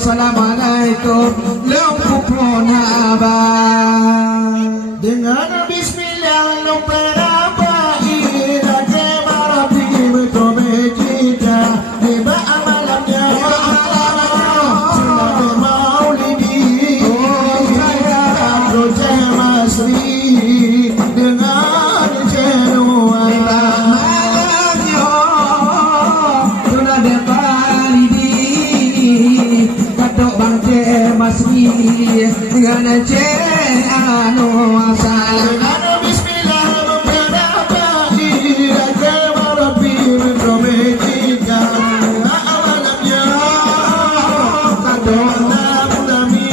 Assalamualaikum Lengkupun abang Dengan bismillah Lumperabai Raja Marabi Bertomejita Heba amalamnya Selamat maulidi Roja Masri Dengan jenuah Heba malamnya Tuna depanidi Katok bangke masri Dengan anu asal Dengan bismillah Lumperabai Raja Marabi Bertomejita Heba amalamnya Katok Malam-lami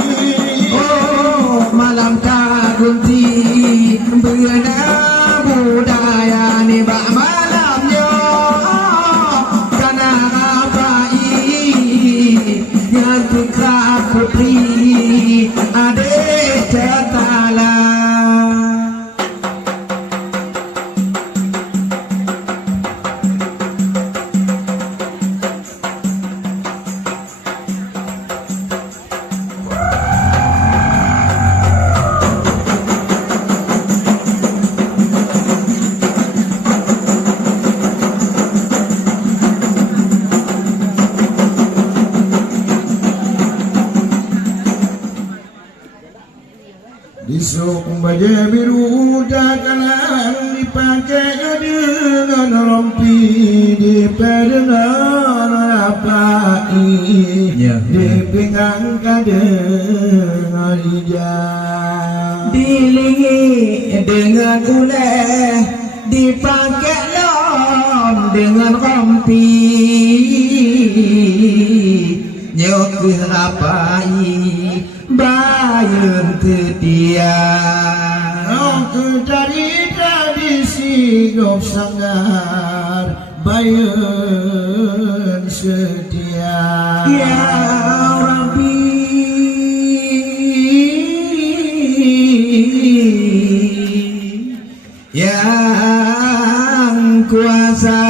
malam kagunti Bena budaya ni bak malamnya Karena abai Yang tukar putri Adik tetala Besok baja biru dakalan dipakainya dengan rompi dipedengan rapai dipinggangkan dengan hijab Dilingi dengan uleh Dipakai lom dengan rompi Nyok dirapai Bayun ketia Aku dari tradisi gop sangar bayun setia Ya Rabbi Yang kuasa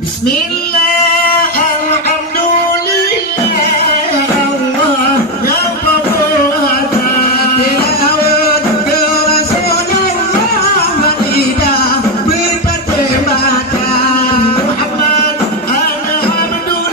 Bismillah alhamdulillah Allah yang berkuasa Tilawat ke Rasulullah Hamidah Berpertembakan Muhammad ana abdullah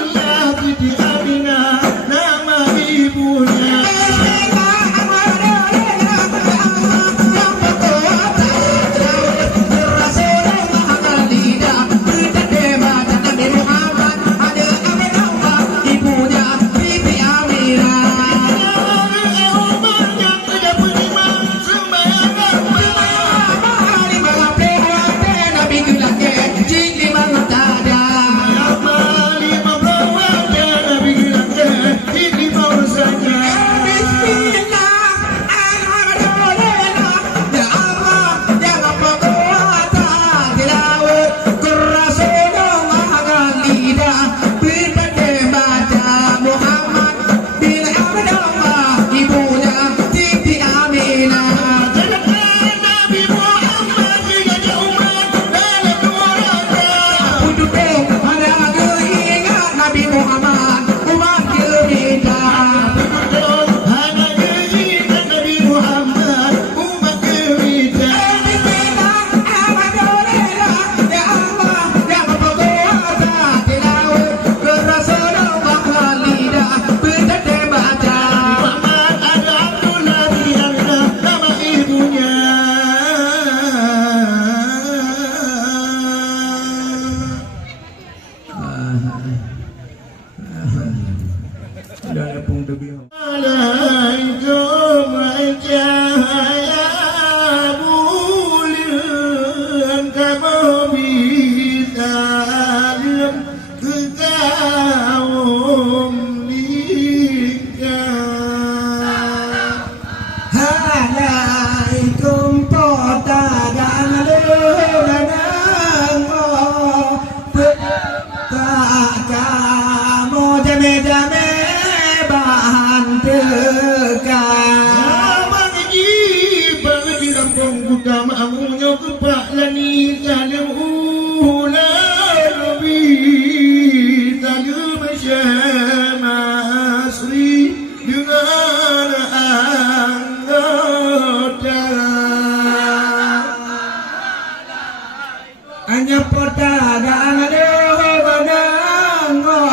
Hanya potagaan aduh banango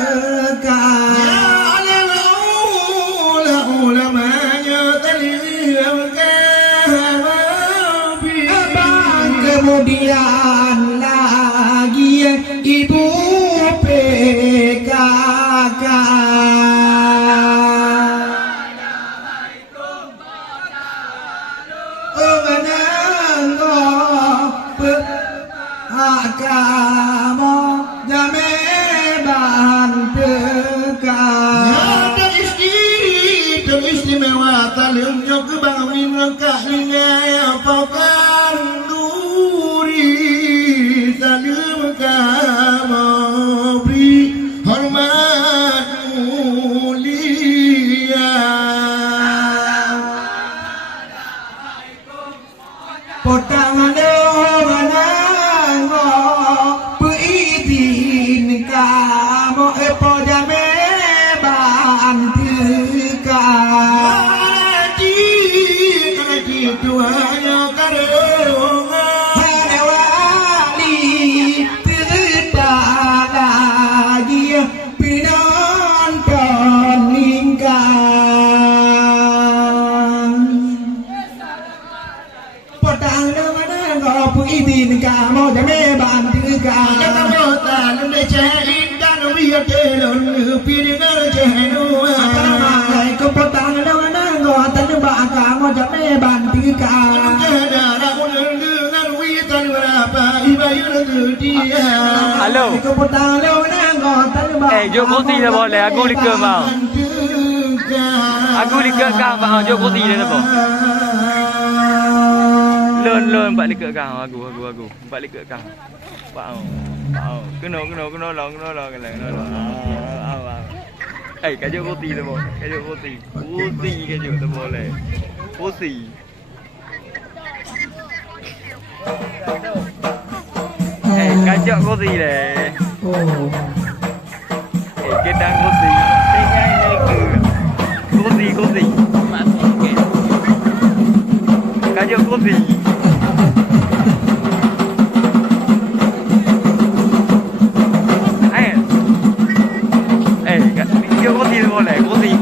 Bantekan Abang kemudian lagi Ibu PKK Menanggo Agama Jame Bantekan Dan istimewa talim yo kebangun lengkap dengan pakan duri talim kamu beri hormat mulia Potangan menanggo Beidin kamu Pojame Bantekan Tuanya karunga Hadawali tidak lagi penonton lingkar Potang dengan ngopu idin kamu jame bantekan Kota lunde cehin dan biar telon piringan cehenua Ko potang dengan ngotan kamu jame bantekan Halo. Jom kursi dah boleh. Aku liker mau. Aku liker kau mau. Jom kursi dah boleh. Lon empat liker kau. Aku. Empat liker kau. Mau. Kena long. Kajuk kursi dah boleh. Kajuk kursi. Kursi kajuk dah boleh. Kursi. Kajuk kursi deh. Kedang kursi. Tinggal lagi. Kursi. Kajuk kursi. Kajuk kursi boleh. Kursi.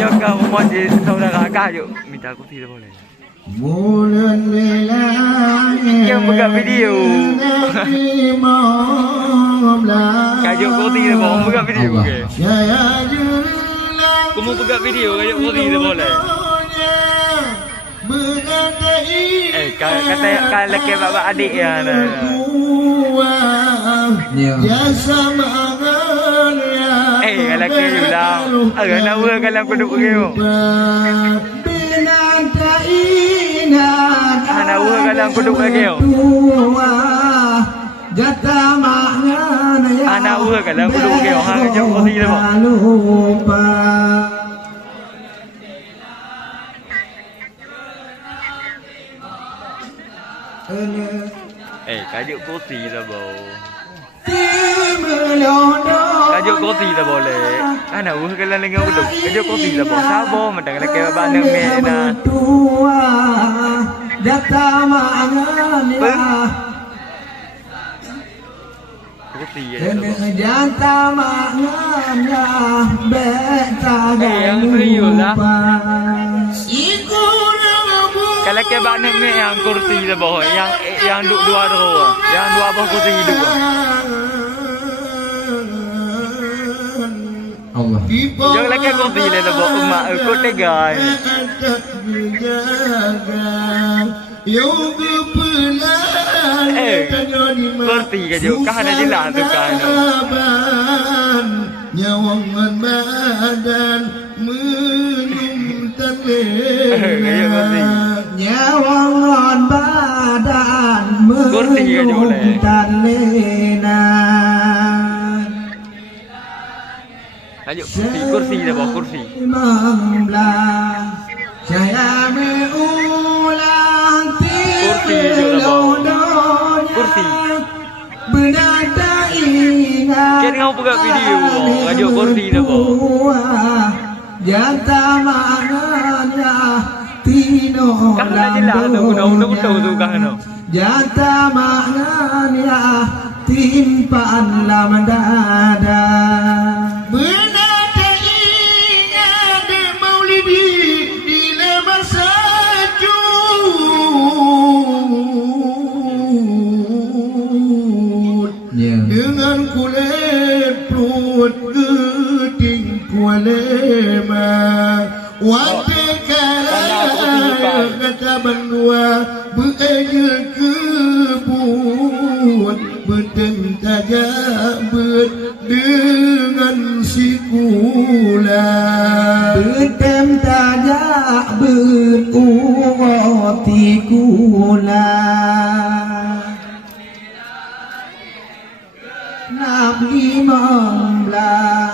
Jaga rumah di saudara kajuk. Minta kursi boleh. Bulan wilayah Yang buka video. Kajuk kursi dah boleh. Buka video ke? Kamu buka video kajuk kursi dah boleh. Kata kalau ke bapak adik ya. Kalau ke bilang, nak buat kalau aku duduk ke. Ana uha kalau aku duduk lagi. Ana uha kalau aku duduk lagi. Hang jauh kursi dah boleh. Kajuk kursi dah boleh. Kajuk kursi dah boleh. Ana uha kalau lagi aku duduk. Kajuk kursi dah boleh. Sabar macam kalau ke bapak nak mena. Kursi ya. Yang serius lah. Kalau ke bapak nak mena yang kursi dah boleh. Yang dua row. Yang dua bawah kursi dua. Allah. Jangan lagi kursi dah boleh. Mak ikut tegai. Kursi kajuk kah ada jelas tu kan. Nyawangan badan minum tanlena Nyawangan badan Kursi kajuk boleh. tanlena Kajuk kursi dah boleh kursi. Saya mengulang Kursi juga dah boleh. Kursi. Benda tak ingin Kita tengok buka video radio Kordi dah bo. Jata maknanya tino Kan nak jelas tu guna tu kan no. Jata maknanya timpaan lamandada. Benar tak ingat maulidi di lebar sajud dengan kulit perut keting kualema wape kara kata berdua beaja kebun bertentaja dengan sikula bertentaja beruoti kula Nabi Mamblah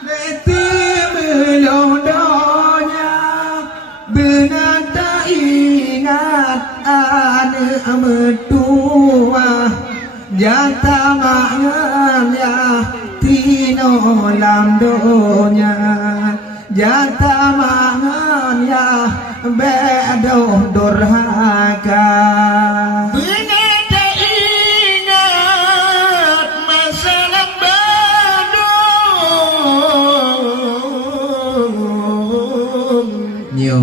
Beti melondonya benar tak ingat anak mertua jata maknanya tino lamdonya jata maknanya bedoh durhaka benar tak ingat masalah badung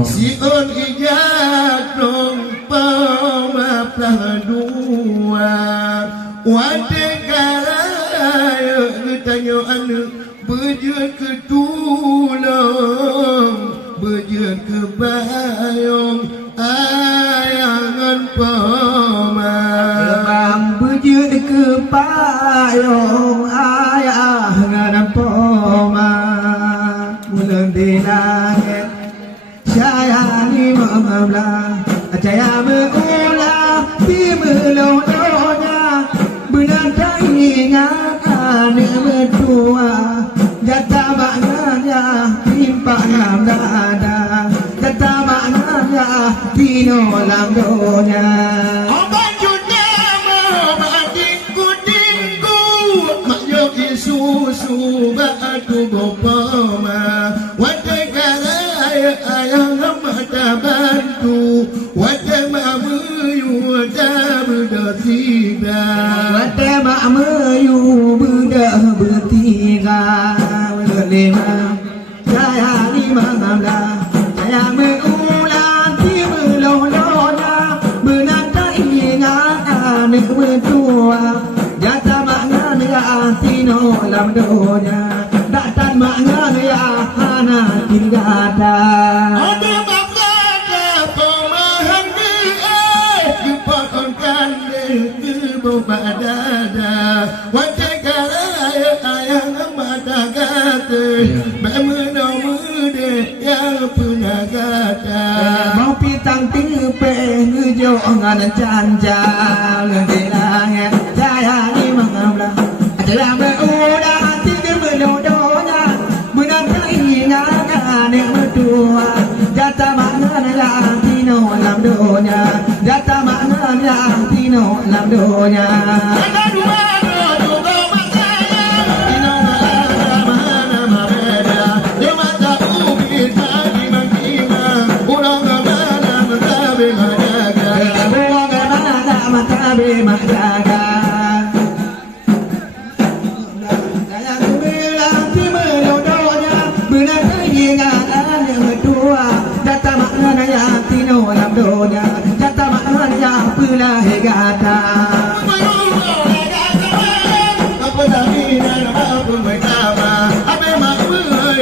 si on ijat dong pamaplah dua wate karaya tanya anak berjun ke tulang berjun ke bayong ayangan pama Bang berjud ke payung ayah nganan poma melendih langit saya ni mengamlah saya berulah di melondonya benar tak ingat anak mertua jata maknanya timpaan dada jata maknanya tino lamdonya Abang juda mahu tinggu mak yogi susu batu bopama wadah karaya ayah mata bantu wadah mamu wadah berdatiba wadah mak meyu bedah bertiga berlima saya lima belas saya mengulang di melondonya benar tak ingat anak mertua jata maknanya tino lamdonya datang maknanya anak tinggalada ada bangga pemahan dipakonkan kebobadada wajah karaya ayah mata kata memenuh yang pernah kata mau pitang tipe ngejo ngan janjal di langit saya ni mengamlah adalah berudah tiga melondonya benar tak ingat anak mertua jata maknanya tino lamdonya jata maknanya tino lamdonya Matabe mataga saya bilang di melondonya benar tak ingat anak mertua jata maknanya tino lamdonya jata maknanya pula hegata apa tapi apa pun mereka apa mahu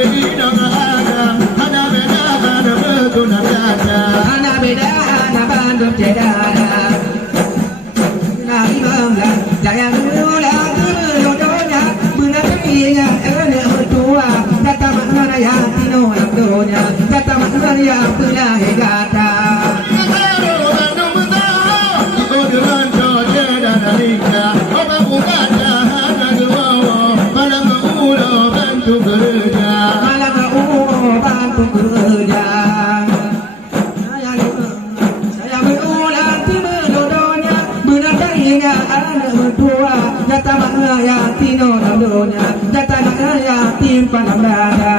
di dalam ada beda ada betul ada anak beda anak bandung jedada jangan ulang melondonya benar tak ingat anak mertua jata maknanya tino lamdonya jata maknanya pula hegata bantu kerja saya berulang di melondonya benar tak ingat anak mertua Jatah makna yatim pandang dada.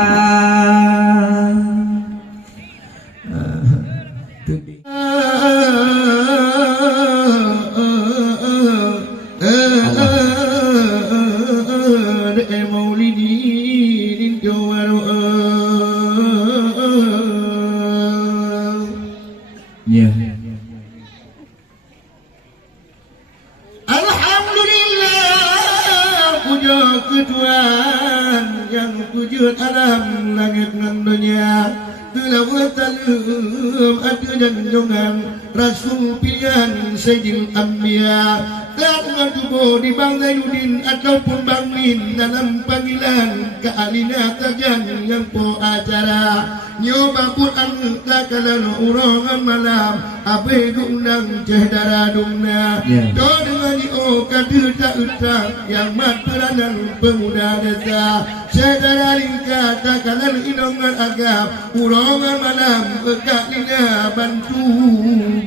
alam langit dan dunia telah bertalum ada junjungan Rasul pilihan Sayyidil Anbiya telah mentubuh di Bang Zainuddin ataupun Bang Min dalam panggilan ke alina kajian yang po acara nyoba Quran takalan urangan malam abe gundang cehdara dumna do dengan o kadu tak utak yang mat peranan pemuda desa cehdara lingka takalan inongan agam urangan malam bekak lina bantu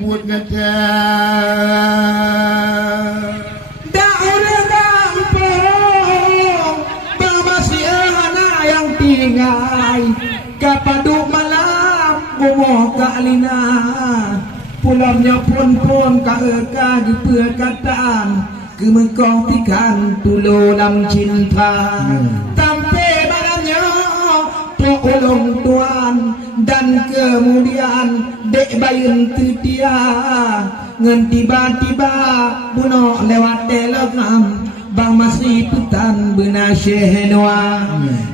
buat ngajak kapadu malam gumoh ka alina pulamnya pun ka eka di perkataan kemengkong tikan tulo lam cinta tampe malamnya ulung tuan dan kemudian dek bayun tetia ngen tiba-tiba buno lewat telegram Bang masih putan benar syehenwa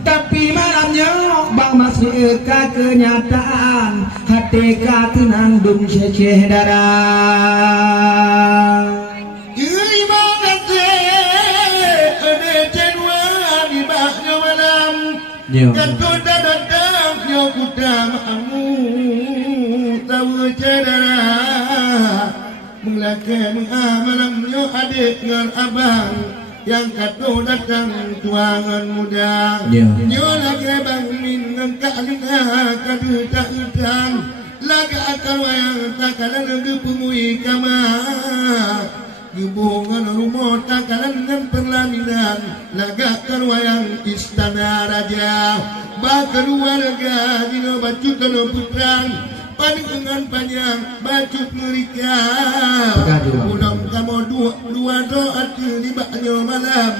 tapi malamnya Bang masih eka kenyataan hati ka tenang dum syekh darah terima kasih ada cenwa di baknya malam kata datang nyokuta ma'amu tahu cedera mulakan malamnya adik dengan abang yang kata datang tuangan muda nyo lagi Bang Min ngangkat lina kadu tak udang laga akal wayang takalan lagi pengui kamar hubungan rumah takalan dengan perlaminan laga karwayang istana raja bakal warga dino bacut dino putrang pandangan panjang bacut mereka udang kamu dua doa di baknya malam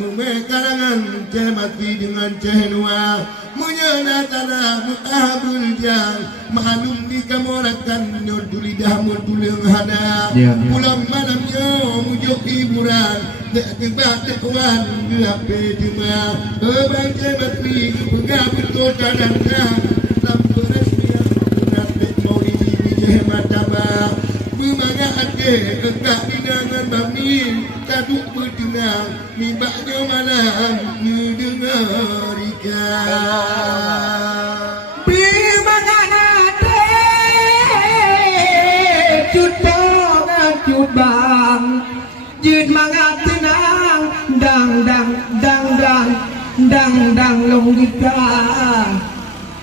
memekarangan cemati dengan cenua menyenatana mu'abul jang malum di kamu rakan nyodul lidah muduleng hana pulang malamnya mujuk hiburan tak tebak tekwan gape cuma abang cemati pegabut kota dan Bumanga ade engkak dinangan Bang Min kaduk berdenang mibaknya malam mendengar ikan Bumanga ade cutong cubang jid manga tenang dang logika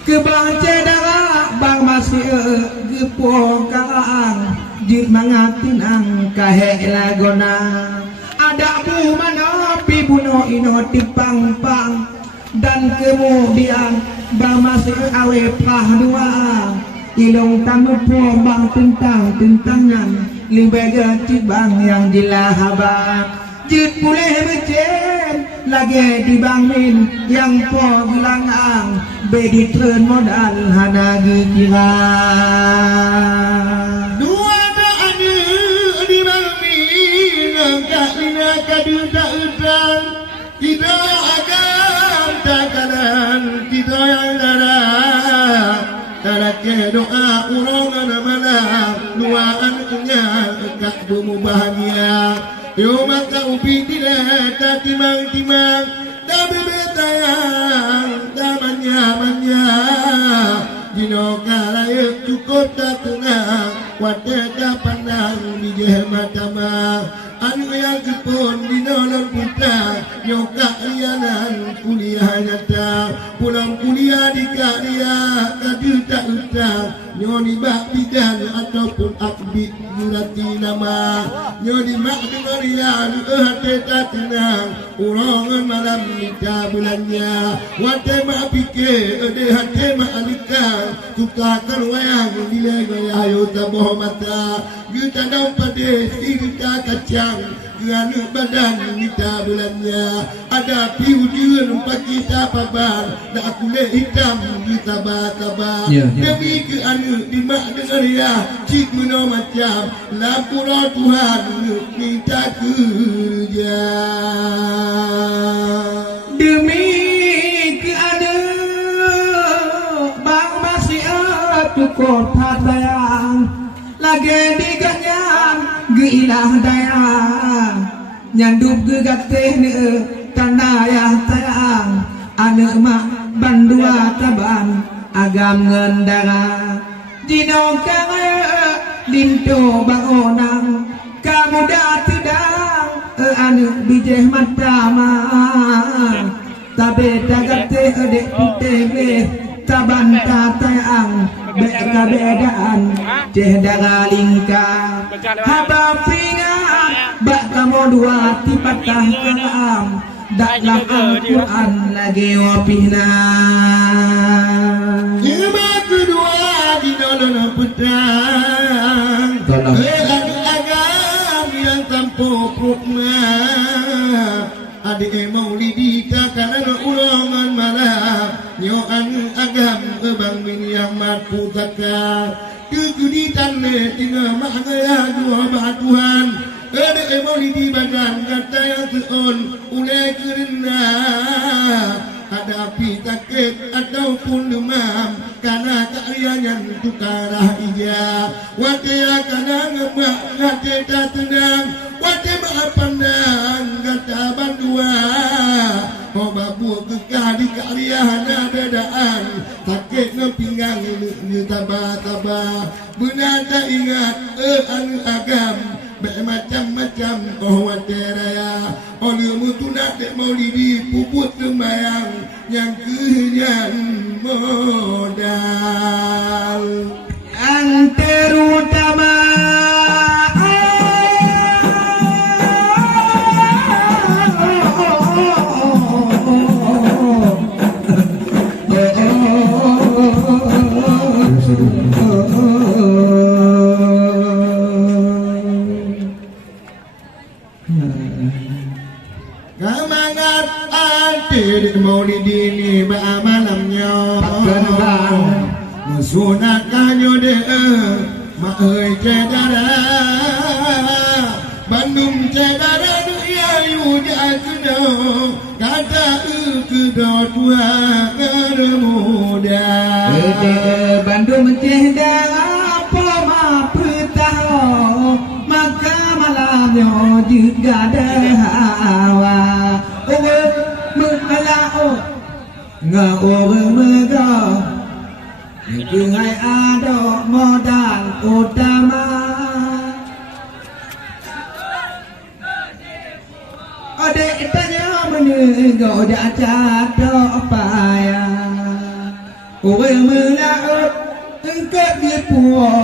kebaca darah Bang masih gepokang jid mangatinang kahe lagona ada bu manopi buno ino tipang-pang dan kemudian Bang masih awe pahdua ilong tanupo Bang tentang-tentangan libega cibang yang dilahaba jid pulih becen lagi di Bang Min yang po gelangang bedi turn modal hanagi kira kadu tak udang kita akan takalan kita yang darah terakhir doa urangan malam doaan kenyal kak bumu bahagia yo maka upi tidak timang-timang tapi betayang tamanya jino kalaya cukup tak tenang wateka pandang di jematama anu yang kepon di nolong putra nyokak lianan kuliah nyata pulang kuliah di karya kadu tak utang nyoni bak bidan ataupun akbit jurati nama nyoni mak dengar yang hati tak tenang urangan malam minta bulannya wate mak fikir ade hati mak alikang tukakan wayang nilai gaya ayo taboh mata kita daun pada kita kacang kerana badan kita bulannya ada piudian empat kita pabar dak kulit hitam kita bakar demi ke anak di mak dengar ya cik meno macam lapura Tuhan minta kerja demi ke anak bang masih atu kota sayang lagi diganyang geilah dayang nyandup gegateh ne tanda yang sayang anak mak bandua taban agam ngendara jino kange linto bangonang kamu dah tudang anak bijeh matama tabe tagate adek putih taban tatayang bedaan cehdara lingkar habab singa bak kamu dua tipatah kalam daklah Al-Quran lagi wapihna Cuma kedua di dalam pedang agam yang tanpa pukna adik maulidi kakana ulangan malam nyoan agam ebang min yang mampu takar keguditan tinggal makna dua batuhan adik maulidi badan kata yang seon ulai kerana hadapi sakit ataupun demam karena karyanya tukarah ija watia karena ngemak hati tak tenang watia maaf pandang kata bandua obat buah kekah di karyana dadaan sakit ngepinggang ini tabah-tabah benar tak ingat anu agam macam-macam watia raya oleh mutunat dek maulidi puput sembayang yang kenyan modal yang terutama Kamangat antir maulidi ni malamnya musunakannya de mak oi cedara Bandung cedara du ayu jakno kata kedo tua muda Bandung cedara apa mapetah maka malamnya juga hawa ngau megah Hai ada modal utama adek tanya menengok jatuh payah melaut engkau dipuo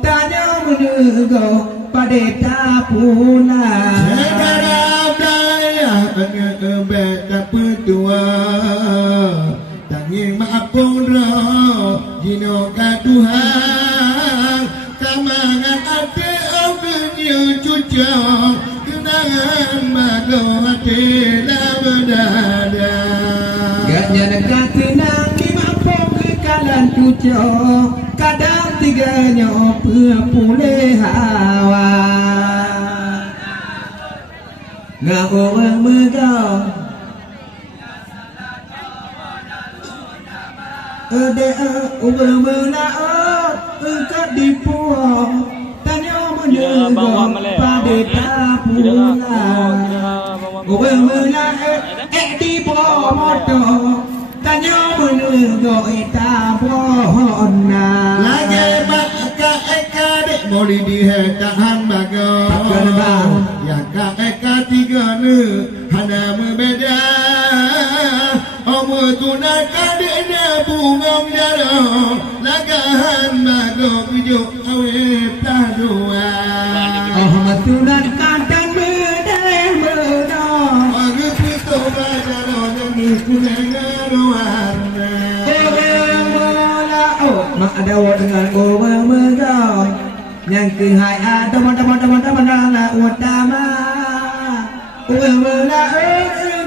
tanya menengok pada tapuna segera daya beta petua tangi maapun roh jino kaduhan kamangan ate ogenyo cuco kenangan mago ate labadada gaknya nekat tenang di maapun kekalan cuco kadang tiganya pulih hawa ngau megah ade melaut engkau dipuang tanya menengok pada tapuna melaut di bawah motor tanya menengok tapuna lagi baka eka dek boleh dihetahan bago ya ka eka tiga ne hana membeda oh tunai kadena bungong darah lagahan magok hidup awet dua Ahmatunan kadang bedeh menang Magi pito badaro demi kunengan warna Mak ada dengan orang megah yang kehai ada mana la utama orang mela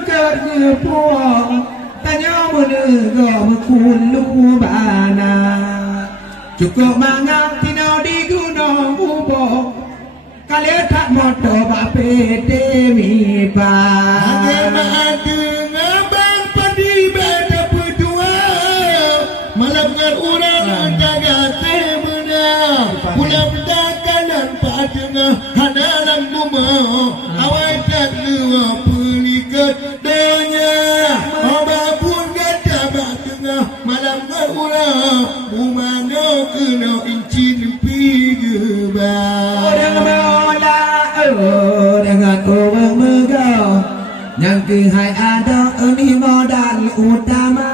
kerja puang tanya menega mekulu bana cukup mangang tinau di gunung ubok kalian tak motor bak pete mi pa Agama dengan bang padi beda berdua malamkan orang jaga sebenar pulang kanan padengah hadalam rumah awal tak dua pelikat danya obah pun gada bak tengah malamkan orang rumahnya kena incin pigebar orang mola dengan orang megah yang kehai ada ini modal utama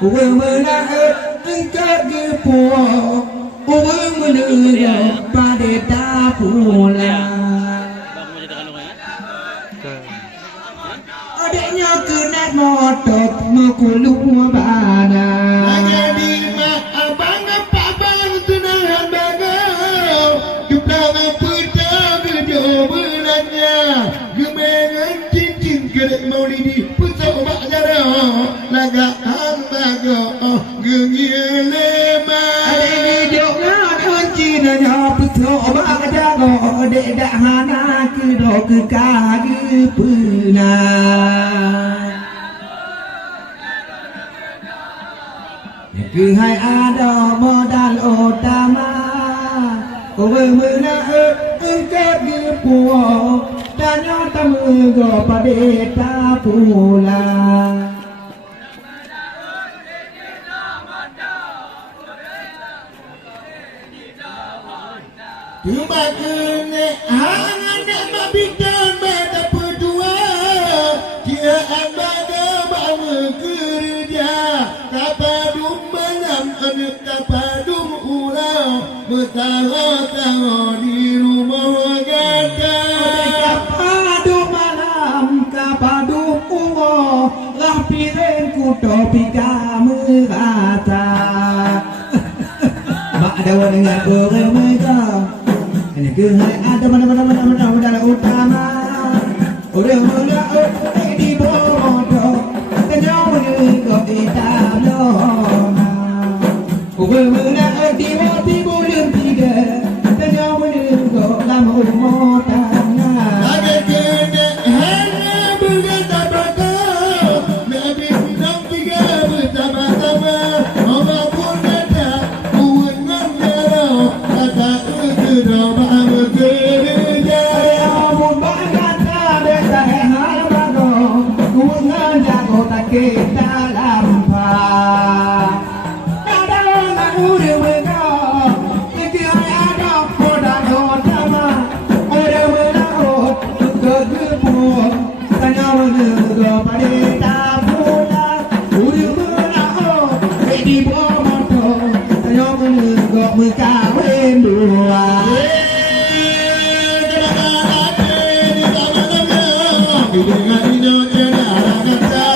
orang mela engkau gepuang orang mela pada dapula adanya kena motor mekulu bana jadi mak abang apa bang tenang bagau jumlah peta gede belanja gemengan cincin kedek maulidi pusat bak jarah laga hang bagau gengielema ada hidup ngan cina putu bak jago dek dak hana kedo ke kaki puna Kehai ada modal utama Orang mena engkau gepuang Tanya tamu go padeta pula Cuma kene hangat nak mabikan pada berdua Dia ambaga bawa kerja Kapadum malam anak kapadum ulang Bertawa-tawa di rumah gata Kapadu malam kapadu uang Rapi rengku topi kamu kata Mak ada dengan orang megah Ini kehai ada mana utama Orang mula di bodoh Tanya menegak hitam lona Orang mula di hati boleh tidak Tanya menegak lama umur tanah Ada kena hanya berkata bakal Nabi undang tiga bersama-sama Oma pun kata Buat ngandara Kata kerja bahawa kerja Amun bagata beta hal bago Kungan jago tak kita lampah Ada orang udah megah Iki ada modal utama Orang melakot kegepuang Tanya menegak pada tapula Udah melakot di bawah motor Tanya menegak mekawin dua Dengan ini jangan kata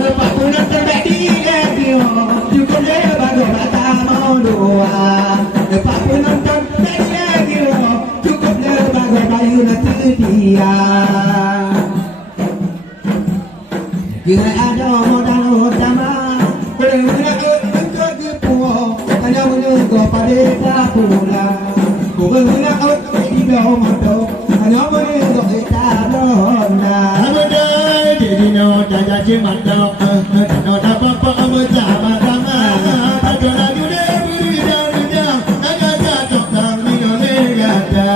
Lepas pulang terbagi radio Cukup dia baru bata mau doa Lepas pulang terbagi radio Cukup dia baru bayu nak sedia Kira ada modal utama Boleh menakut engkau gepuang Hanya menunggu pada tak pulang Boleh menakut di bawah motor Hanya menunggu tak lona Abadai jadi no jaja cimat no no apa-apa bersama-sama ada lagi deh berdang-dang agak jatuh kami oleh gada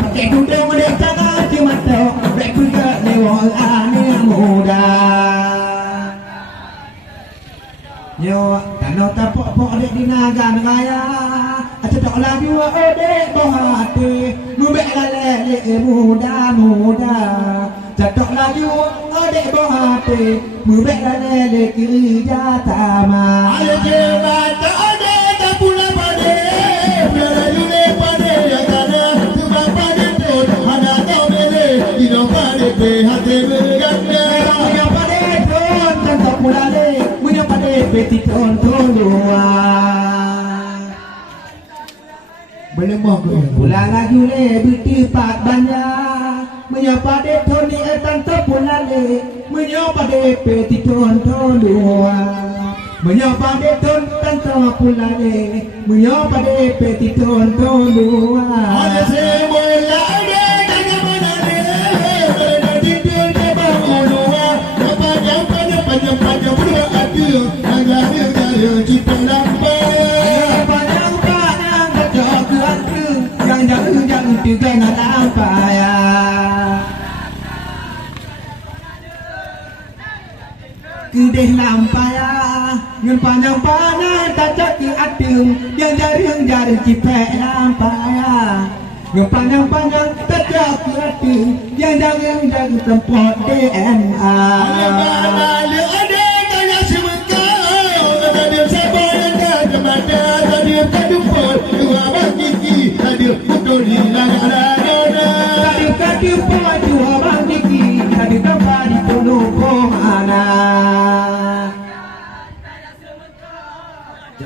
pakai duduk muda sangat cuma tahu mereka gak lewat aneh muda yo tanah tapok-pok dek di naga ngaya tak lagi wa dek bohate nubek lele muda Jatuh laju adek bohate Mubek lele kiri jatama Ayo cepat ada tak pula pada Biar jule pada yang ada Tukang pada tu ada kau bele Hidup pada pe hati berganda Punya pada ton tanpa pula le Punya pada peti ton dua Berlemah ke ya Pulang laju le bertipat banyak Menyapa de toni tanpa pula le Menyapa de peti ton dua Menyapa de ton tanpa pula le Menyapa de peti ton dua Ada semua ada kena mana le Ada tidur ke bawah ulua Panjang berdua ada Agak cipta lampai Yang juga nak lampai Kedih lampai Ngan panjang-panjang tak caki adem Yang jaring cipek lampai Ngan panjang-panjang tak caki adem Yang jaring tempat DNA Ada kaya semekau Ada sabar yang ada mata Ada kadumput Dua abang gigi Ada putol hilang ada Tadi kadumput Dua abang gigi Tadi tempat di penuh mana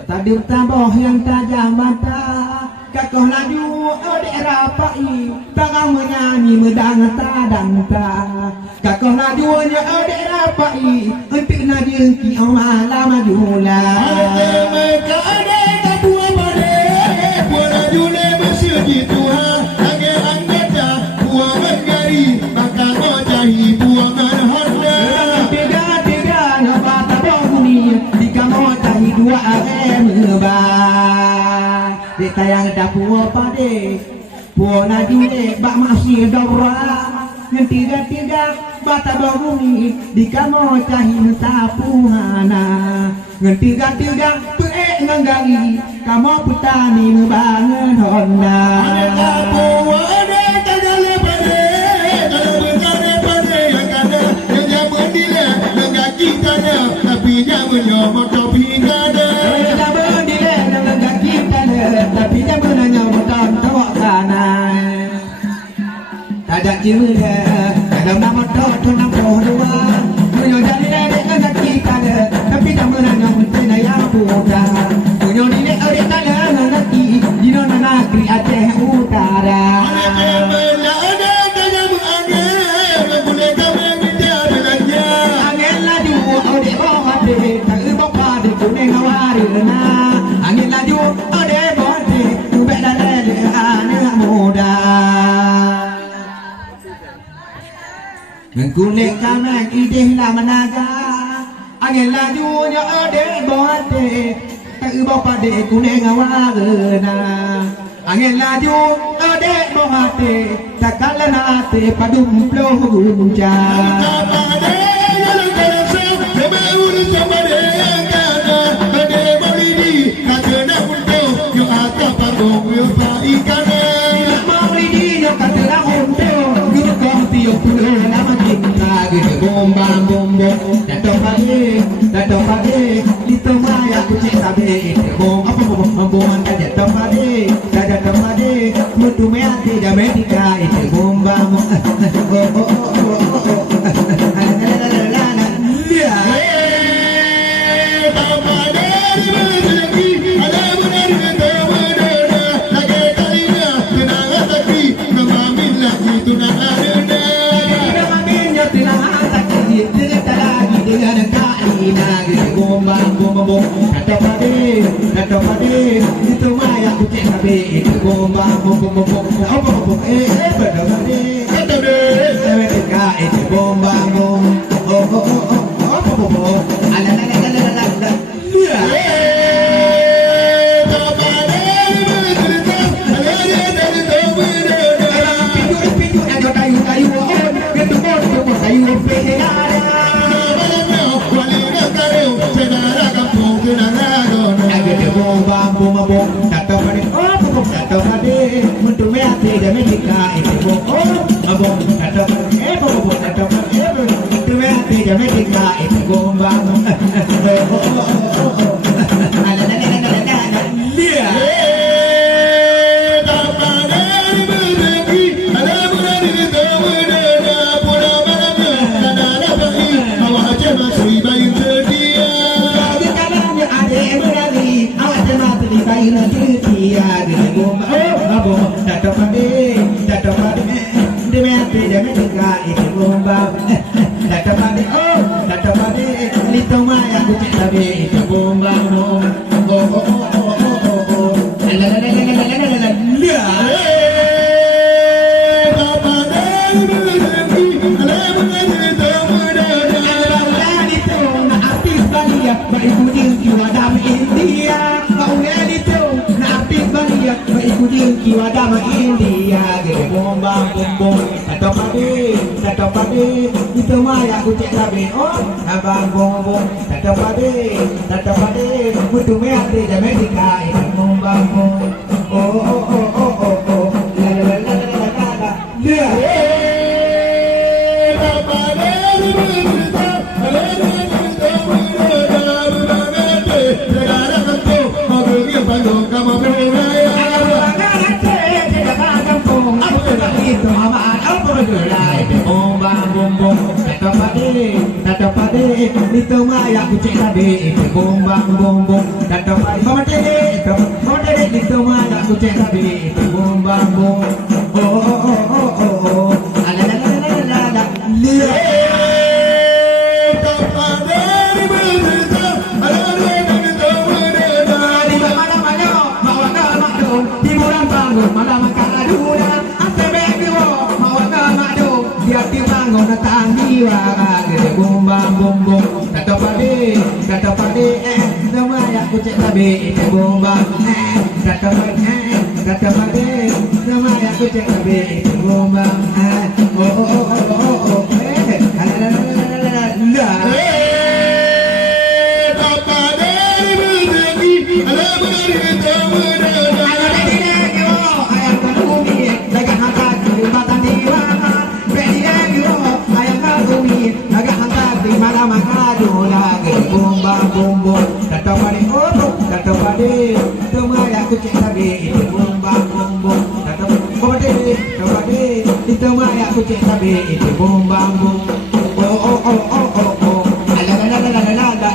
Tadi tambah yang tajam mata Kakoh laju adek rapai Tangan menyanyi medang tadang-ta Kakoh lajunya adek rapai Entik na jengki malam majulah Ada mereka ada tak buah pada Buah laju le bersyuji Tuhan Angin anggota Buah menggari Maka ngocahi buah menghanda Tiga nampak tabung bunyi Di kamar tahi dua membah Di tayang dapur pade Puan ajule bak masih daurah Yang tiga bata bunyi Di kamar tahi sapuhana Yang tiga tuek nganggai Kamar petani membangun Honda Ada buah ada tanda lepade Kalau berkata pada yang kata Yang jaman dila Yang kaki tanda Tapi jaman nyomot topi gada Dah berdiri dalam kaki tanda Tapi dia menanya bukan tawak kanan Tak ada cira Dalam nama tu nampak dua Punya jadi dedek dengan kaki tanda Tapi dia menanya mungkin yang bukan Punya dedek adik tanda dengan kaki Di nona negeri Aceh Utara Ada bela ada tanda mengangin Boleh kami minta belanja Angin laju adik bawa adik Tak ubah pada kuning awarina Angin laju adik bawa adik Ubek dan lele anak muda Mengkulik kanan idih lah menaga Angin lajunya adik bawa adik Tak ubah pada kuning awarina Angin laju adik bawa adik Tak kalah hati padum peluh guncang Pada yang kerasa Memang urus pada yang kata Pada maulidi Kata nak untuk Yang atas panggung Yang paikanan Maulidi yang kata lah untuk Gurukong tiup puluh nama cinta Gitu bombang bombong Dato' pade Itu maya kucing sabi Itu bom apa bom Membom Dato' pade Mutu meati Dametika Itu bombang Dato' pade Itu maya kucing sabi Itu bombang Dato' Dametika Itu bombang Dato' bombang. Lia. Kiwadama India gede bombang bombong tato pade itu maya aku cek labe oh abang bombong tato pade butu meate Amerika itu bombang bombong oh la la la la la dia tato pade itu maya aku cek labe itu bombang bombong tato pade itu maya aku cek labe itu bombang bombong oh ala la la la la la lia bombang bombong tato pade nama ya aku cek labe itu bombang tato pade nama ya aku cek labe itu bombang oh itu mah ya aku cek tabe itu bombang bom oh ala la la la la la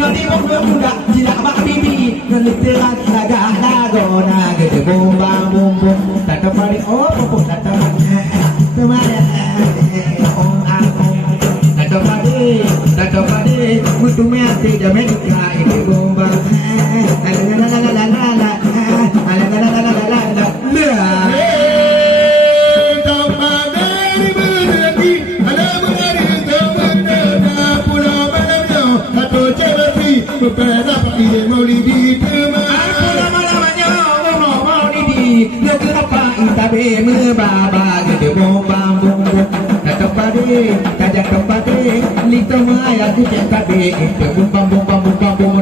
tinggal di mobil muda tidak mak bibi ngelitilan lagah lagona gede bombang bombong tato pade oh popok tato kemana tato pade butuh meate Amerika ini bombang Lito maya aku cek tabe itu bumbang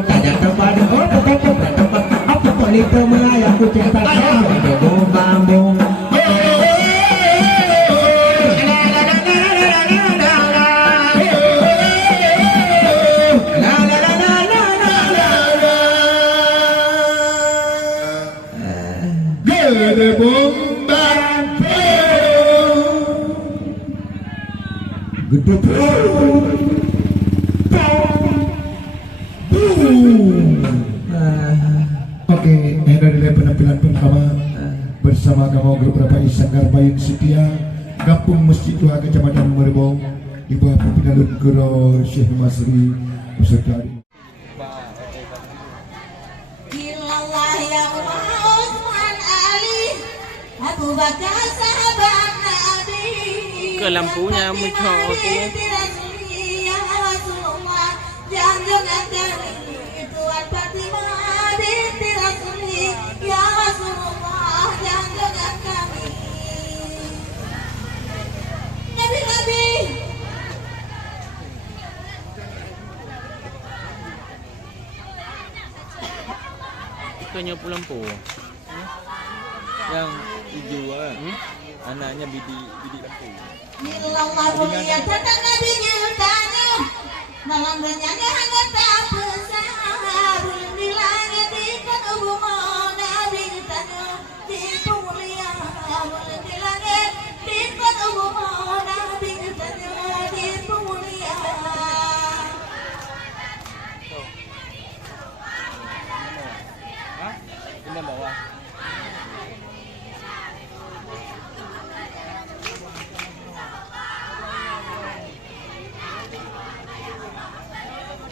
tajam tempade oh apa kok lito maya aku cek tabe itu bumbang gede Oke, dari penampilan pertama bersama kamu grup Rapai Sanggar Bayang Setia Kampung Masjid Tua Kecamatan Merbau di bawah pimpinan Guru Syekh Masri sekali. Ilallah ya Utsman Ali Abu Bakar sahabat Nabi Ke lampunya muncul tu. Ya Rasulullah jangan kami Tuan Fatimah binti Rasuli Ya Rasulullah jangan kami Nabi-nabi Bukannya lampu. Yang hijau kan? Anaknya bidik lampu. Ilallah mulia tata Nabi nyutanya Malam renyanya hangat tak besar Belum di langit ikan ubumo Nabi nyutanya di pemulia Belum di langit ikan ubumo Nabi nyutanya di pemulia Ini bawah.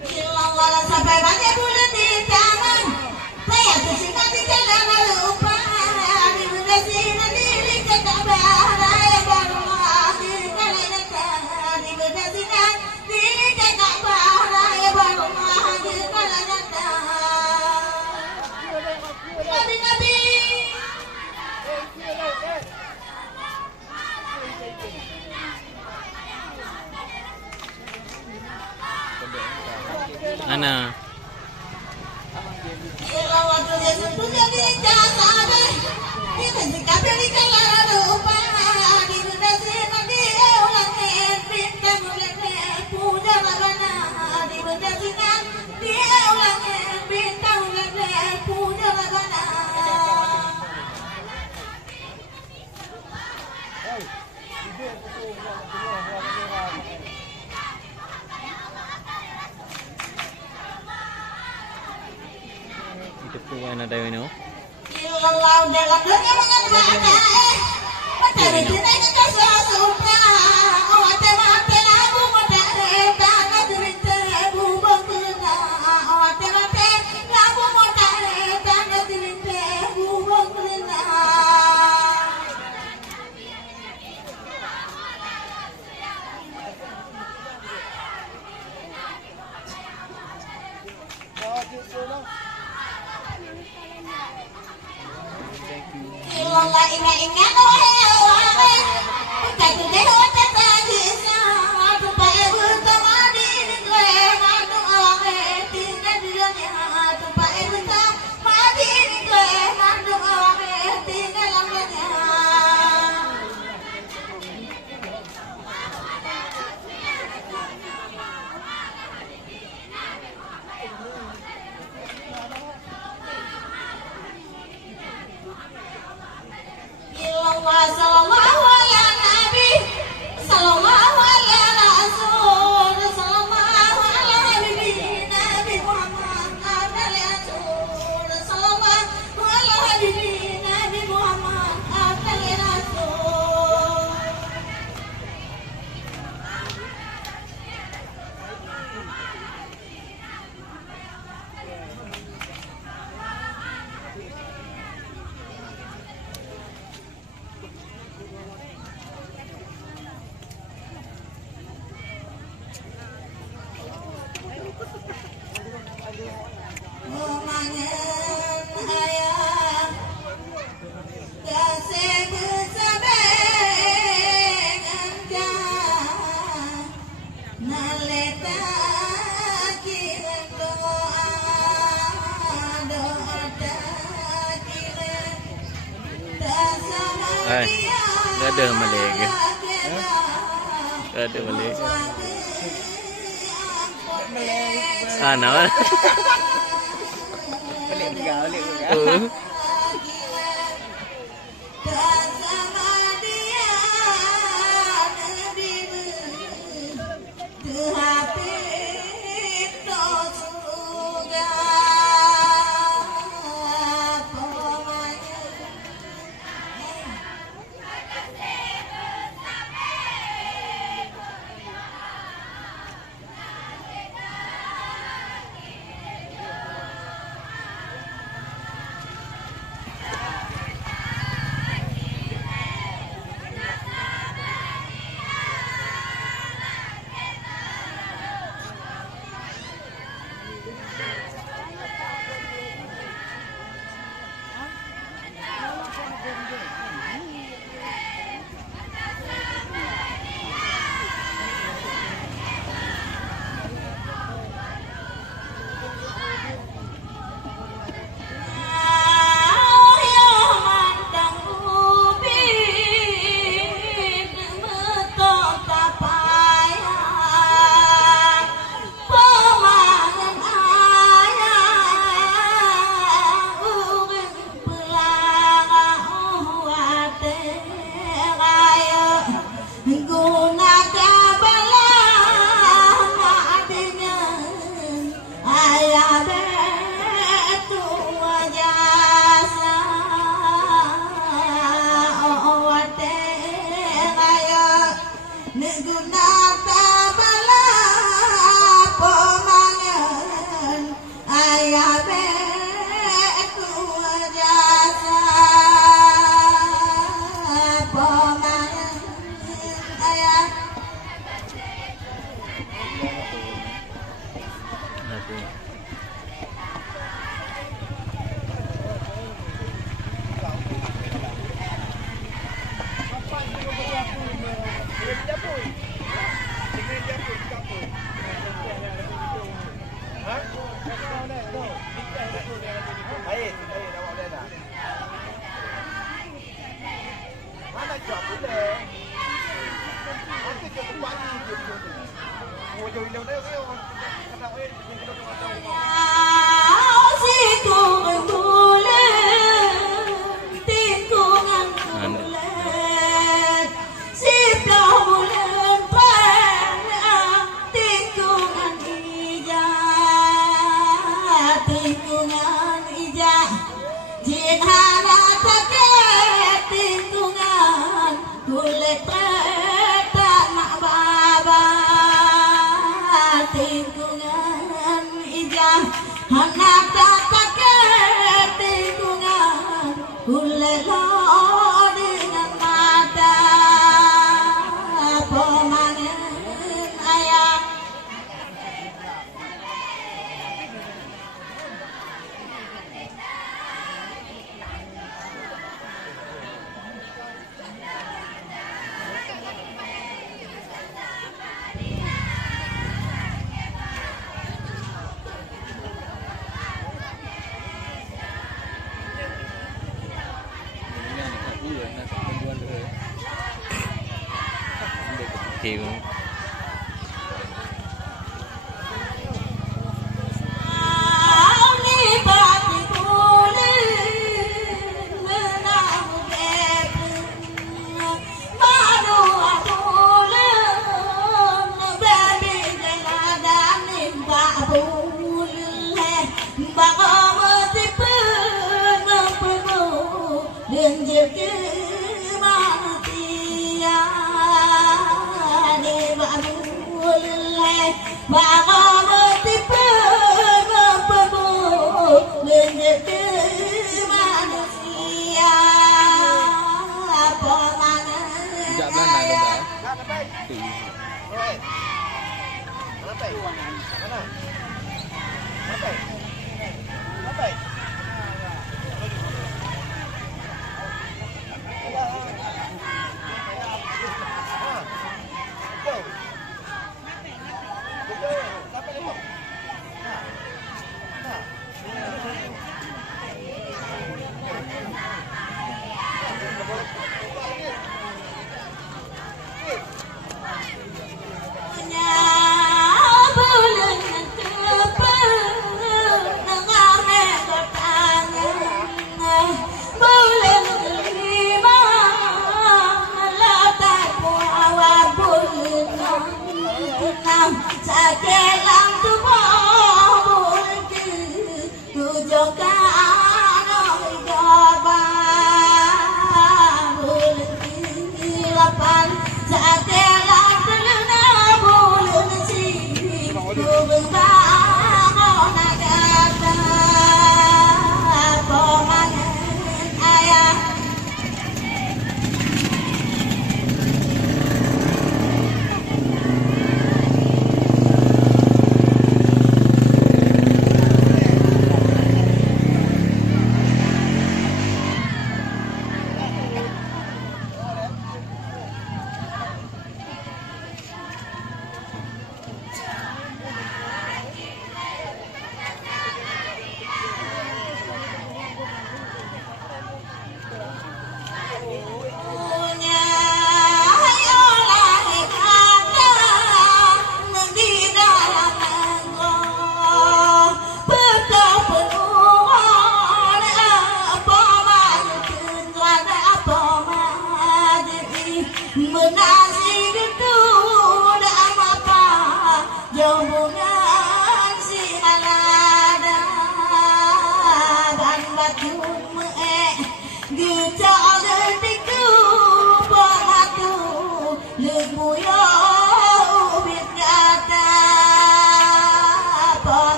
Ilallah sampai banyak bulan di tangan Saya tersingat di jalan lupa Di berdasi nanti di kekabar Raya barullah di kalanya Di berdasi nanti di kekabar Raya barullah di kalanya Nabi-nabi Ana. Ilallah tulis punya di jasa Di sikap di kalara lupa Di berdasi nanti ulangin bintang ulangin puja magana Di berdasi nanti ulangin bintang ulangin puja magana Itu tuan ada ini. Ilallah dalam dunia mengenai Mencari cinta yang kesusupa Awate mate lagu modare Tanah cerita bubong kena Awate mate lagu modare Tanah cerita bubong kena Ilallah ingat-ingat wahai Bukan gede hotel tadi Tupai bertama diri gue Ngandung awake tinggal dirinya Tupai bertama diri gue Ngandung awake tinggal lamanya Ilallah sallallahu ala nabi Sallallahu ala rasul Sallallahu ala habibi Nabi Muhammad Abdali rasul Sallallahu ala habibi Nabi Muhammad Abdali rasul Umangan ayah kasih bersabar engkau naleta kira doa kira tak sama dia Enggak ada Malay ke? Enggak ada Malay. Ana. Kêu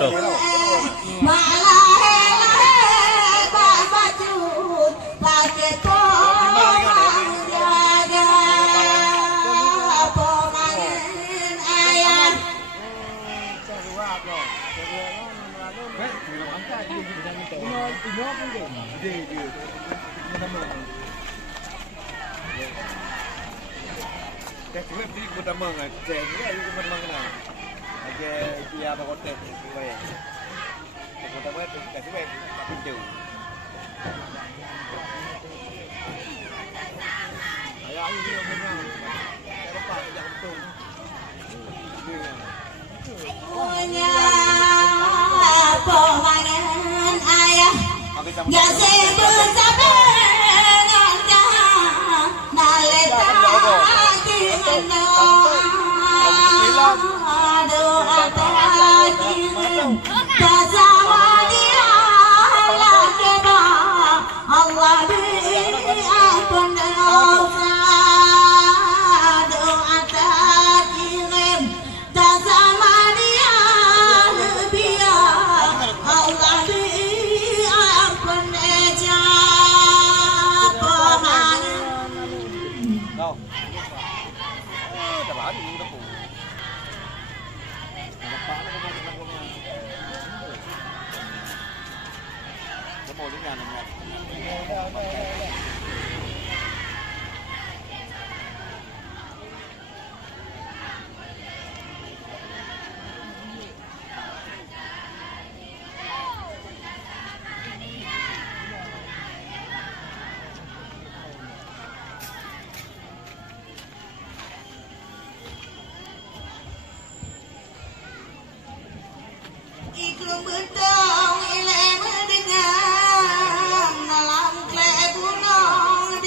tuh. Cái chú em đi của ta mừng à, trẻ như vậy cũng mừng nào. Cái kia mà có tiền về. Của ta mới cái chú em bình thường. Ayah ini yang benar. Saya lupa jangan betul. Punya pemandangan ayah ya sebut sebenarnya naleta hati doa takirim bersama dia lagi Allah beri ampun dosa doa takirim bersama dia lebih Allah beri ampun eja pemandangan. Đâu? Ta bảo gì nó phụ. Cái mồi đến nhà này. Iklim bentang ilai mendengar dalam klek gunung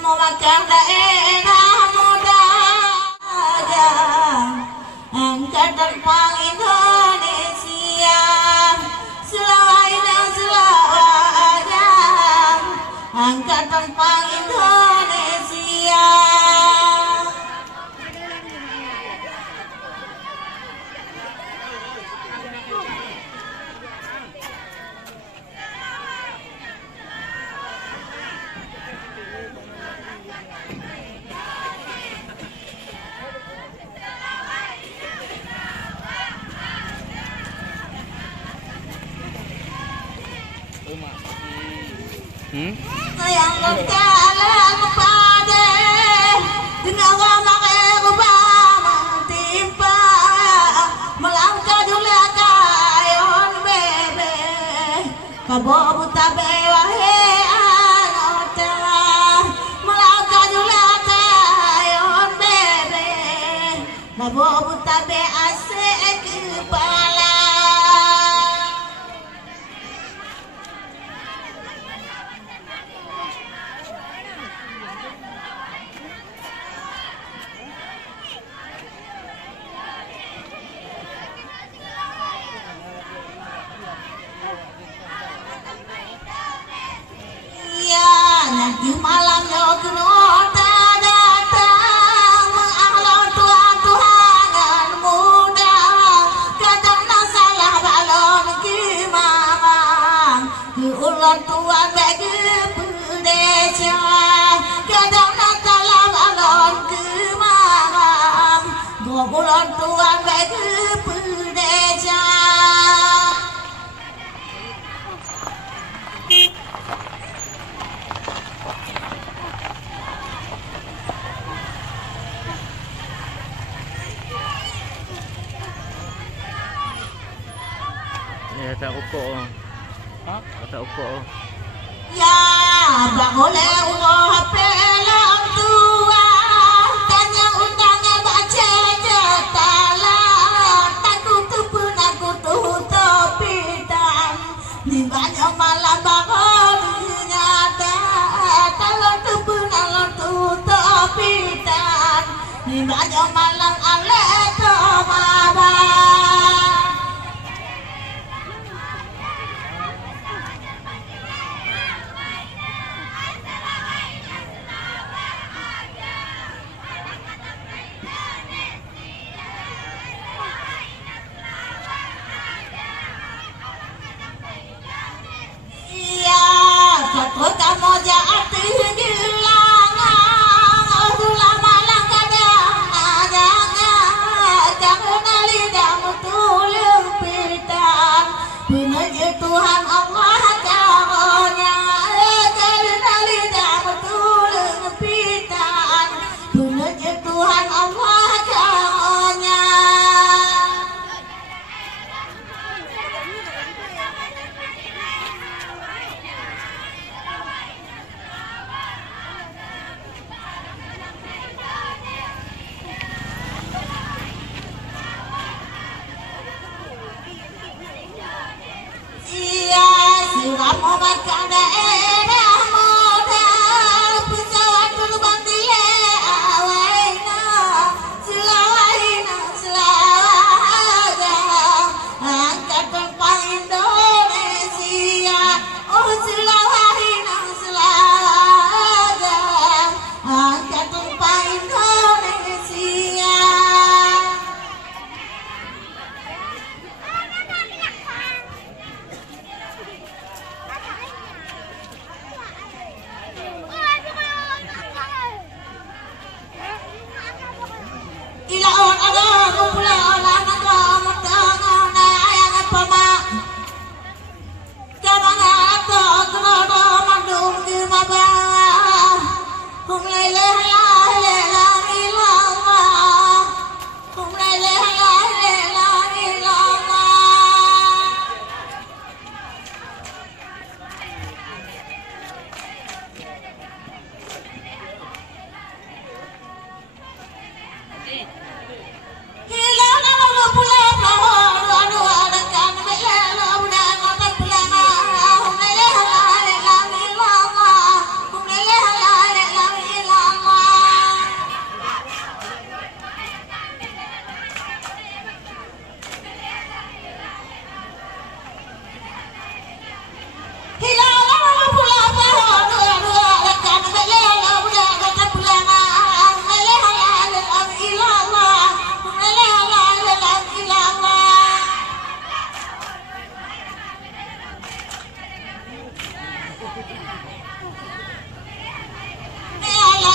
memakan daerah muda Angkatan Pang Indonesia Selawajah Angkatan Pang Indonesia Yang berjalan pada dengan makai rubah mentimpa melangkah dulu kayon bebe kabo buta bewahe anota melangkah dulu kayon bebe kabo buta be asik kepala di malam yo kenota datang mengalau Tuhan muda kadang salah balon gimana di ulang Tuhan bagi pedesa kadang salah balon gimana dua bulan Tuhan bagi pedesa tak ukur. Tak ukur. Ya, boleh uang HP lang tua, tanya utangnya baca jetala, takut pun aku tutup pitan, di banyak malam bangun nyata, talon pun alon tutup pitan, di banyak malam alek tomaba. Kamu jati gilangan, ulah malang kadang jangan lidah tulung pitan, punya Tuhan Allah karunia, karena lidah tulung pitan, punya Tuhan Allah karunia. Kamu makan daerah muda pesawat terbang di Awaina Selawajah Angkatan Pang Indonesia oh Selawajah Angkatan Pang Indonesia ilaon ada kumpula olah naga mutangan ayang pamak kamang ato trodo mandung di mabah hum lele lele ilama hum lele lele ilama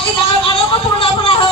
ilaw ano ko pula-pulaho.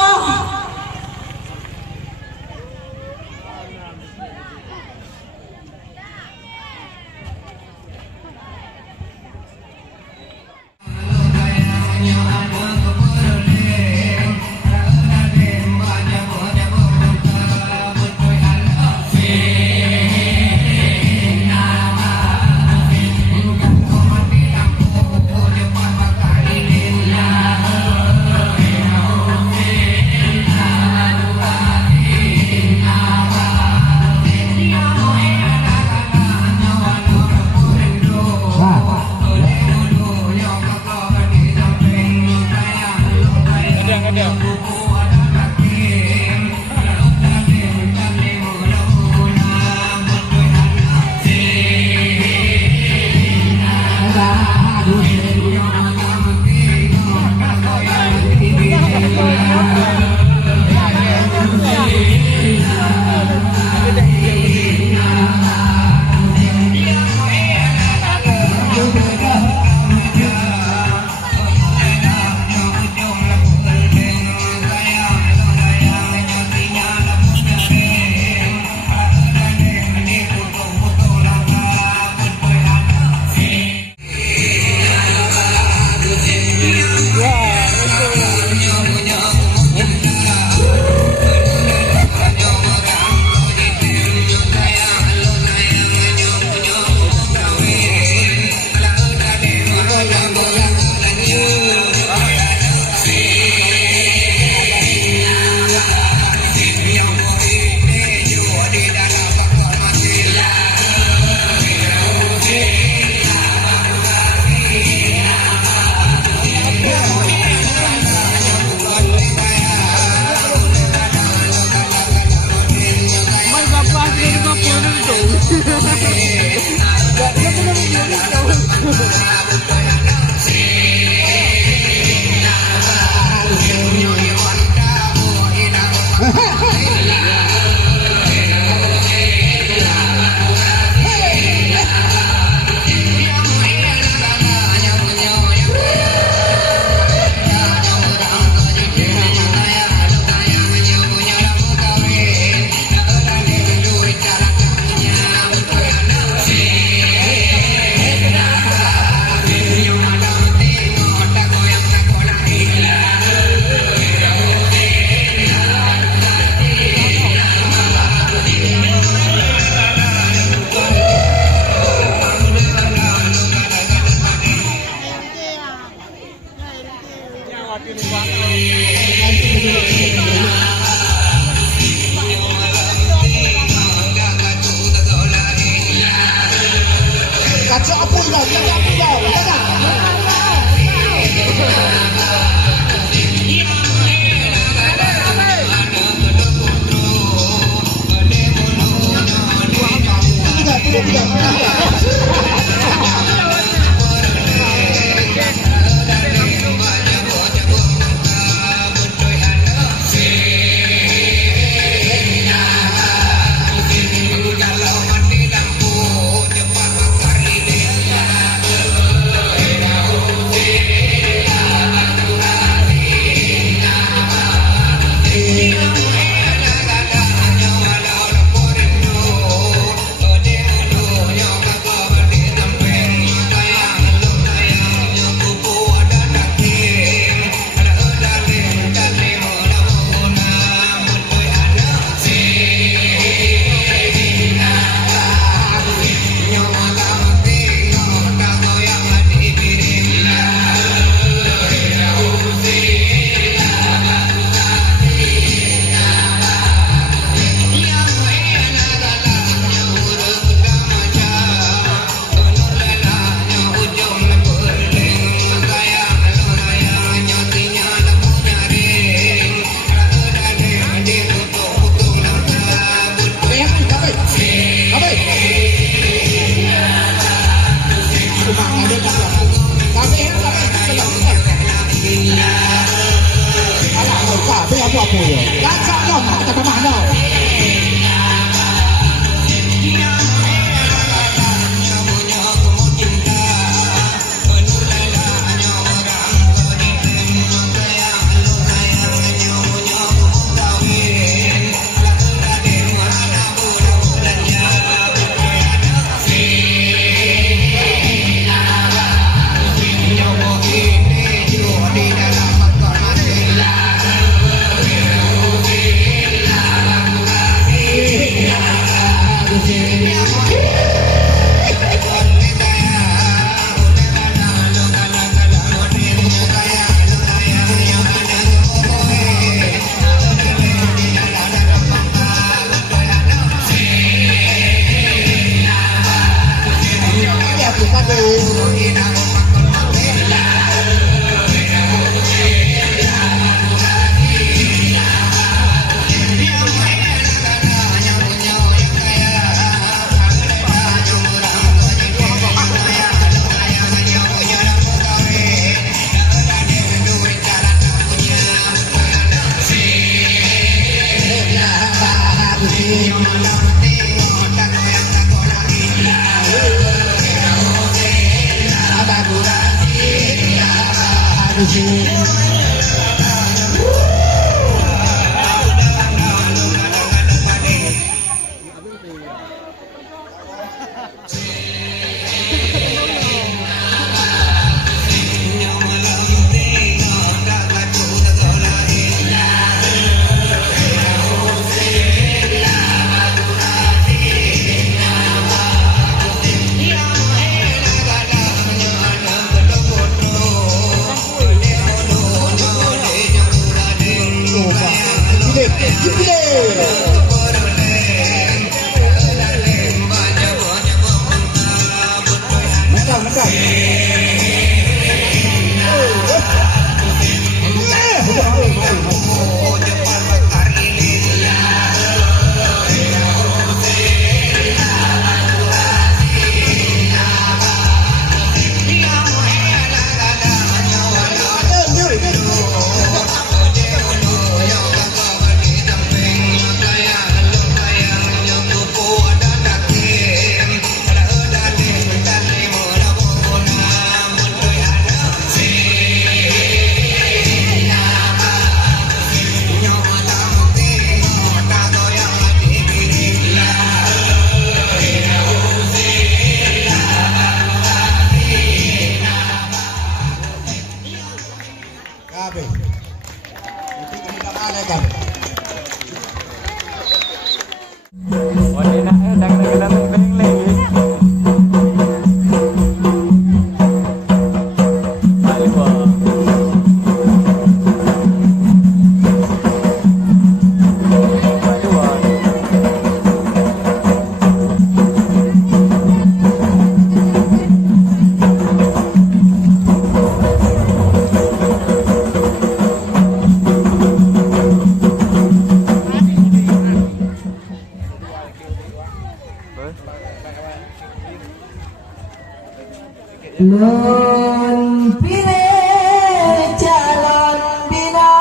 Non pilih calon bina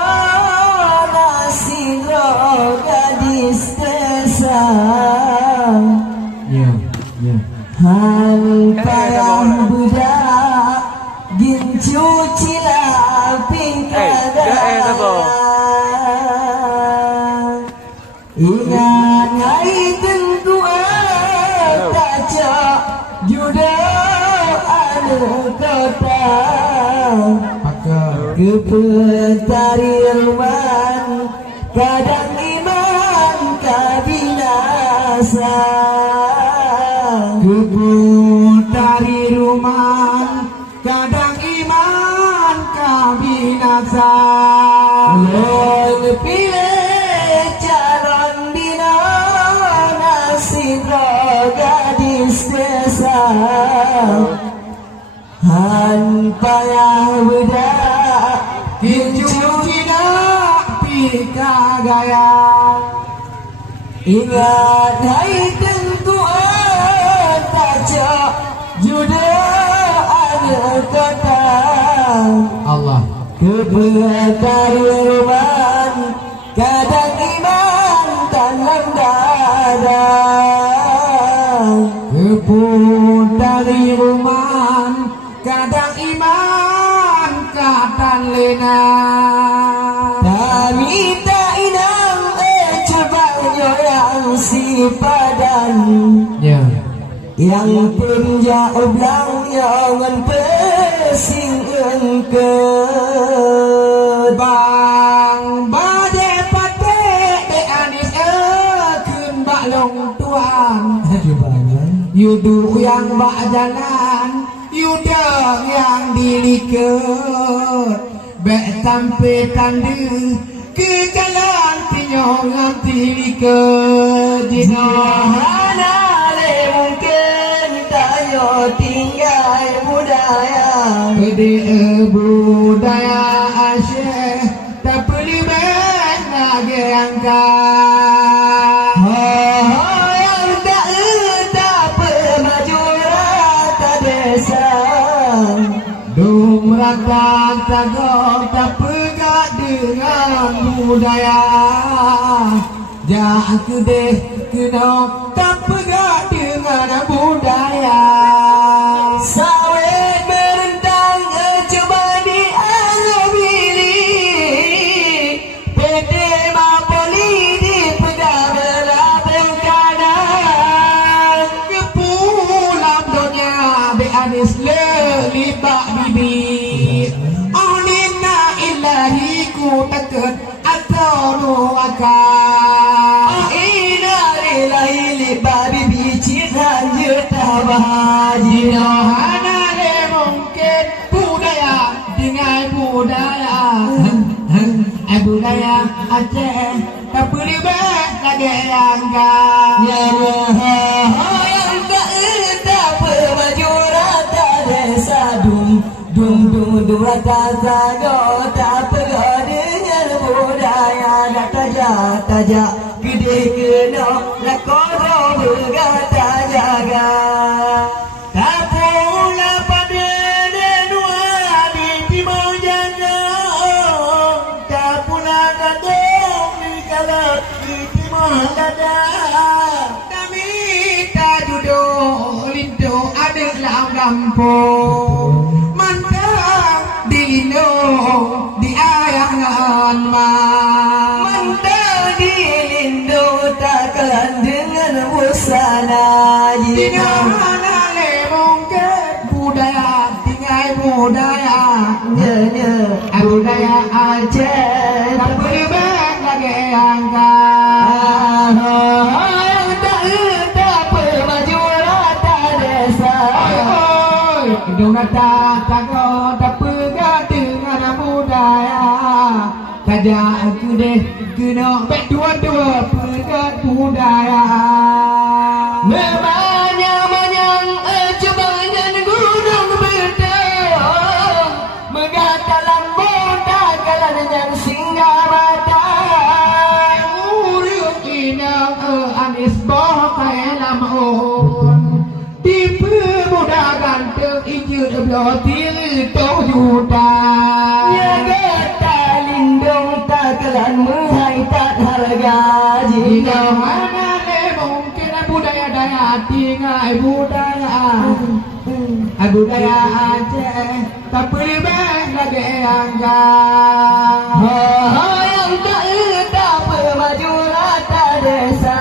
nasiro gadis desa. Hampayah budak gincu cilaping kadang. Ingat hari tentuan tak cak judak kota kepetarian kadang iman kabinasa kepetari rumah kadang iman kabinasa long pilih calon bina nasib gadis desa. Hampayah bedak kincu tidak pika gaya. Ingat hai tentuan tak cak judaan kata Allah kepetarian kadang iman tanam dada keputari rumah kadang iman katan lena kami tak inang coba yang si padan yang penjauh belang yang pesing engket bang bade patek de anis kun bak long tuan yudu yang bak jalan yudang yang diliket bek tampe tandu ke jalan pinyongan diliket dinahana le mungkin tayo tinggal budaya gede budaya asyik tak perlu lagi angkat yang tak pemajur desa dumrata tagok tak pegat dengan budaya jak kedeh kena tak pegang dengan budaya. Sawit merentang coba diambil, PT Mapoli dipegang belakang kanan. Kepulang dunia be anis lelibak bibit. Onina ilahi ku takut atau nuaka. Ina ilahi libak bibit cinta juta bahagia. Hana le mungkin budaya dengan budaya. Budaya Aceh tak berubah lagi angka. Ya yang tak berbaju rata desa dum rata sago tak pegang dengan budaya. Nak tajak gede kena lakono bergata jaga. Tak pula pada denua di timur jaga. Tak pula gantung di kalat di timur dada. Kami tak duduk lindu ada dalam kampung. Mantap di lindu di ayangan mak. Mantap di lindu takkan dengan busana. Di mana le mungkin budaya tinggal budaya. Budaya Aceh tak berubah lagi angka. Tak berbaju rata desa. Hidung rata takut tak pegang dengan budaya. Tajak aku deh kena dua-dua pegang budaya. Memanyang-manyang cobayan gunung berdang. Megatalan botak kalan yang singgah batai. Uruk inang anis bokai lamun. Tipe muda ganteng ijut blotir juta. Ya gata lindung tak kalan menghai tak harga. Jika mana le mungkin budaya daya tinggal budaya. Budaya Aceh tak berubah lagi angka. Yang tak berbaju rata desa.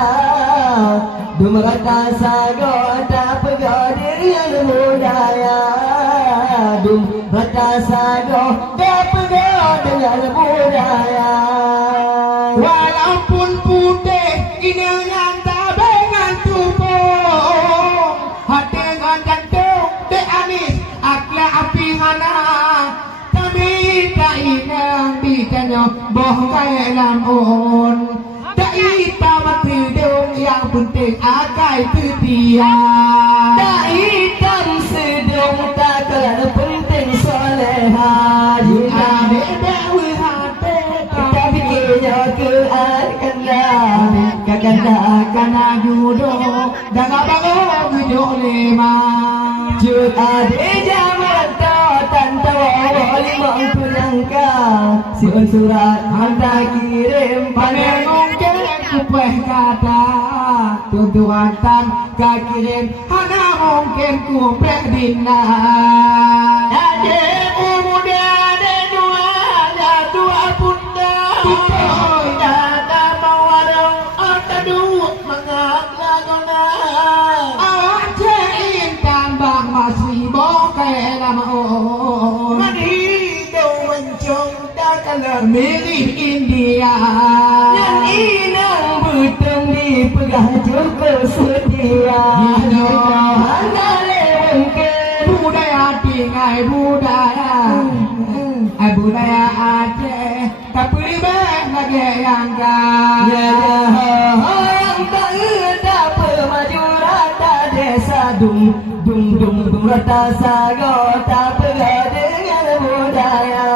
Dum rata sago tak pegang dengan budaya. Dum rata sago tak pegang dengan budaya. Walaupun putih ini yang tak dengan tubuh. Hati dengan jantung de anis akla api hana. Kami tak inang ditanya boh kaya lamun. Tak hitam hidung yang penting akai setia. Tak hitam sedung tak kalah penting soleha. Jika dewi hati kita fikirnya ke kena judo dan abang judo lima. Jut ade jaman tantawa lima pulangka. Siun surat anda kirim pada mungkin kupeh kata. Tujuan tan kirim hana mungkin kupeh dina. Ade muda ade dua bunda. Milih India yang inang beteng dipegang juga sedia. Budaya tinggal budaya. Budaya Aceh tak berubah lagi angka. Yang tak bermaju rata desa dum rata sago tak pegang dengan budaya.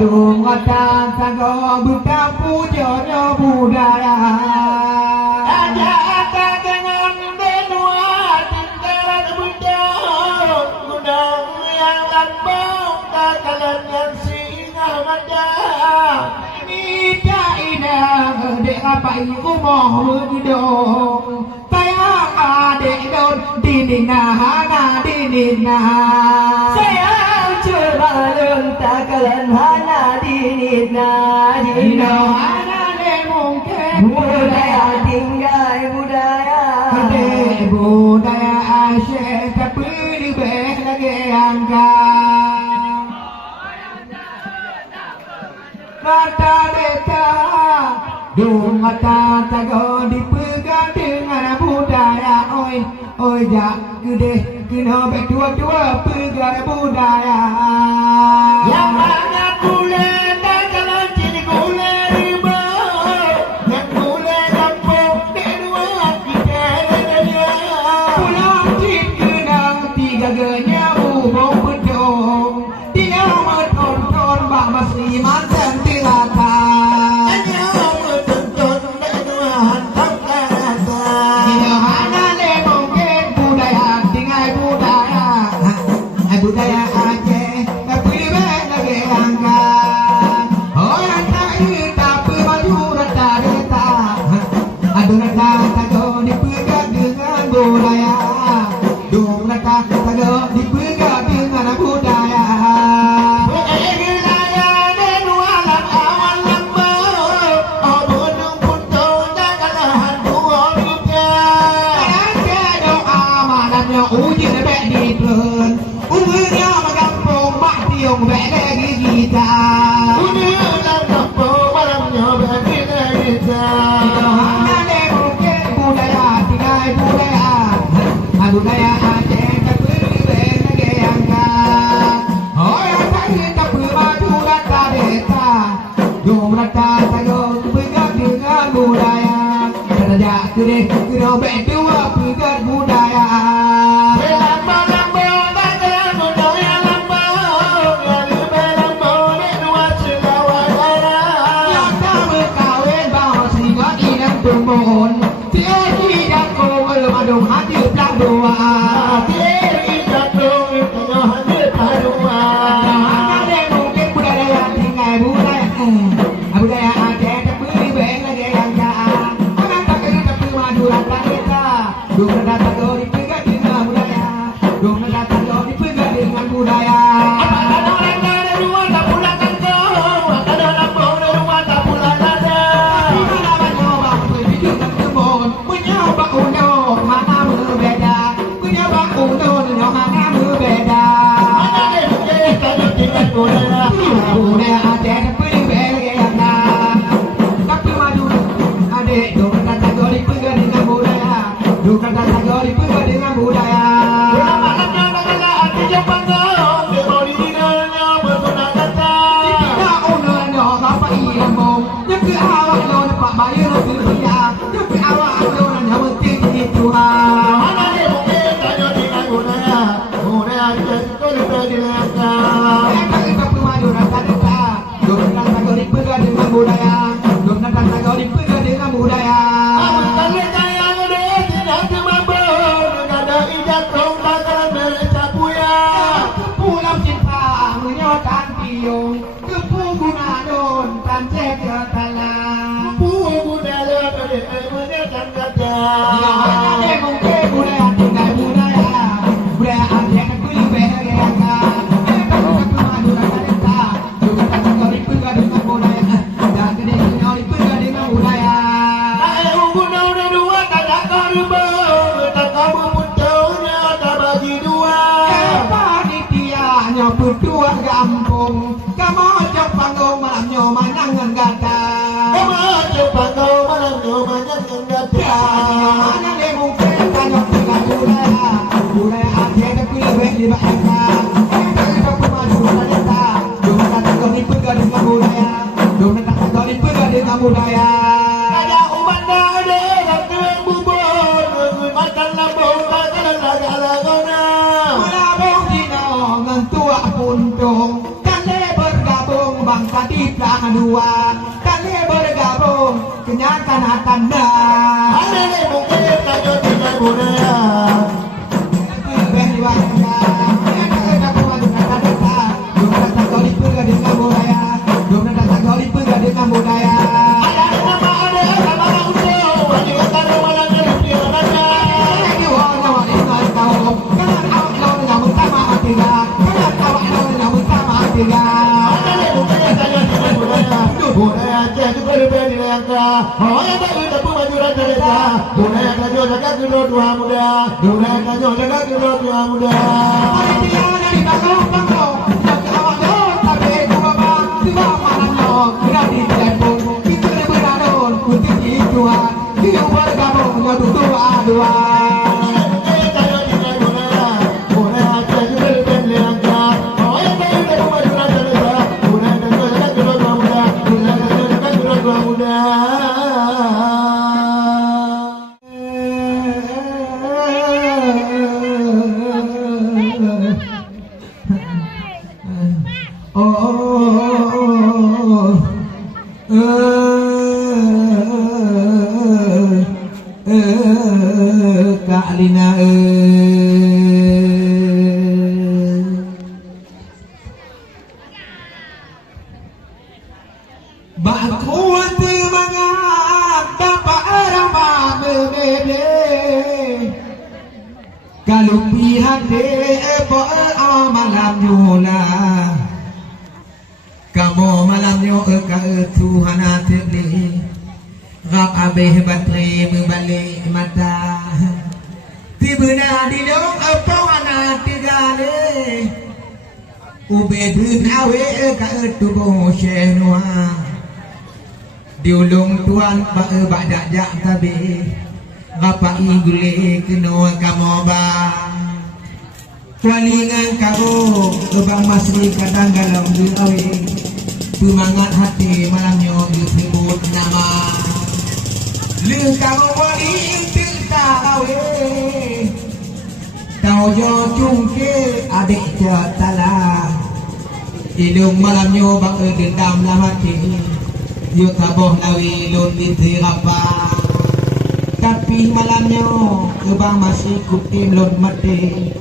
Dum rata sago buka pujonya budaya. Ada dengan benua tinggalan budaya. Yang lambang kakalan yang singa mada. Ini tak ini yang dek apa ibu mau gedong tayang adek don dininah saya coba tak kalian hana dininah hana le mungkin budaya tinggal budaya asyik tapi lebih lagi angkat kata deta dong kata tago dipegang dengan budaya oi jak gede kena berdua-dua pegang budaya yang mana kulen dan kalau cini kulen riba yang kulen kampung di dua kita pulang cik kenang tiga genya umum pedong tiga menonton bak masih mantan tirata hanya menonton dengan hantam kata hanya le mungkin budaya tinggal budaya Aceh tapi lagi angkat orang tak tapi maju rata-rata aduh rata-rata dipegang dengan budaya dong rata-rata dipegang dengan budaya ujian bek di pelan umurnya magampung mak tiung bek lagi kita umurnya magampung malamnya bek lagi kita hanya mungkin budaya tinggal budaya Aceh tapi bek lagi angkat orang tak kita maju rata desa dong rata tago pegang dengan budaya kerja gede kena bek dua pegang budaya Adung hadir tak doa tidak dong itu hadir tak doa ada mungkin budaya tinggal budaya Aceh tapi beng lagi yang jaa orang tak kena tapi maju rata kita dong rata go dipegang dengan budaya dong rata go dipegang dengan budaya ada orang ada dua tak pulang kampung ada lampau ada rumah tak pulang ada mana mencoba hidup dan kebun mencoba undang mana berbeda punya bau don mana berbeda mana deh kalau tinggal budaya Aceh tapi beda tapi maju adek dong kata goli pegang dengan budaya dong kata goli pegang dengan budaya malamnya bagala hati Jepang dong demoli dinanya bertunang kata tidak onanya apa irambong yang ke awak lo dapat bayar rupiah yang ke awak lo nanya mesti di Tuhan mana dia mungkin tanya dengan budaya itu lebih dilengkap tapi maju rata-rata dong kata goli pegang dengan budaya dong kata goli pegang dengan budaya kali saya ada tidak kemampuan ada ijat dong bakalan bercapuya pulang cinta menyotan piung kepu guna don tan cek talang kepu guna don menyotan kata ada mungkin budaya tinggal budaya Aceh tapi beda gaya tapi maju rata-rata dong kata goli pegang dengan budaya dan gede goli pegang dengan budaya berdua gampung kamu ajak panggung malamnya manangan gata kamu ajak panggung malamnya manangan gata mana deh mungkin tanya tinggal budaya Aceh tapi lebih dibahas tapi maju rata-rata dong kata goli pegang dengan budaya dong kata goli pegang dengan budaya ada umat ada dan tuang bubur makan lambung makan laga-lagona melabung dino ngentua puntung kali bergabung bangsa di pelana dua kali bergabung kenyakan tanda ada nih mungkin tajuk tinggal budaya lebih diwakilkan dengan budaya dong kata goli pegang dengan budaya Bunai Aceh juga lebih dilangka. Oh ya tak kita pun maju raja desa. Bunai Kanyo jaga kedua muda. Bunai Kanyo jaga kedua muda. Hari dia dari bangau, jaga awaknya tapi kubaba tiba malamnya kena di telepon. Kita beradon putih Tuhan. Kita bergabung nyatu dua. Kak Lina Bakuat semangat Bapak Rahmat bebede Kalau pihak depo malam nyola Kamu malam nyola ke Tuhan atli Rap abeh bateri membalik mata Tiba-tiba di dong apa anak tigale Ubedun awe ka tubuh syenua Diulung tuan bak jak tabi Rapa igule keno kamoba Kualingan kau Ubang masri kadang galau di awe Semangat hati malamnya disebut nama Lương cao wali tiếng ta awe Tao do chung ke adik jatala Ilung malam nyo bang dendam lamati Yo taboh lawi lon binti rapa Tapi malam nyo kebang masih kutim lon mati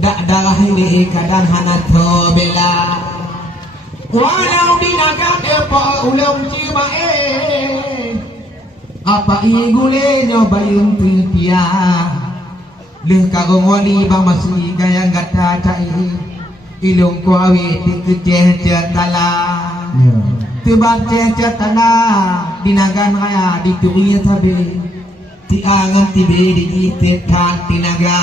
Dak darah ini kadang hanato bela Walau dinagat epo ulung cimae Apa igule nyo bayung pipia Leh kagong wali bang masih gayang gata cai Ilung ko awi dikeceh jatala Tebak ceh jatala Dinagan raya dituri tabe Tiangan tibe diitetan tinaga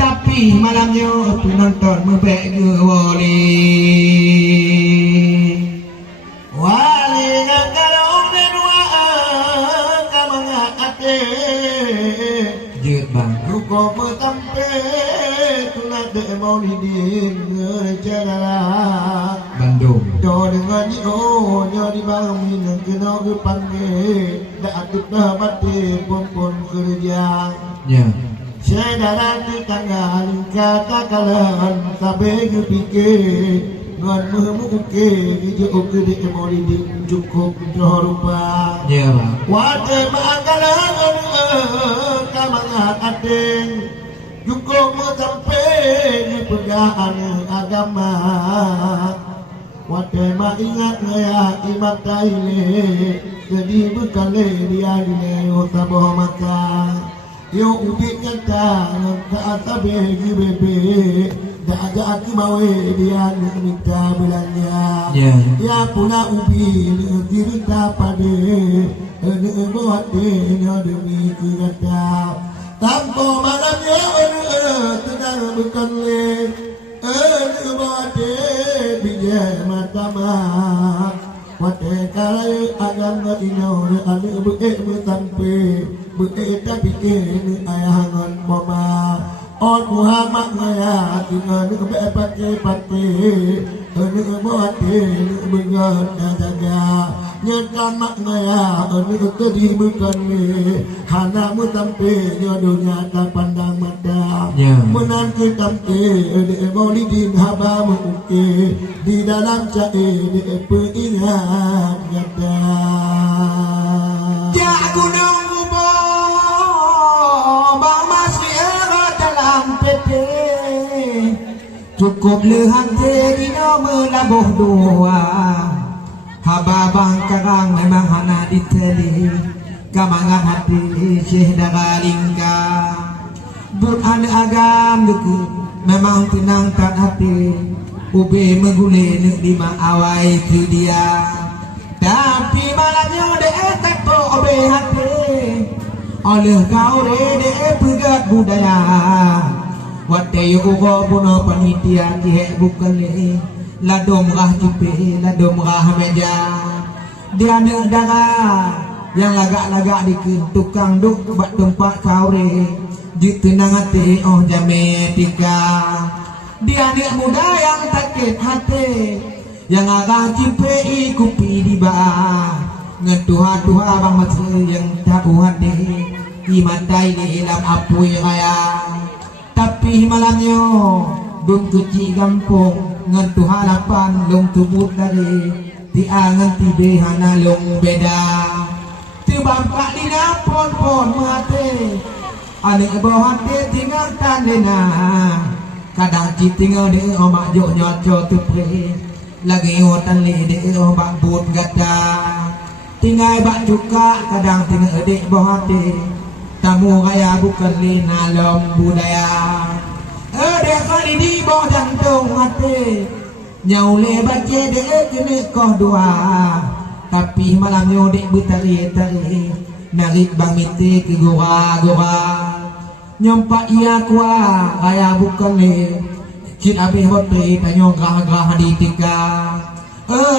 Tapi malamnya penonton mebek ge wali Wali ngangkalong denua kamangat ate Jut bang Ruko metampe Tulat de maulidin Ngerejadara Bandung Do dengan nyo Nyo di bangun Kena kepanggil Dak atuk dah mati Pompon kerja Ya Sedaran di tanggal Kata kalan Sampai pikir Ngan memuke Dijuk ke di maulidin Cukup rupa Ya bang Wate makalan Kamangat adeng Cukup sampai pegaan agama Wate ma ingat ngaya imat taile Jadi bekale dia dine Otaboh maka Yo ubik nyata Ke atabe bebe Dak aja aku mawe dia minta belanja Ya pula ubi Dirita pade Buate demi kata Tanpa malamnya Tenang bukan leh Buate Bijak matama Wate kalai agam ngadino Ane beek metampe Beek tapi kene ayahangan mama On Muhammad ngaya Tinggal beek pake Ane buate Bengan jaga Nyekan mak ngaya Ane ketedi bukan leh Hana metampe Nyodonya tak pandang mata Menanti tampe Dek maulidin haba menguke Di dalam cae Dek peringat Gada Jak gunung kubo Bang masih erat dalam pete Cukup lehang terino melabuh doa Haba bang karang memang hana diteli Kamangan hati syekh daralingka Bukan agam deku Memang tenang tak hati Ube menggule nek lima awai tu dia hati oleh kau de pegat budaya wate yugo puno panitia ki bukan le ladom rah cipe ladom rah meja dia negara yang lagak-lagak di tukang duk buat tempat kau re di tenang hati oh jametika dia anak muda yang sakit hati yang akan cipe ikupi di bawah ngetuha-tuha bang masih yang tak hati imadai di dalam apuy raya tapi malamnya dun kuci gampung ngentu harapan long tubut dari tiangan tibe hana long beda tibam kak dina pon mate ane bawah hati tinggal tandena kadang tinggal de omak jok nyoco tupre lagi hotan li de omak but gada tinggal bak cuka kadang tinggal dek bawah hati tamu kaya bukan lina lom budaya dek kali di bawah jantung hati nyaule baca dek kene koh dua tapi malamnya dek bertari-tari narik bang miti ke gora-gora nyompak ia kuah kaya bukan le cik abis hoti tanya gerah-gerah di tika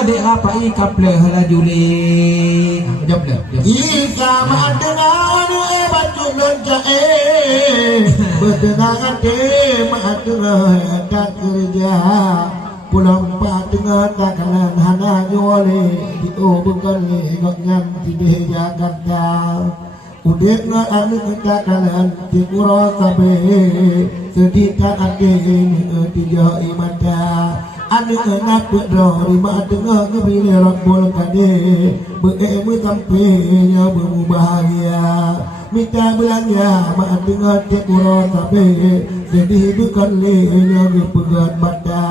dek apa ikap le hala juli jawab le ika madengan batu loncae berdenang ade madengan tak kerja pulang padengan tak kanan hana nyole di bukan le ngam tibe Jakarta udek na anu tak kanan di pura kabe sedih tak ade tiga imada anu enak berdoa di madengan kebile rabbul kade beemu tampilnya berbahagia minta belanja maaf dengar tekuro tapi jadi bukan lehnya berpegat mata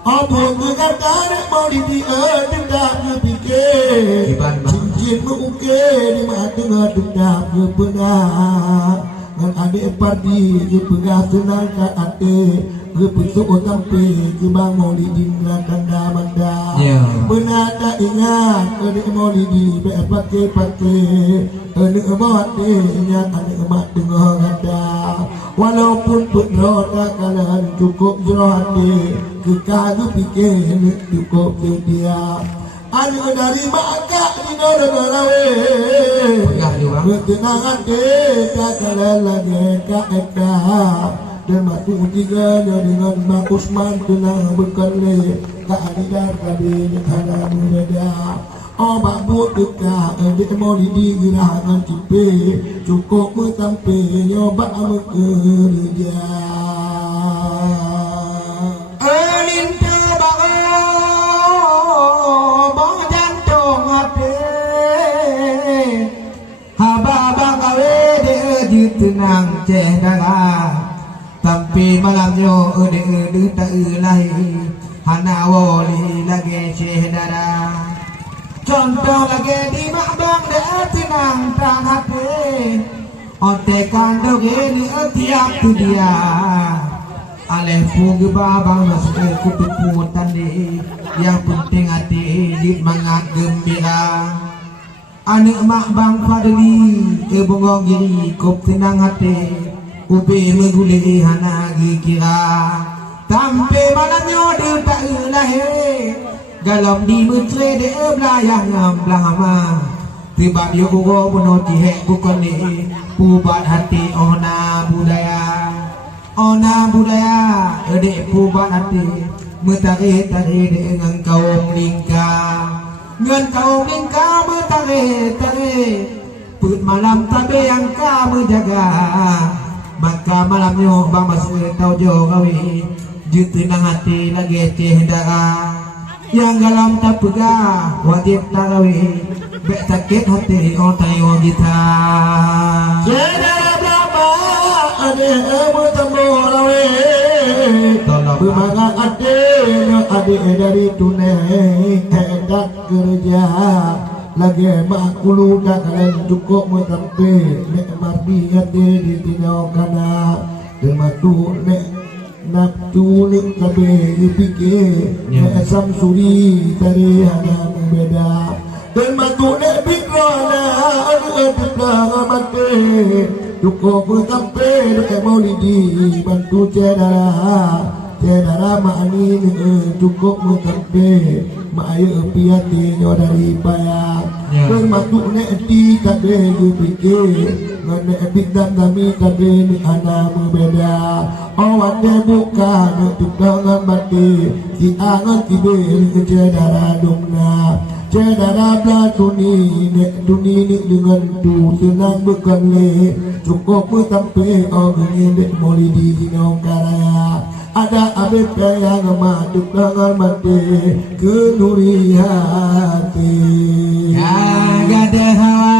apa kata mau di dia tidak berpikir cincin mengukir di maaf dengar tidak berbenar dan adik parti berpegat senang kat hati berpesuk tampi kebang maulidin tanda manda benar tak ingat adik maulidi pakai adik emak ingat adik emak dengar kata walaupun berdoa tak kalah cukup hati kekal fikir cukup dia adik dari makak di nara-narawe bertenang hati tak kalah lagi kak dan matu tiga dengan Mak Usman tenang berkali tak adidar kali dengan muda Mak buat dekat adik maulidi gerakan cipe cukup mentampi nyoba bekerja elintu bang jantung hati haba bang awe de tenang ceh darah tapi malamnya ede tak ilahi hana wali lagi syedara contoh lagi di makbang dah tenang tang hati ote kandung ini tiap tu dia aleh pugu babang masuk kutu tandi yang penting hati di mangat gembira anak makbang Fadli bongong giri kop tenang hati ubi meguli hana kira tampe malamnya de tak lahir galam di metre de belayah ngam belama tiba yo go bono tihek bukan ni pubat hati ona budaya ede pubat hati metare-tare dengan kaum lingka metare-tare put malam tabe yang ka menjaga maka malamnya bang masih tahu jauh kawi jutenang hati lagi cedera yang galam tak pegah wajib tak kawi bek sakit hati otai wajita cedera berapa ada bertemu kawi bermangat adik dari tunai tak kerja lagi makulu tak kalian cukup mentampi nek mardi hati di tinau kana dematu nek nafsu ning kabe dipikir nek samsuri tari hanya beda dematu nek bikrona anu tukang mati cukup sampai dekat maulidi bantu cedara makni cukup sampai mak ayo piati nyo dari bayar bermasuk nek di kade gue pikir nek bidang kami kade ni ana berbeda awan de bukan tukang mati si angan tibe cedara dongna cedara platuni nek duni ni dengan tu senang bukan le cukup sampai orang dek maulidi nong karaya ada abid yang maduk dengan mati kenuri hati jaga hawa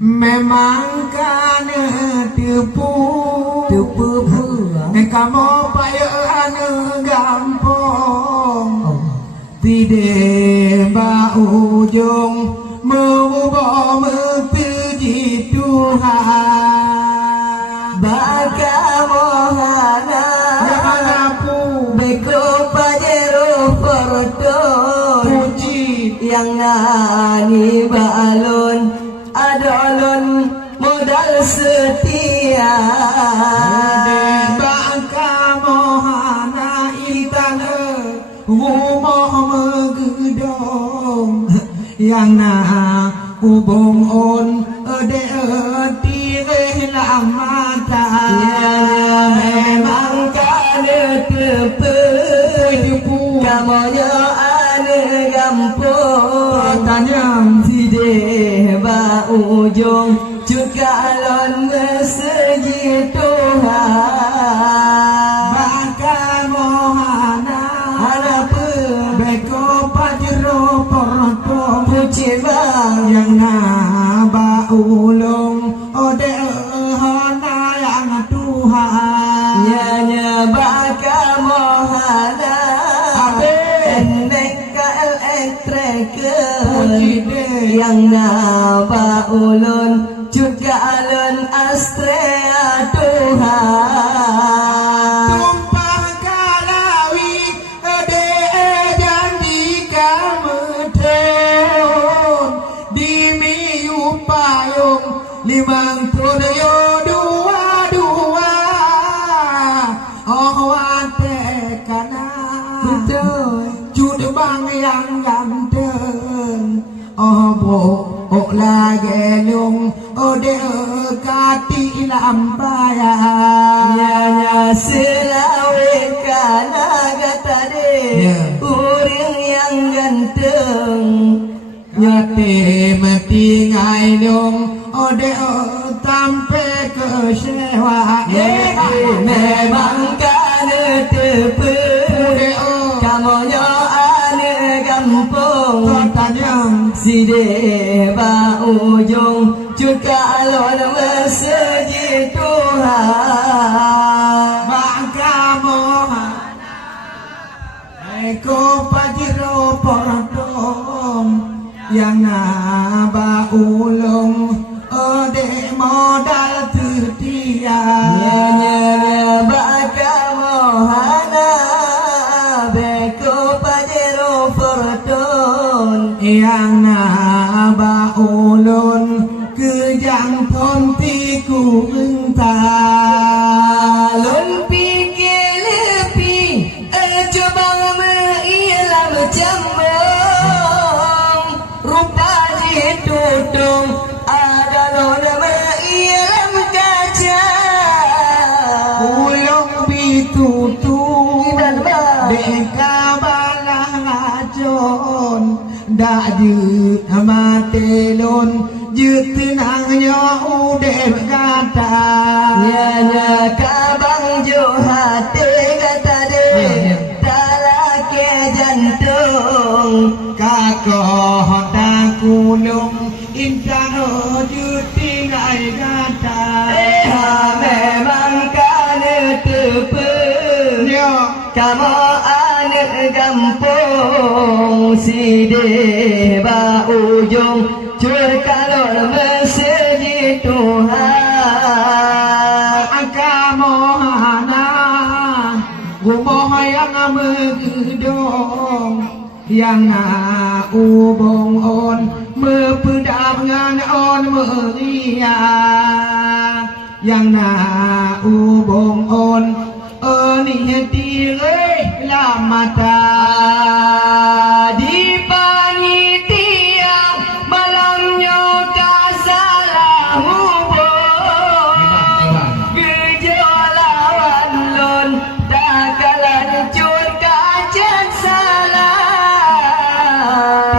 memang kan tipu kamu payah gampang tidak ujung mengubah mentuji Tuhan baka mohana beko pajero perdon puji yang nani balon adolon modal setia baka mohana itang rumah megedong yang na ubong on ade tire lamata memang kane tepe kamoyo ane gampang tanyam side ba ujung juga lon meseji Tuhan baka mohana harape beko pajero porto puji bang yang naba ulung ode hana yang Tuhan nyanya baka mohana NKL yang naba ulun juga alun astrea Tuhan tumpah kalawi ede janji kamuteon di miu payung limang tuyo dua oh wate kana jud bang yang ganteng oh bo lagi lung ode kati lampaya nyanya selawe kana gatade uring yang ganteng nyate mati ngai lung ode tampe kesewa memang kana tepe kamonya ane gampang tanyam side ba ujung juga alon meseji Tuhan baka mohana eko pajero portom yang naba ulung ode mo lon cứ yang thon ti ku ưng ta lon pi ke le pi coba me ialah macam mong rupa di tudung ada lon me ialah kaca ulong bi tutu deka balang ajon đã dư mà tê lôn dư tư nàng nhỏ u đệm gata nhà nhà ca băng vô hà tê gata đê ta la ke jantung ca cò ta cu lung intano dư ti ngài gata ha mẹ mang ca nư tư pư Kamu anak kampung si deba ujung cur kalau masjid Tuhan kamu anak gumoh yang megedong yang na ubong on mepedam ngan on meria yang na ubong on ni tirai la mata di panitia malamnya kasalah hubung gejolawan lon takalan cur kacan salah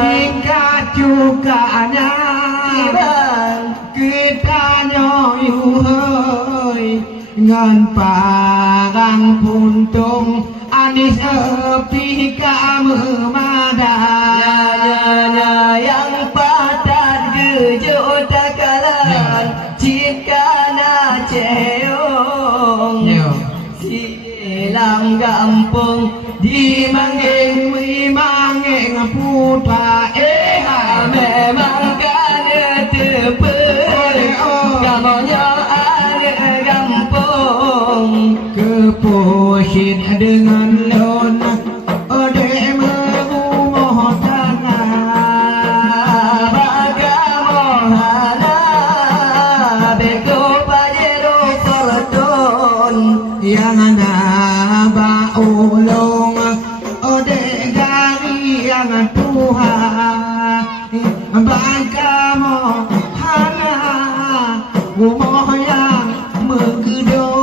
tingkat juga anak kita nyoy ngan parang puntung anis api kamu mada yang padat gejo takalan jika na ceong silang gampung di manggeng putra memang kan tepe kamunya kepusin dengan lon ode mengumoh tanah bagamohana beko pajero korton yang naba ulung ode gari yang Tuhan bagamohana gumoh yang megedong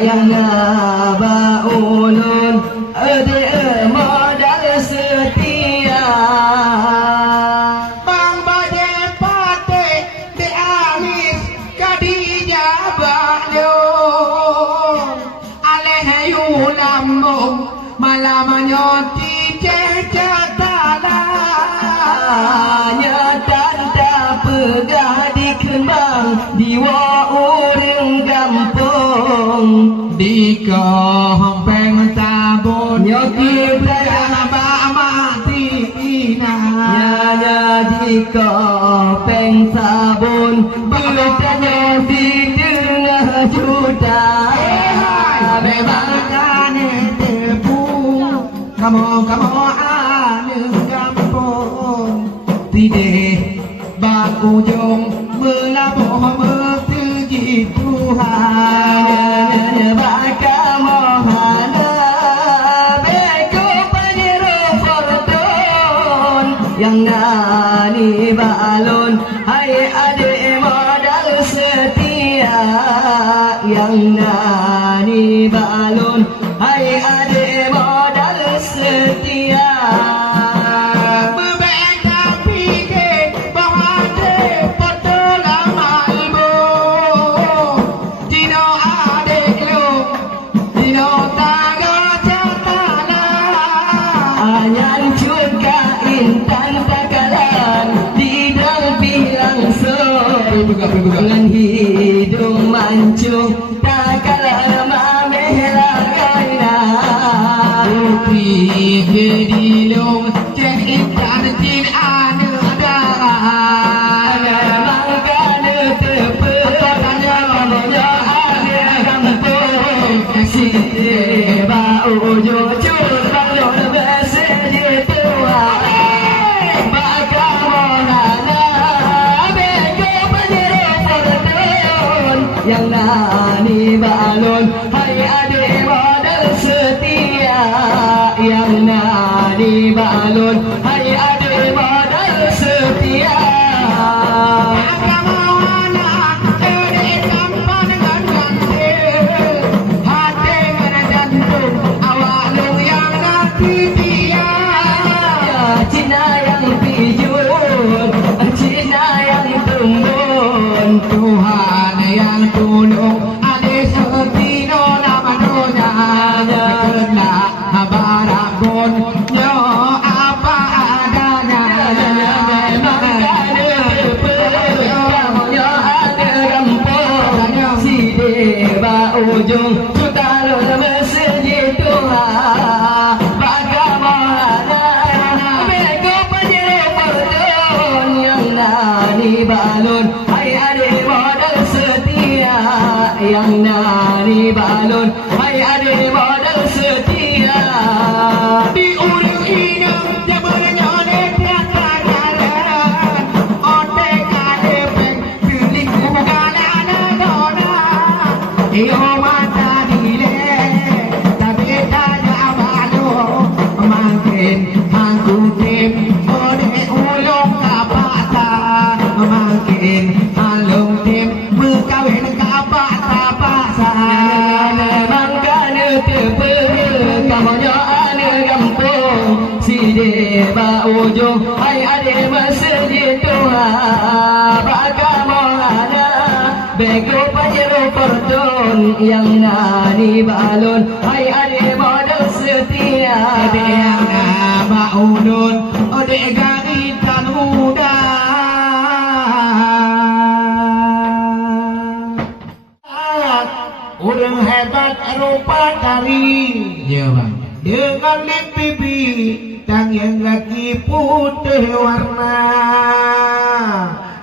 yang naba ulun ade modal setia bang baje pate de alis kadija ba'do aleh yulamung malamanyo ti cecatala nyetan tak pegah dikembang diwa urang gampung di kompeng tabun nyoki berapa mati ina nyanya di kompeng sabun bertanya di tengah juta bebakan tepu kamu ane gampung tidak baku jong melabuh metuji Tuhan bagamohana beko panjero forton yang nani balon hai ade modal setia yang nani balon hai ade modal setia dengan hidung mancung tak kalah mamehlah kaina putih gedilung cek intan tin anu ada mangkane tepe katanya kamunya ada kampung si ba ujo cur balon bese di tua bagamohana nani balon, hai adik modal setia. Yang nani balon, hai adik modal setia. Tuhan yang tolong adik setino namanya kena barakon nyo apa adanya memang ada perjamunya ada rempong si deba ujung tutalun masjid Tuhan bagaimana bego penjero perdon yang nani balon yang nari balon, hai adik modal setia. Di urang inang jabarnya dekat kanaran, otek kadepeng pilih bukan dona. Iyo mata dile, tapi tanya malu, makin angkutin ode ulung kapata, makin halung tim berkawin kapata. Deba ujung hai adik masjid Tuhan bagaimana bego panjero perdon yang nani balon hai adik modal setia. Adik yang nama unun adik gangitan muda orang hebat rupa dari ya bang dengan lip pipi dan yang lagi putih warna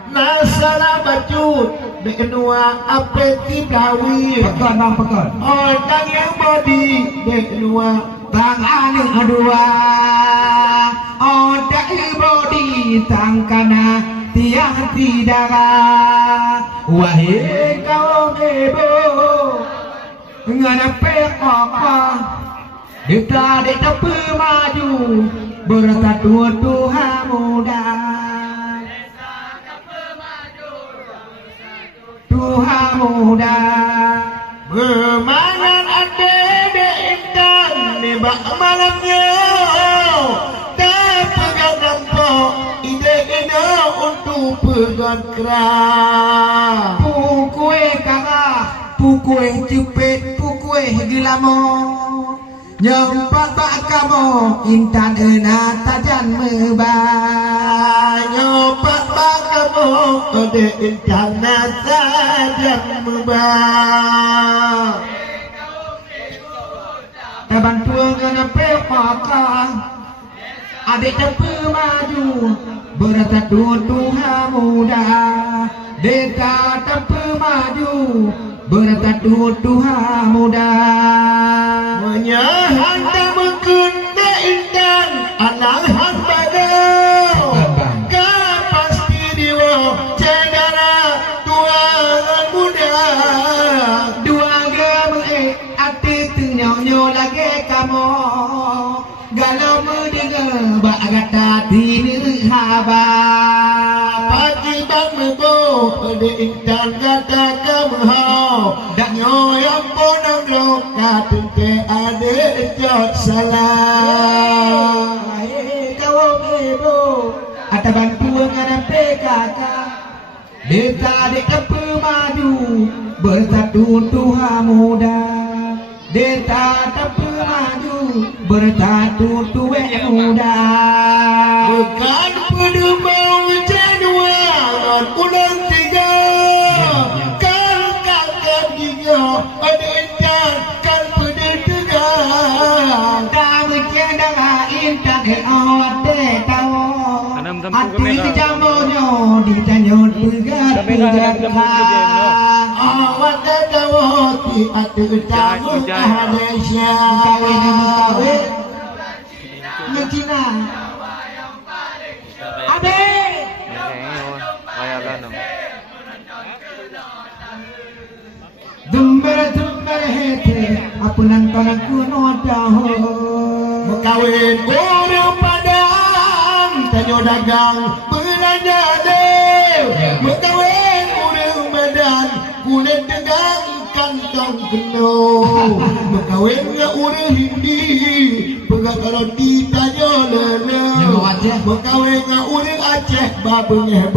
nasala bacut benua apeti dawi pekan bang pekan oh dan yang body benua bang ane adua oh dan body tangkana tiang tidak wahai kau bebo ngana apa Dita maju bersatu Tuhan muda. Tuhan muda bermangan ade intan nebak malamnya tak pegang nampak ide-ide untuk pegang keras. Pukue kakak, pukue cepet, pukue gelamo. Nyempat pak kamu intan enak tajan mebah. Nyempat pak kamu ode intan tajan mebah. Taban tua ngana pepaka adik tepe maju bersatu Tuhan muda. Deta tepe maju bersatu Tuhan muda. Menyahan tak mengkunda intan anak hamba kau. Kau pasti diwa cedera tuangan muda. Dua gemu ati tenyo lagi kamu. Galau mendengar bak kata tini haba. Pagi bang mebo pada intan kata kamu hau. Dan yang ponang lo kata ade jod salah. Kau mebo ada bantuan ada PKK. Desa adik tepe maju bersatu Tuhan muda. Desa tepe maju bersatu Tuhan muda. Bukan pedemau Januari bulan 3. Kan kakak tiga ada intan kan pedih tegang. Tak bercandang intan awate tahu. Hati kejamunya ditanyut pegat-pegat. Awat tahu ti atu tamu Malaysia. Kawin Cina. Abe. berhete apa nang tanah kuno dah Kawin orang Padang tanyo dagang belanja deh Kawin orang Medan kulit dagang kantong penuh Kawin orang Hindi pegang roti tanyo lele Kawin orang Aceh babengeh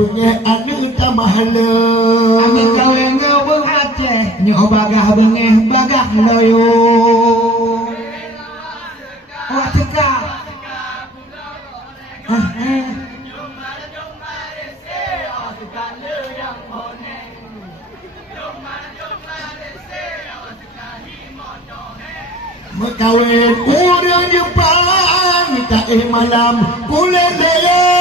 anu tamah le Amin kawin orang Aceh nyo bagah bengeh bagah loyo Awak cekak Kawin orang Jepang tak malam kulit lele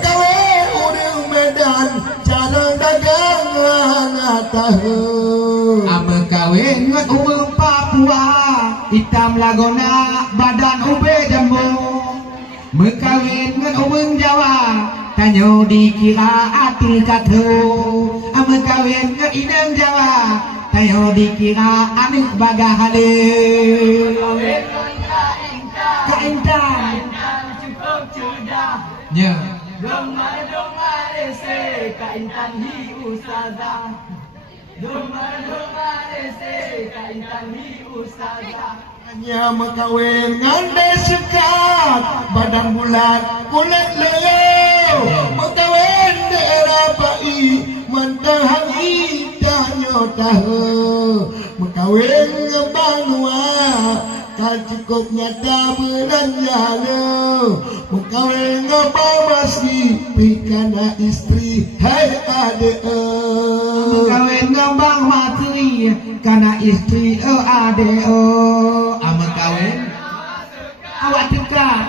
Kawin orang Medan cara dagangan tahu Ame kawin ngat orang Papua hitam lagona badan ube jambu Mekawin ngat orang Jawa tanyo dikira atil katu Ame kawin ngat inang Jawa tanyo dikira anik bagah hale Kaintan cukup cerdas Ya Domar ese kaintan hi ustazah Domar ese kaintan hi ustazah hanya mekawin ngande sekat badan bulat kulit lele mekawin daerah pai mentahang itanyo tahu mekawin ngebanua kan cukup nyata belanja le mekawin ngebamasi pikana istri hai ade Kawin ngembang mati karena istri ade Ame kawin awak dekat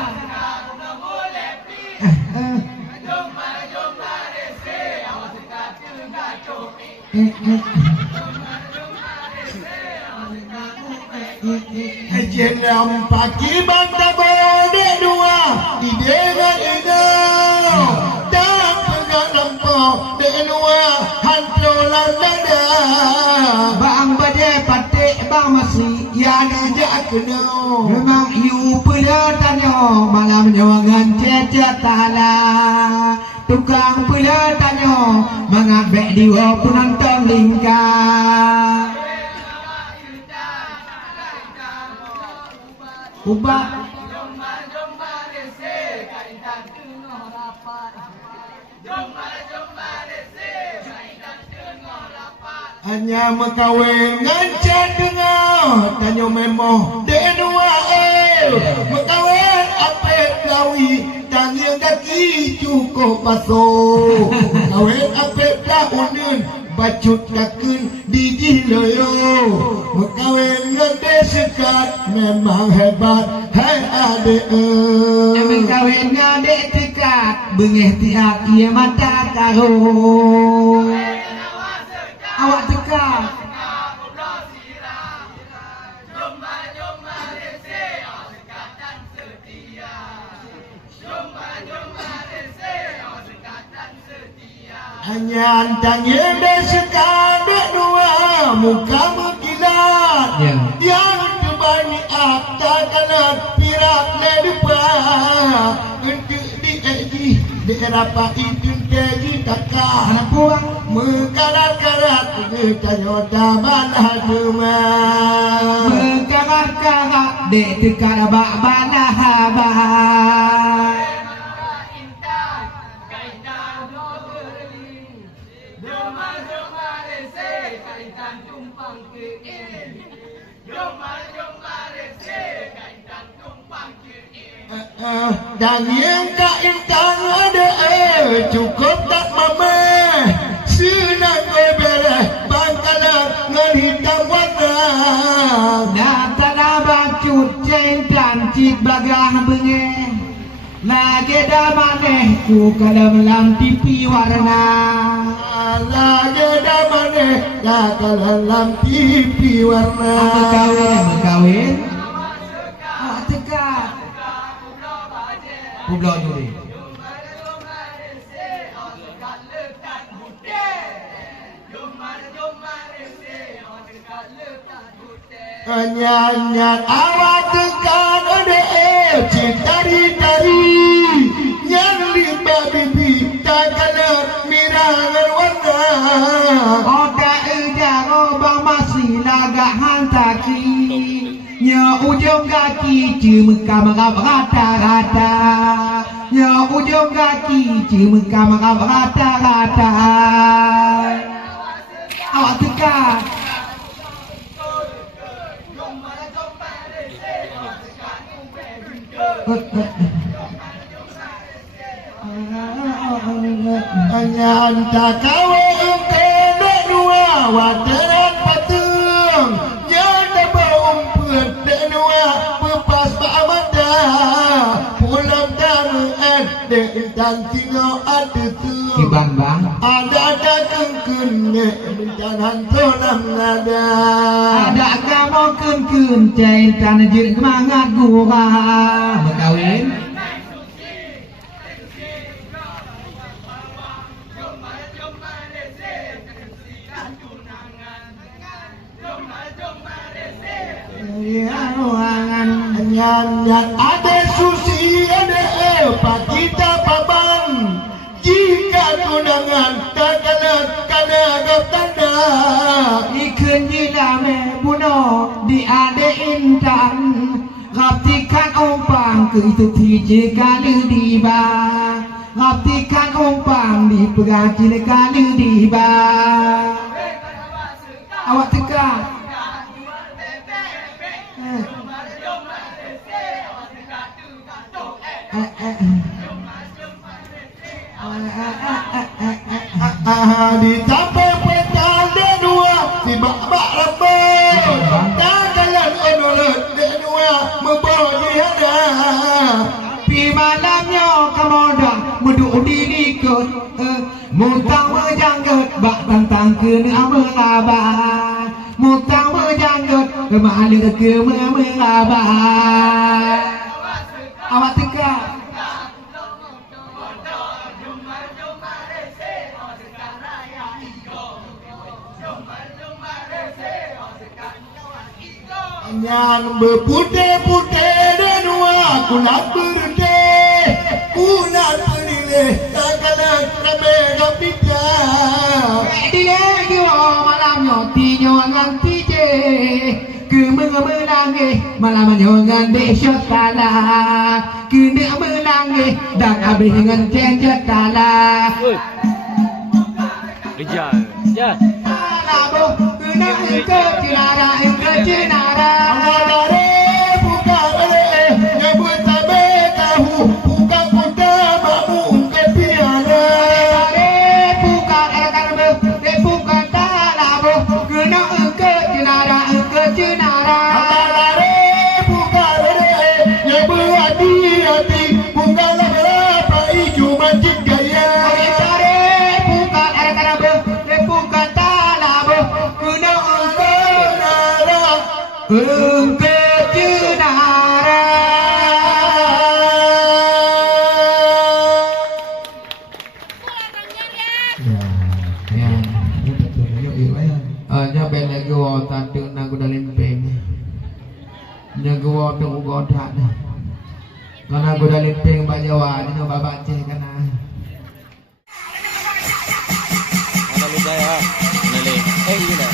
Jenam pagi bangsa bode dua ide dengan ide tak pegang lampau denua hantulan dada Bang bade patik bang masih ya dijak kena Memang you pula tanya malam nyangan cecet tala Tukang pula tanya mengabek diwa penonton lingkar Ubah Domar ese kaintan tengah rapat Domar ese kaintan tengah rapat hanya mekawin ngancet dengar tanya memoh denua mekawin apet gawi tangan kaki cukup basuh mekawin apet dahunin bacut kakun di loyo mekawin ngede sekat memang hebat hai ade Amin kawin ngadek dekat bengeh tiap ia mata karo Awak dekat Domar ese sekatan setia Domar ese sekatan setia hanya antang yende sekadek dua muka berkilat yang terbani akta kanan pirak le depan untuk di daerah itu teji kakak Anak puang mekarat-karat tanya daman haduma Mekarat-karat dek dekat abak banah abak Domar ese kaintan tumpang ke ini Domar ese kaintan tumpang ke ini dan yang kaintan ada cukup tak mameh senang bebereh bangkalan ngan hitam warna Nata bacut centan cik bagah bengeh Lagi dah maneh ku kalau lam TV warna lagi dah maneh dalam TV warna Kawin Awak tegak Pulau Juri Domar ese lekat Nyanyian awak tekan ode citari-tari yang lima bibi takalat mirangan warna Oda ejang obang masih lagak hantaki Nya ujung kaki cimekam-kam rata-rata Nya ujung kaki cimekam-kam rata-rata Awak tekan hanya anta kawe engke dua wateran patung nyata baumpun dua bepas ba'amada pulang daruan de intan tino ada tu Kiban bang ada kengkun ne mintan hantolam nada Ada kamu kun cai tanah jirik semangat gua berkawin Ya ruangan nyanyian ada susi ada pakita paban jika tunangan kakalat kadagap tanda Ikan jilame buno di ade intan Raptikan ompang ke itu tije kali diba Raptikan ompang di pegaci kali diba Awak tekan Ditambah petang dan dua si bak-bak rambut kakalat onolet dan dua membawa dihada Pi malamnya kamoda muduk diri kot Mutang menjanggut bak tantang kena melabah Mutang menjanggut kemalir ke melabah Awak tekan Nyan berputih-putih dan dua kulat berdeh kulat penilih kakalat rabe gapita Dile kiwa malamnya tinyo ngan tije Kemenangih malamnya ngan besok kala Kena menangih dan habis ngan cenjet kala Kejar. Ya. Alabu kena engkau cinara engkau cinara Amadare buka bale nyebut tabe tahu buka kuda mamu ke piala Bukan karbe bukan talabu kena engkau cinara engkau cinara Amadare buka bale nyebut hati-hati buka berapa hijau macam gaya Bukan karbe bukan talabu kena engkau nara engkau cinara Nya ben lagi wa tantu na ku dalim peng. Nya ku wa tu ku godat. Kana ku dalim peng ba Jawa ni no baba ceh kana. Mana lu saya? Nale. Gila.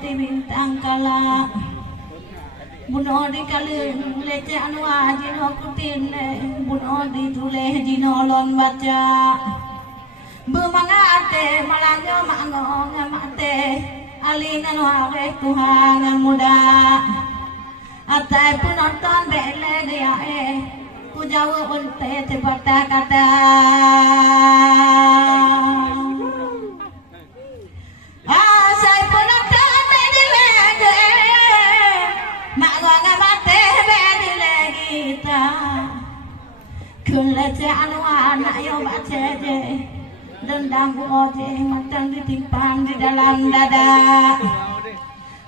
ti bintang kala buno di kalung lece anu ajino kutin buno di tule jino lon baca bumangate malanyo mango ngamate alingan wake Tuhan muda atai penonton bele dia ku jawa unte tebata kata asai penonton bele mak ngamate bele kita kulece anu anak yo baca je dendam oje matang ditimpan di dalam dada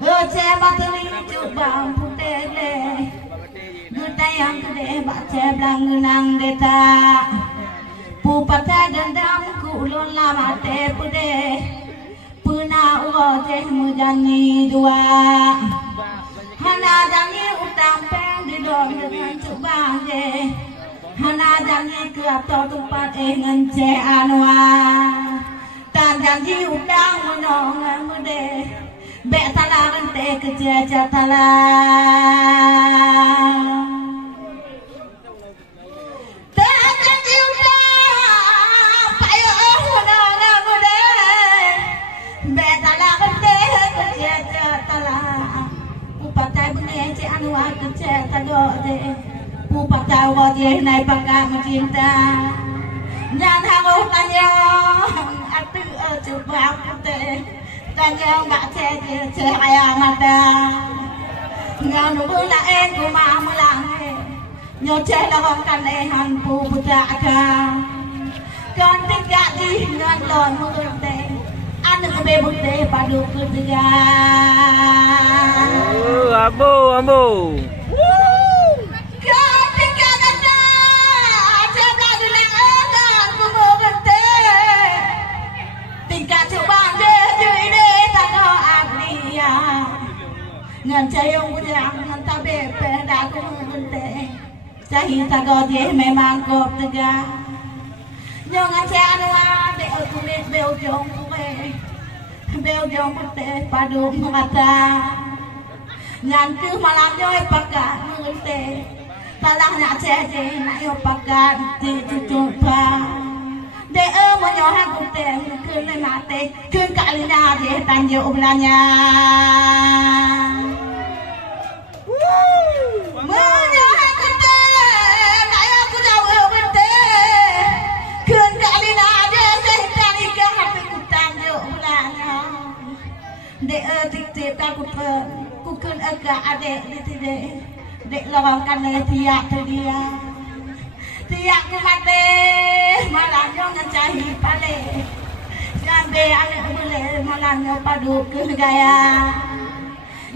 oje matang coba putele gede yang gede baca belang genang deta pupata dendam kulon lama te pude puna oje mujani dua hana janji utang peng di dom dengan coba je hana janji ke atau tempat ngence anwa tan janji udang menong mude be talang te kejaja talang tan janji udang payo menong mude be talang te kejaja talang upatai bengece anwa kejaja dode Pupatau wajah naik bangga mencinta dan hangus tanya atu coba putih tanya mbak cahaya mata nggak nunggu lain rumah melangi nyoceh lawang kanehan pu budaka kan tinggal di ngan lon murte anu bebute padu ketiga ambo ngan cayong budang ngan tabe peda ku ngente cahi tago dia memang kop tega nyong ngan anwa de kulit beu jong kuwe beu jong pute padu mata ngan ku malam joy paka ngente talah nak ceje nak yo paka di tutupa de mo nyo ha kute ku le mate ku kalina de tanjo belanya Menyahat kita, naya aku jauh berte. Kun kali nade sehitan ika hati kutang jo ulanya. De tik tik takut kukun agak adek ditide. Dek lawangkan tiak dia. Tiak ku mate malam yo ngecahi pale. Jambe anak bule malam yo padu ke gaya.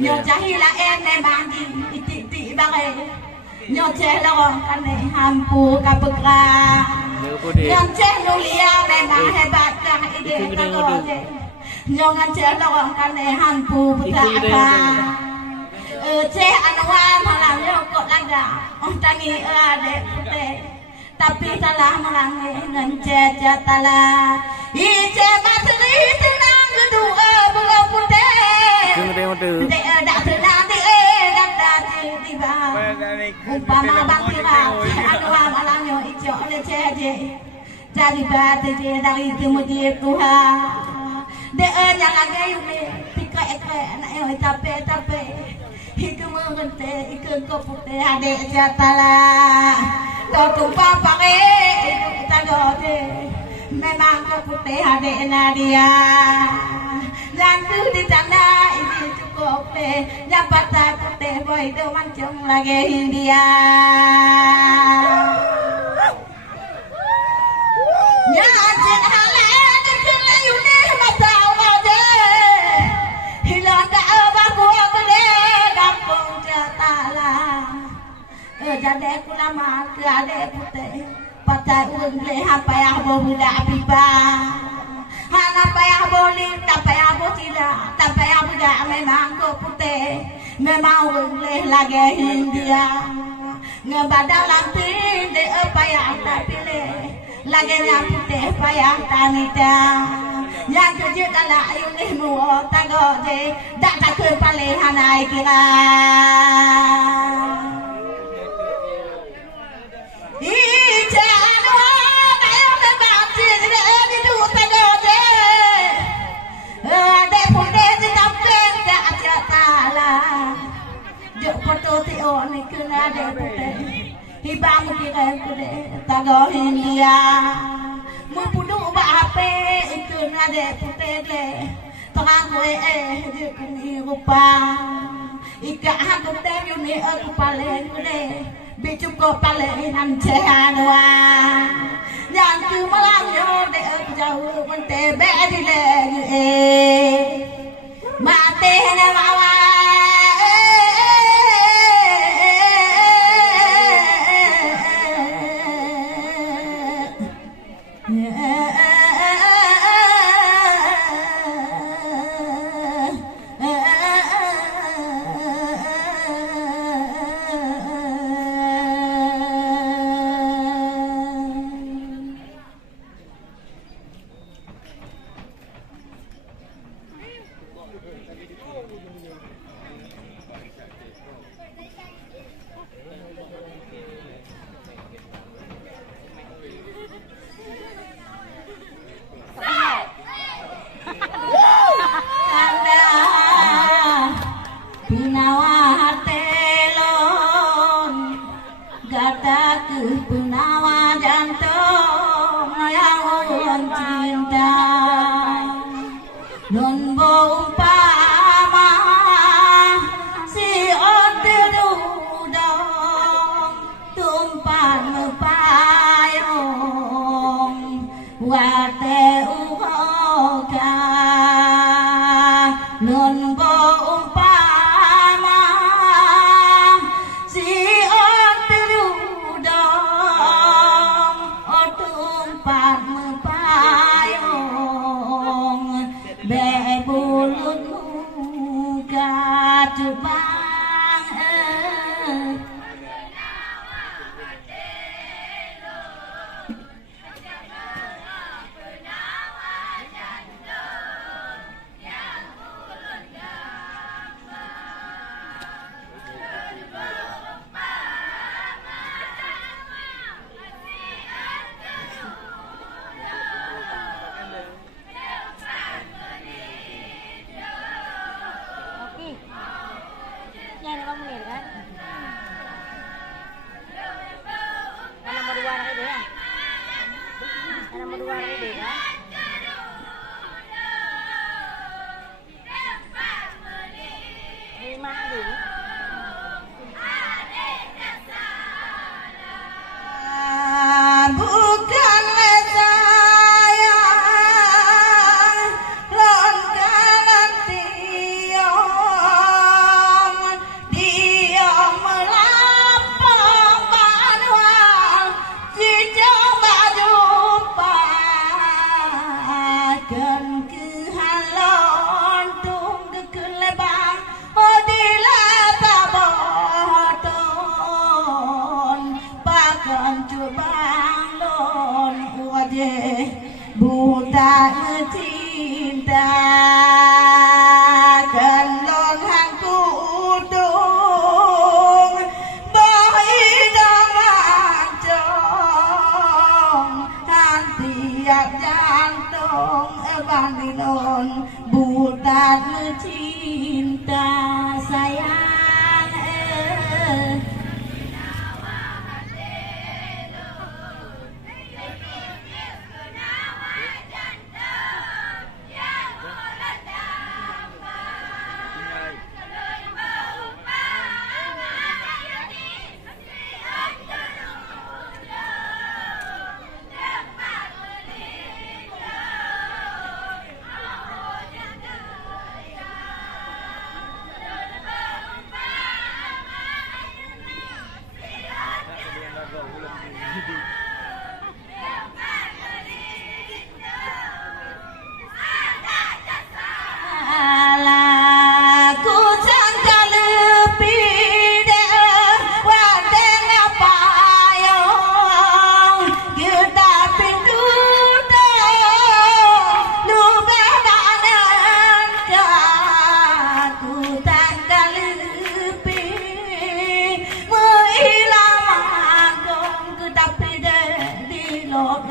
Nyo cahila memang di bagai nyo celong kane hampu kapekra nyo celulia memang hebat kah ide kagoje nyo celong kane hampu putaka anwa malam yo kok laga tangi ade pute tapi salah malang ngence jatala ice matri tenang kedua belum pute de dak tenang de dak tiba umpama bang tiba anwa malang yo ijo le ceje jadi bate je dari temu dia Tuhan de yang lagi yune tika ekre anak yo tape iku mengente iku kopute ade jatala to tumpah pake iku kita gode memang kopute ade nadia lantu di tanda ini cukup deh dapat takut deh boy itu mancung lagi India nyajin halen kena yune mata wade hilang ke abah gua gede kampung jatala jade kulama ke ade putih patai unle apa yang budak pipa hana payah boleh tak payah tidak tak payah budak memang ko putih memang unle lagi India ngebadang lampin de payah tak pilih lagi yang putih payah tanita yang kerja dalam ayun ilmu tago je dak tak ke paling hanai kira Ijano tayo na bati de di tu tago je ade punde di tampe dak jatala jo foto ti on kena de pute hibam kira kude tago India Mupudu ba ape itu nade putede tangan gue jepuni rupa ika hantu temu ni aku paling gede bicu ko paling nam cehanwa yang tu malang yo de aku jauh mante be di le mate na mawa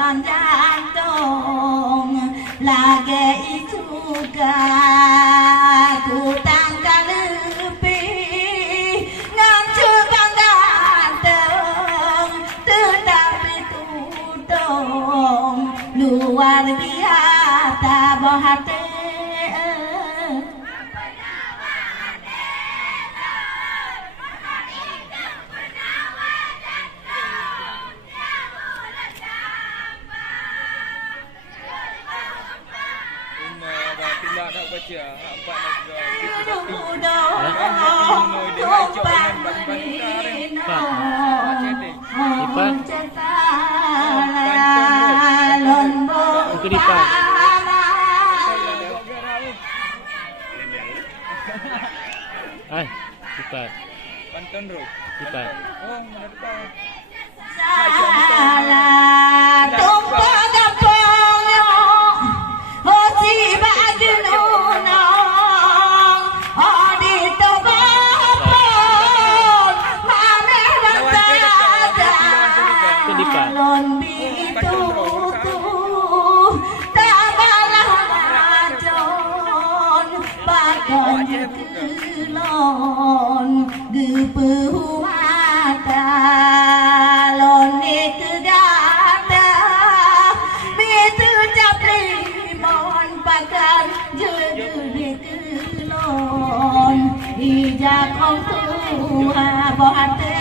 depan jantung lagi juga ku tanggal lebih ngancur bang ganteng tetapi tudung luar biasa bohate. Nak baca nampak nak Pantun bro. Cepat. Oh, mendepan. Salah tumpah gampang yo. Hosi bajuno adi to bapon mame wata lon bitu tabalah majon pakon jekelon gepehu mata lon itu dada bitu capri mon pakan jege kelon ija kong tuha bohate.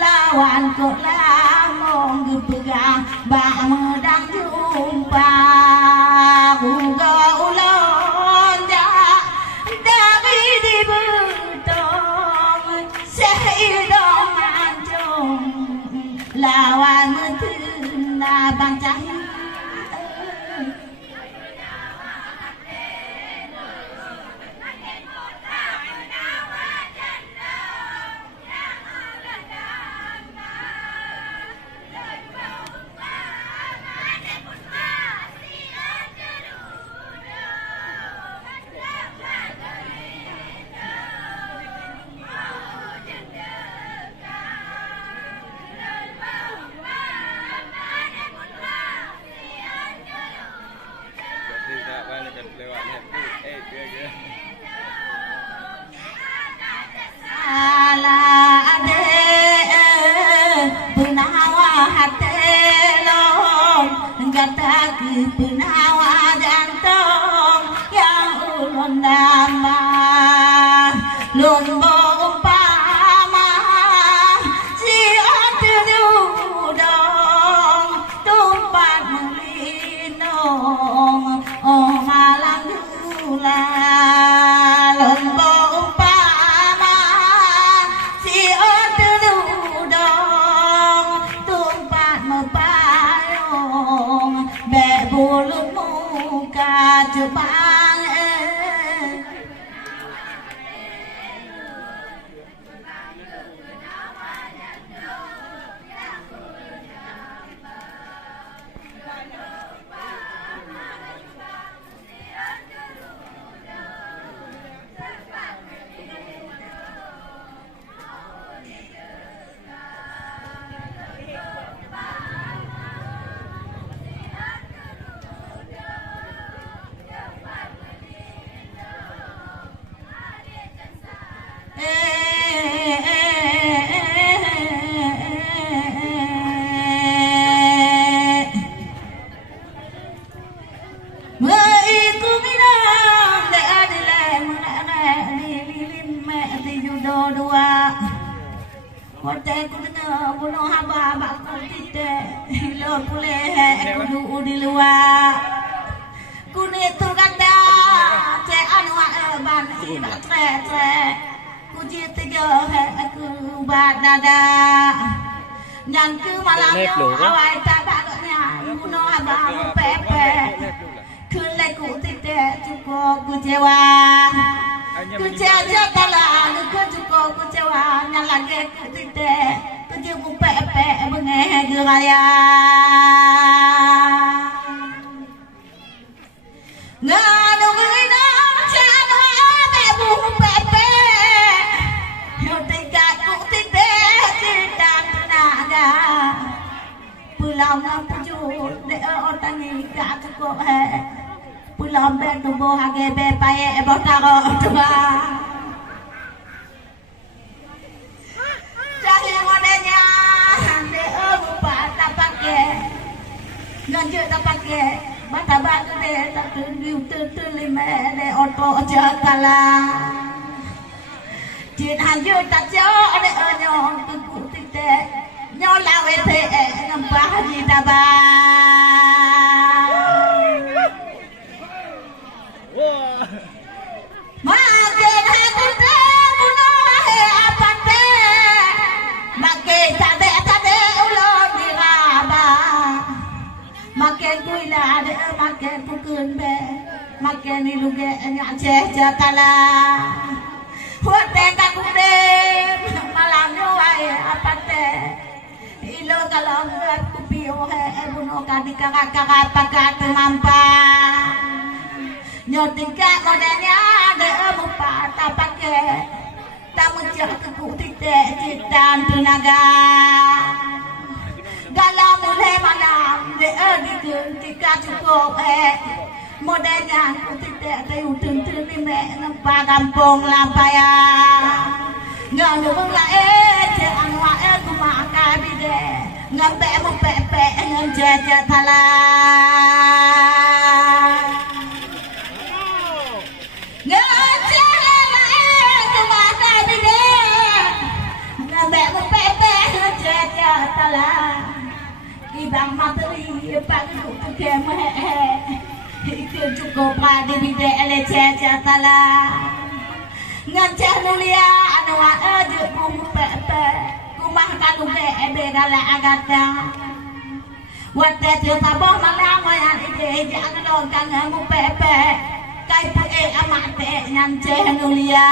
Lawan kok lamong gepegang bak medang jumpa kuga ulon jak tapi di betong seidong ancung lawan metena bancang. Penawa jantung yang ulun nama lumbo umpama si odudong tumpat melinong oh malang gula lumbo umpama si odudong tumpat mepayong bulu muka Jepang Hotel ku dengar bunuh haba bakku tidak lo boleh kudu di luar kuni tu kata cek anu ban iba tre ku ji tiga aku badada dan ke malam awai tak bagusnya bunuh haba pepe kulai ku tidak cukup ku jewa ku jaja kalah ku cukup ku jewa nyalage ku tidak ku jemu pepe bengeh geraya nganu gina jana be bu pepe yo tiga ku tidak cinta naga pulau nampuju de orang ni ka cukup pulau be tu bo hage be pae bo taro tua jadi modenya de rupa tak pakai ganjut tak pakai bata batu de tak tu lima de auto jakala jin hanjut tak jauh de nyong tu tite nyong lawe te ngambah di daba makin aku bunuh apa te makin tade ulon diraba makin kuila de makin pukun be makin iluge nya jakala hote kaku de malam nyuai apa te ilo kalau aku pio bunuh kadika kakak pakat mampa nyotika modenya de mupa tak pakai tak muncul ku tidak citan tenaga galau mulai malam de ketika cukup modenya ku tidak tahu tuntun di nampa kampung lampaya nganu la jangan wa ku makan bide ngampe mu pepe ngejaja thala ibang materi pagi tu kemeh itu cukup pada bide elecer tala ngancah nulia anu aja bum pepe kumah kalu be gala agata wate tu tabah malam yang ide jangan longkang mu pepe kai pu amate ngancah nulia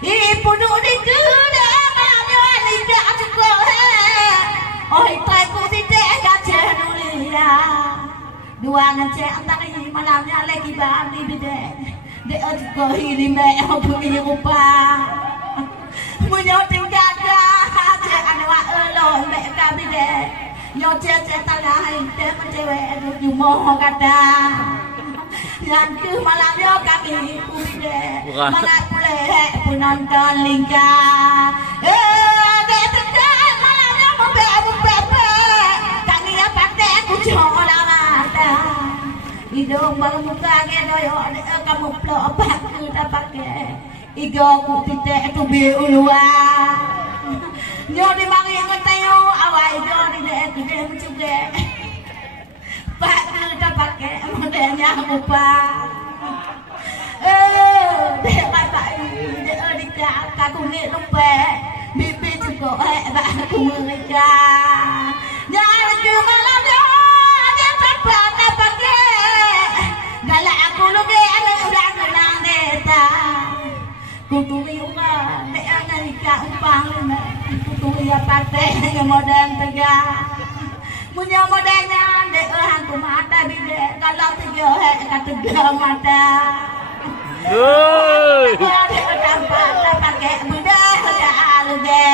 ibu duk di kuda mamyo ni dak cukup oi tai ku tidak kaca nulia dua ngece antara ini malamnya lagi bandi bide de juga hilimbe aku ini rupa menyoting gada aja anwa elon be kabide nyoce talai de mencewe di moho kata yang ke malamnya kami bide mana boleh penonton lingka hidung baru muka gedoyo kamu plok apa kita pakai igo ku tidak tu be ulua nyo di mari ngetayo awak igo di dek gede mencuge pak kita pakai modelnya apa dek bapak dek dika kaku ni lupa bibi juga pak aku mereka jangan ke malam yo dia tak pakai galak aku luge anu udah kenang deta kuturi uga de analika umpang lima kuturi apate modern tegak punya modelnya de hantu mata bide kalau tiga kata mata de tampak pakai bida luge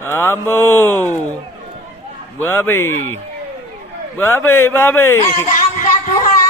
Ambo babi angkat Tuhan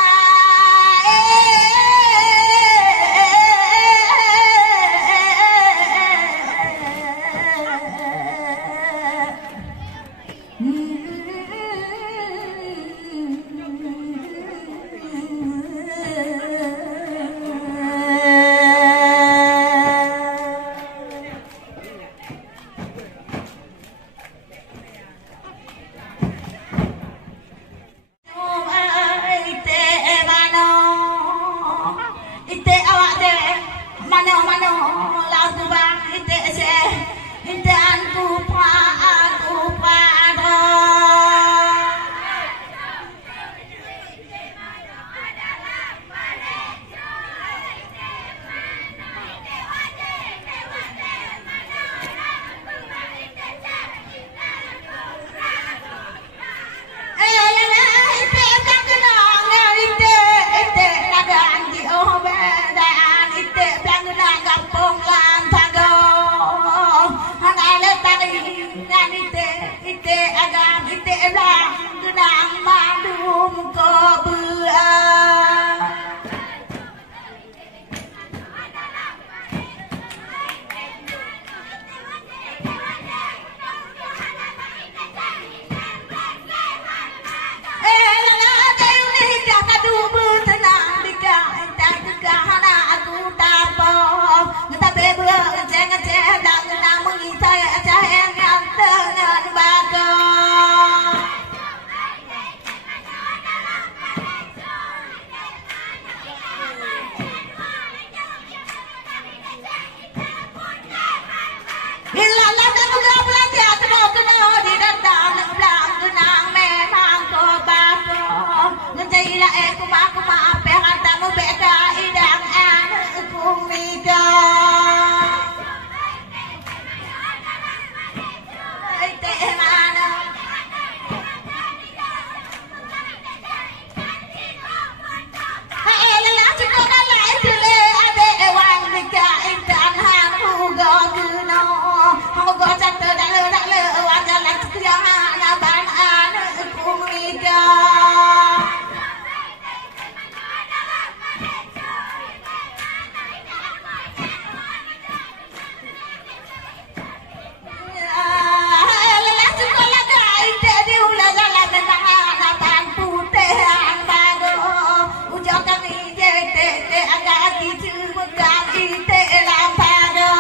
agak diceritakan ite lampado.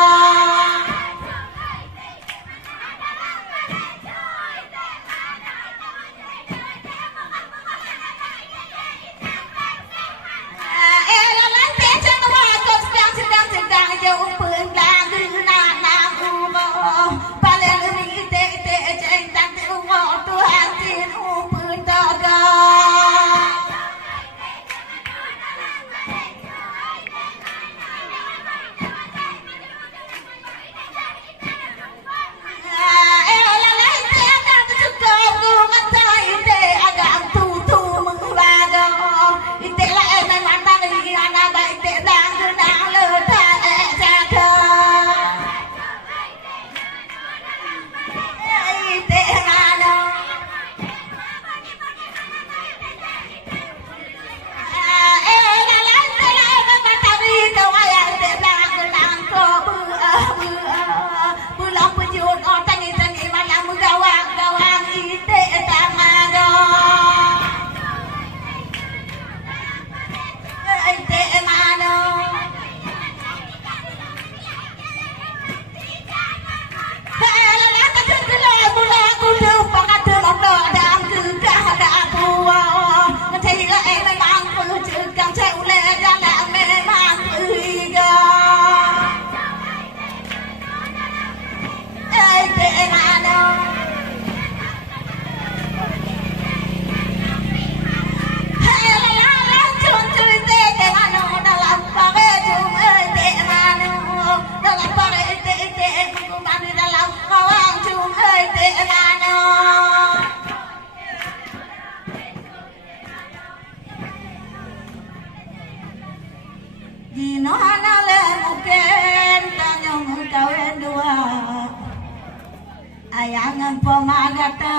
Ayangan pemagata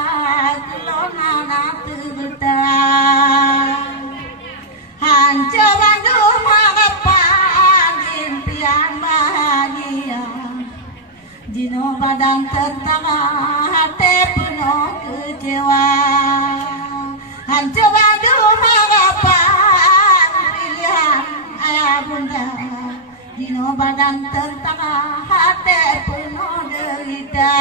kelona natuta Hanca bandu magapan impian bahagia Dino badan tertanga hati penuh kecewa Hanca bandu magapan pilihan ayah bunda Dino badan tertanga hati penuh derita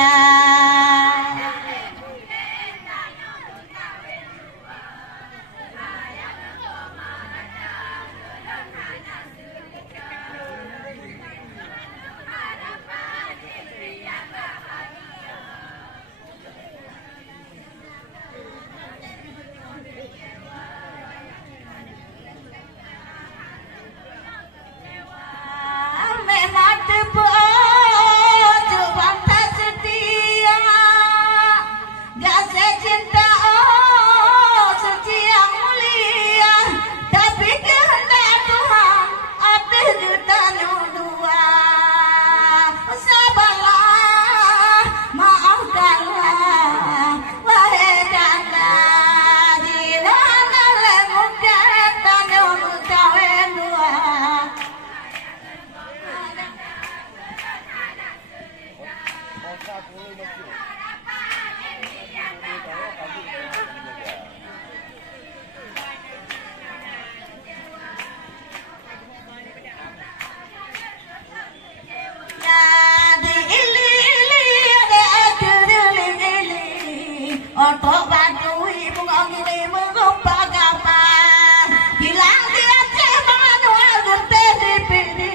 Otok batu ibu ngomongin mengumpa kapan Hilang dia cemanu agute dipini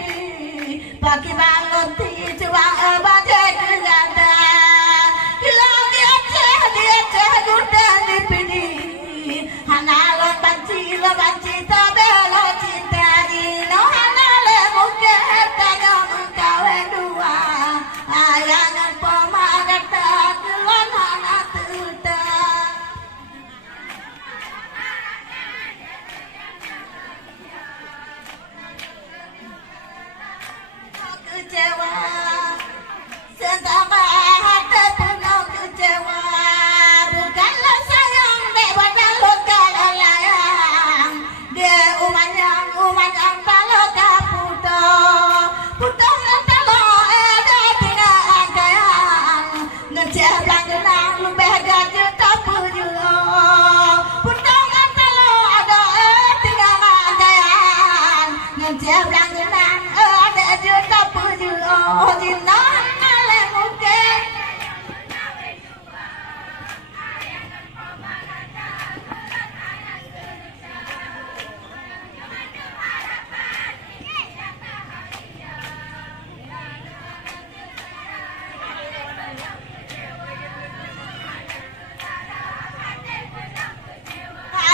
Pagi bangun ti coba baca keganda Hilang dia gute dipini Hanalon banci tabelo cinta dino Hanale mungkin tanya mengkawin dua Ayangan pemagata kelon anak tuta kecewa Sentama hati penuh kecewa Bukanlah sayang dek badan lokal layang Dia umanyang talo kaputo Puto talo ada tina angkayang Ngeceh langgenang lumbeh gajah kapujulo Puto talo ada tina angkayang ngejep langganan ada juta puju oh di nona le mungkin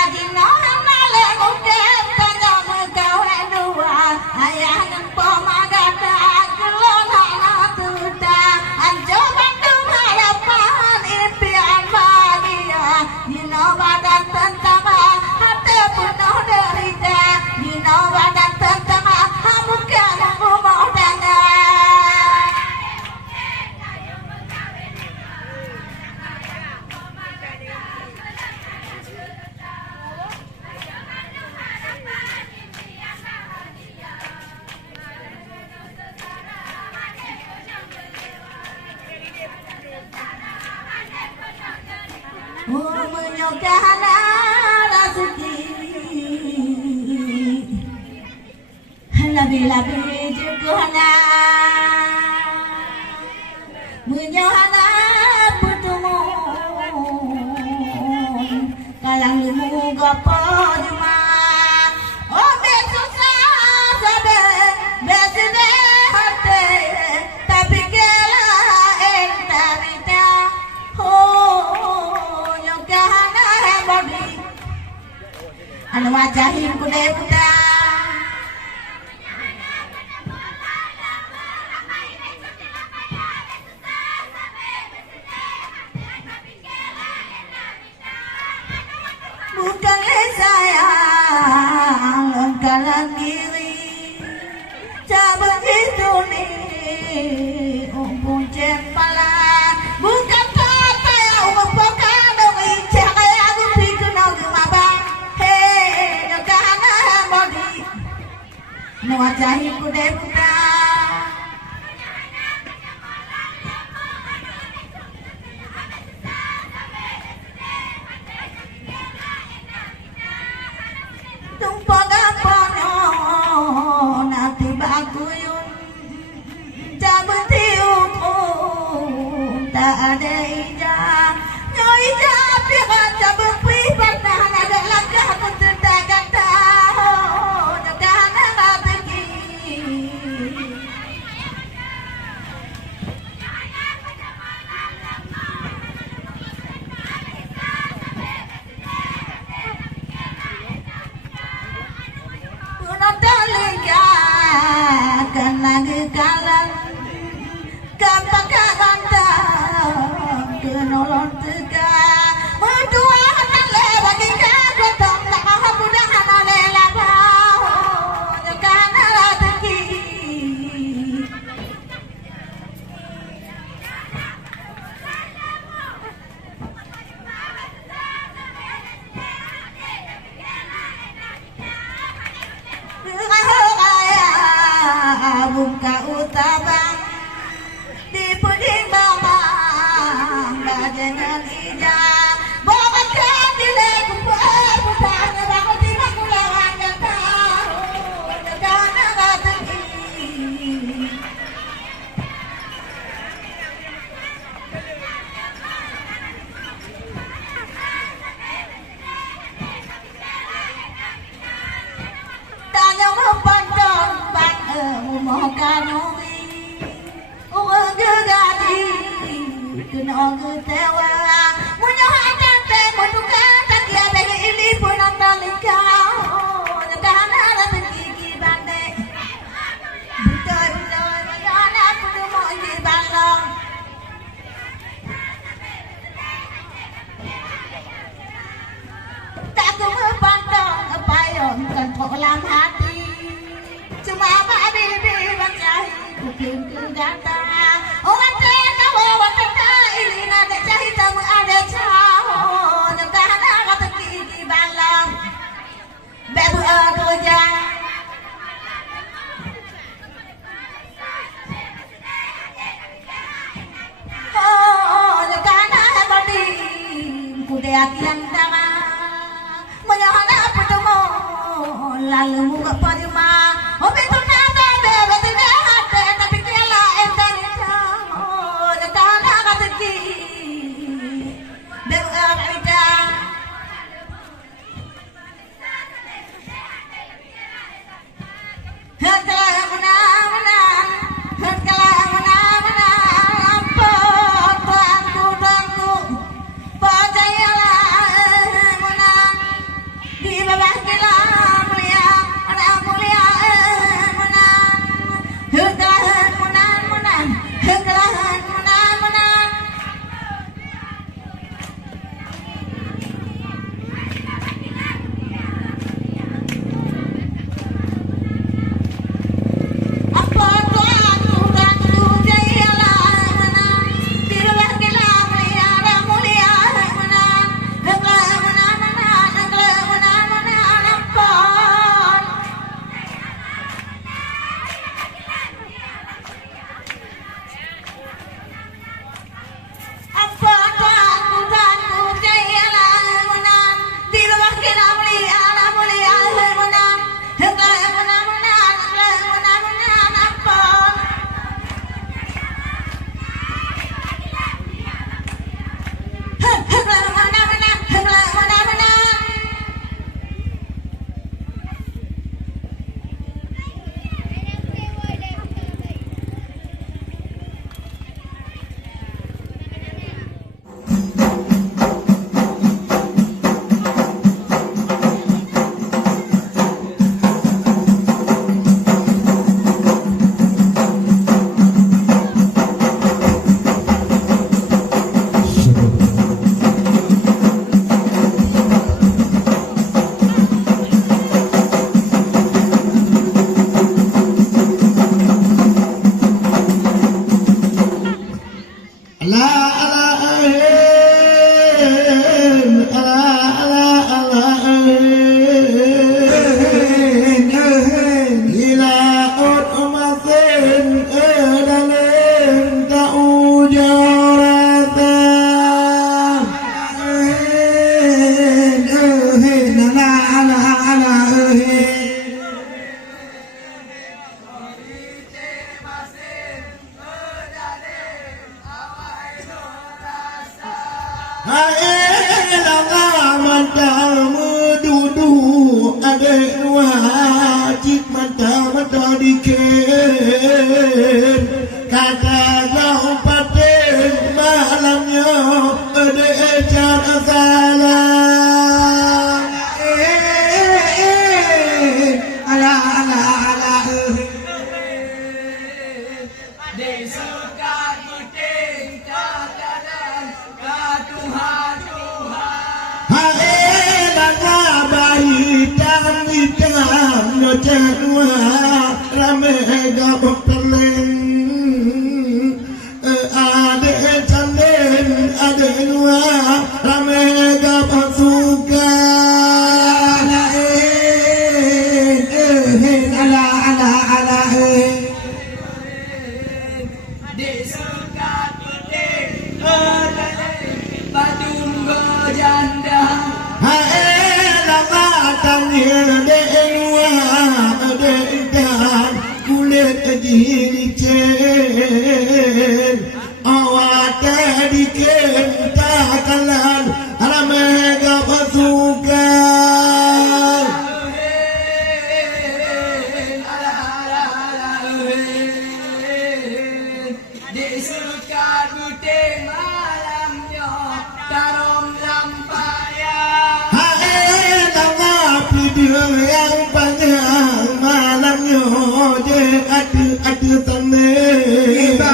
di nona le mungkin tanah megau dua ayah dan pemagata kelona tuta anjo bandung harapan impian bahagia dino badan tentara hati penuh derita dino badan tentara bukan rumah dana menyokong rezeki lebih-lebih juga menyokong bertemu kalang lumu gapa cuma oh besusah sabe beside hati tapi kela entah bita anu wajahin kude buta bukan sayang lengkalan diri cabut itu nih umpun cempala bukan kata yang membuka doi cahaya aku dikenal gemabang hei nukana bodi nuwajahin kude buta tumpang-tumpang nanti baguyun cabut tiup tak ada ijah nyoi japi kaca bepi pernah ada langkah kuterdak kata negana rategi Natalia kena gegalan kapakaran kenolon tega berdua nale bagi kagotong tak mudah nale labau karena rezeki buka utabang di puding bawang badangan ijah bawa kandile kumpul putar bangun di makulawan dan tahu negara rezeki tanya mempandang mau kanui orang gegadi kena getewa punya hatan teh mutukan tak ada ini pun antalika negara rezeki bande betul negara pun mau di balong tak mempandang apa yang kan dalam hati cuma bibi bacahi kuping kegata orang tena orang tena ini nada cahita ada cahon negara rezeki di balang bebu adoja oh negara badi kude akian tangan menyahana petemu lalu muka parima metodikin kata kau paten malamnya ada ejar salam ala ala ala Desuka kuting katadan katuhan Tuhan hae langa bayi dan hitam no cenwa rame gak berpeling ada canden ada nua rame gak bersuka ala ala ala Desuka kuting katadan padunggo janda hae langa tanya denua dan kulit jiricen awak tadikan takalan rame gak bersuka Desuka kuting malamnya tarom lampaya hae langa video yang panjang malamnya je ada tanda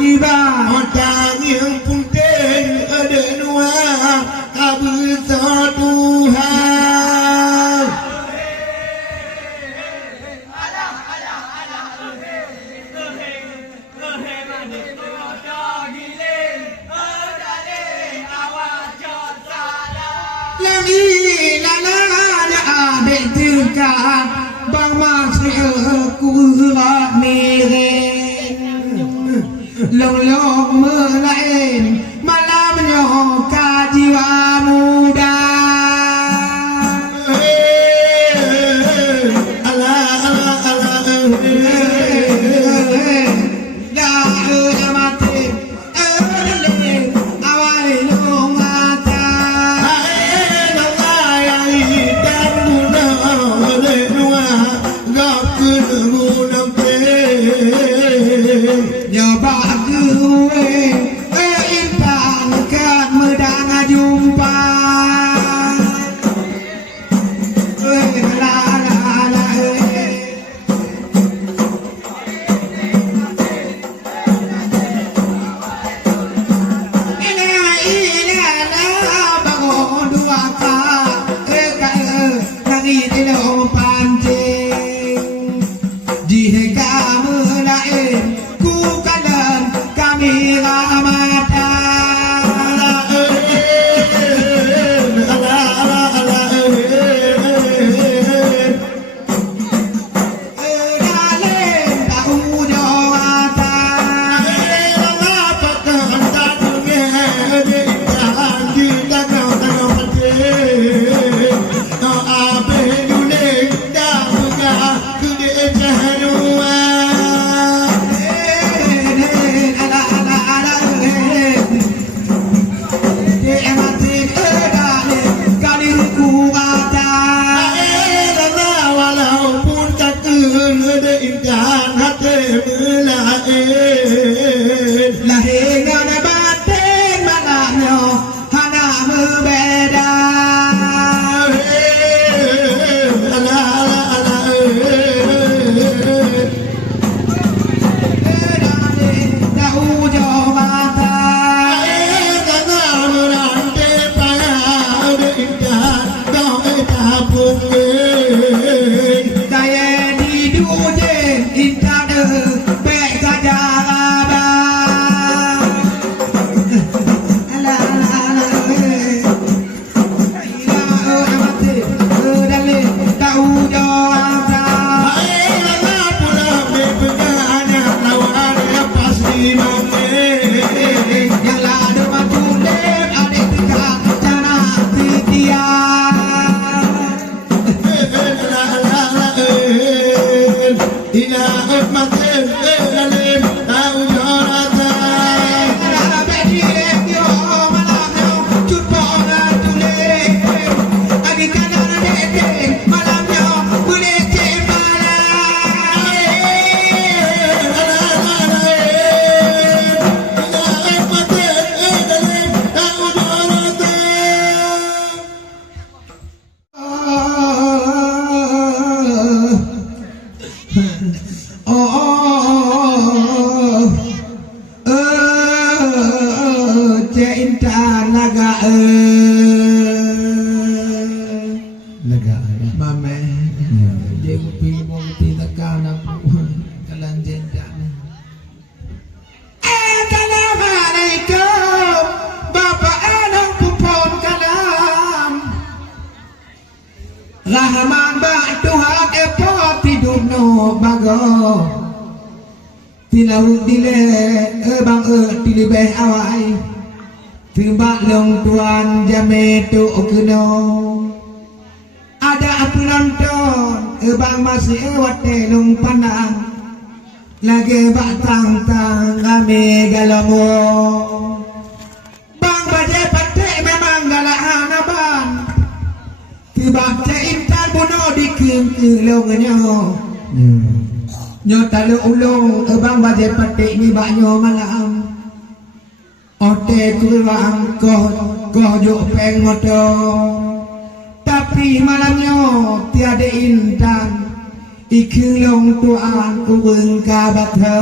tiba orang yang punten ada dua kabisa Tuhan lagi lala ada adik tika bang masih ku miring long long melain malamnya kajiwa muda ala ala ala dah mati awal long mata nyoba gue intan kan medang jumpa la la la ini la bago dua ka nangi tilo pancing di kamu lain ku kalan kami ramata dalen tahu jawata Abe dule dah buka kude jahanua Cinta laga laga mame dia kuping mau tidak kana kalan jenda. Assalamualaikum Bapak anak pupon kalam Rahman bak Tuhan epot tidur no bago Tilaut dile bang tilibeh awai Timbak long tuan jame tu okuno Ada apa nonton bang masih wate long pandang Lagi bak tang-tang kami galamu Bang bajai patik memang galahan abang Tibak intan bunuh di kelongnya Nyo talu ulung bang bajai patik ni baknyo malam Ote kurang ko juk peng moto Tapi malamnya tiada intan Ikulong tuan uweng kabatha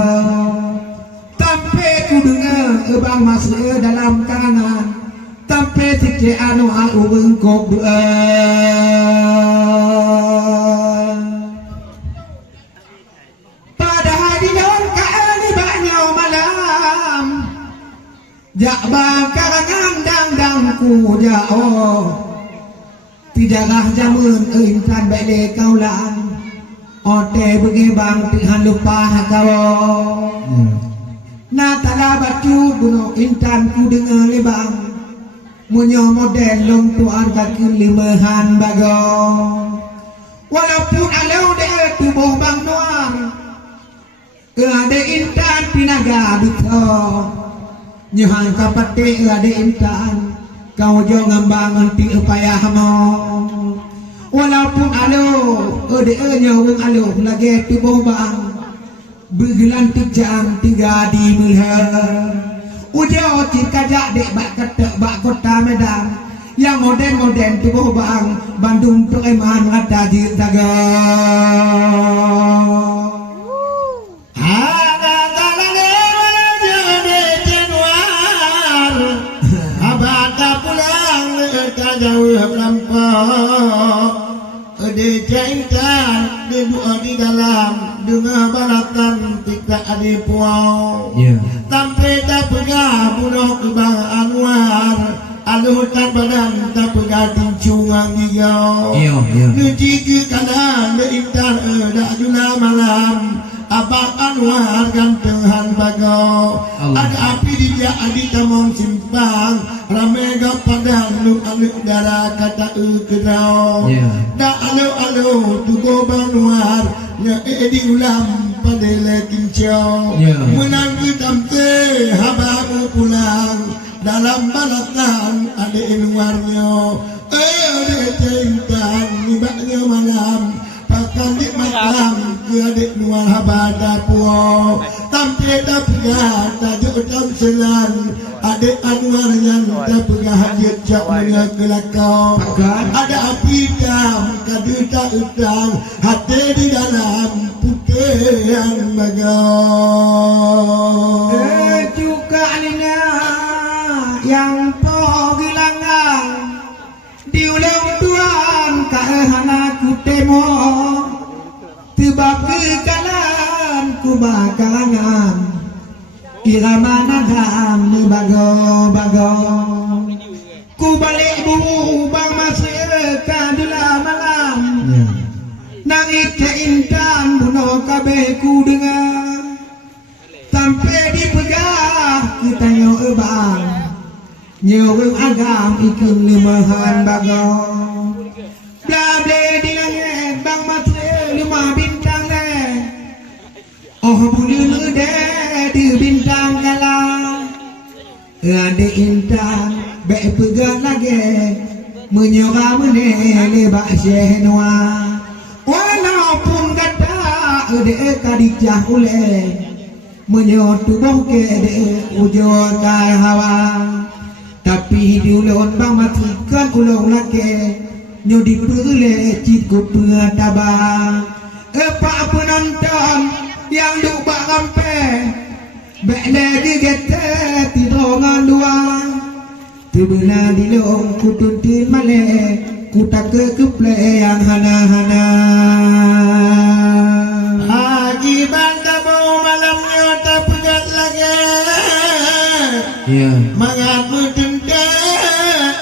Tampe ku dengar bang masuk dalam kanan Tampe sikit anu uweng kok Pada hari yon kaan ibaknya malam Jak bang karangan dang ku jauh Tidaklah jamun intan balik kaulan Ote bagi bang Tuhan lupa kau Na tala batu bunuh intan ku dengar lebang Munyo model long tuan kaki limahan bago Walaupun alau dia tubuh bang nuang Ada intan pinaga buto Nyohan kapate ada intan Kau jo ngambang nanti upaya mo Walaupun alo ode-nya wong alo lagi tubuh bang Bergelantik jam 3 di mulher Ujo cikajak dek bak ketek bak kota Medan Yang moden-moden tubuh bang Bandung Preman rata jir daga Ada-ada wala Januar Abada pulang tak jauh melampau Di cinta di doa di dalam dengar balakan tidak ada puau Sampai tak pegah bunuh ke bang Anwar Aluh tak badan tak pegah tincungan hijau Ngejigi kanan berintan dak juna malam Abang Anwar gantengan bagau Ada api di dia adi tamong simpang Rame gak padang lu aluk darah kata kerau Dak alu tugo Bang Anwar Nya di ulam pada lekincau Menang ketamte habamu pulang Dalam balakan ada Anwarnya Ada cintan nibaknya malam Pakan di malam adik nuan habada puau Tampil tak pegah tajuk tam selan Adik Anwar yang tak pegah hajat cak mulia kelakau Ada api dam kadu tak utang Hati di dalam putih yang bagau Juga Alina yang pogilanggang Diulang tuan kahana ku temo Tebak kalan ku bakalangan Irama nagam ni bago Ku balik buhu bang masih kadula malam Nangit ke intan bunuh kabeh ku dengar Sampai dipegah kita nyo bang Nyawang agam ikut limahan bago Blable di langit bang matre lima bintang le Oh bulu de di bintang kalah Ada intan be pegang lagi Menyora menele bak syenua Walaupun kata de kadijah ule Menyor tubuh ke de ujur kai hawa Tapi di ulun bang matikan ulung laki Nyo di perle cik ku tabang Pak penonton yang duk bak rampe, bek lagi gete tidongan dua. Tibena dilong ku tuntin male, ku tak keple yang hana-hana. Haji banda mau malamnya tak pegat lagi. Ya Mangat mudenda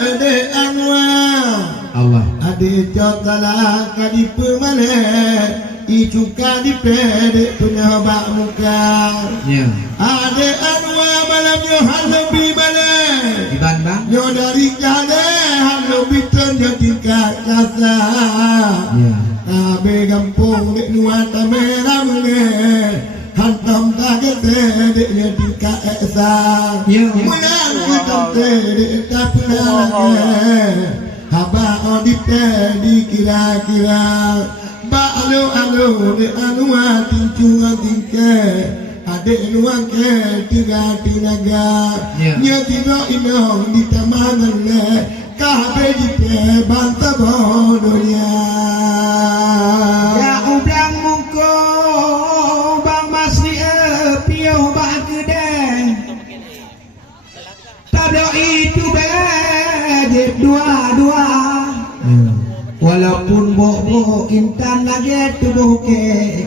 ade anwar. Allah. Ade jotala kadipe male. Icuka di pede punya bak muka. Ya Ade anwar malamnya hal lebih balik. di Bandung. Yo dari kade hal lebih ternya tingkat kasa. Ya Kabe gampung dek nuata merah mene. Hantam kaget dek nya tingkat esa. Ya Menang hitam dek tak pernah. Haba odite dikira-kira. Ba alo de anua tincunga tingke ade nuang ke tiga tinaga nya tino inong di tamangan le kabe di te banta bodonya ya udang mungko bang masri piau bak gede. Tado itu be dua-dua. Walaupun bobo intan lagi tubuh ke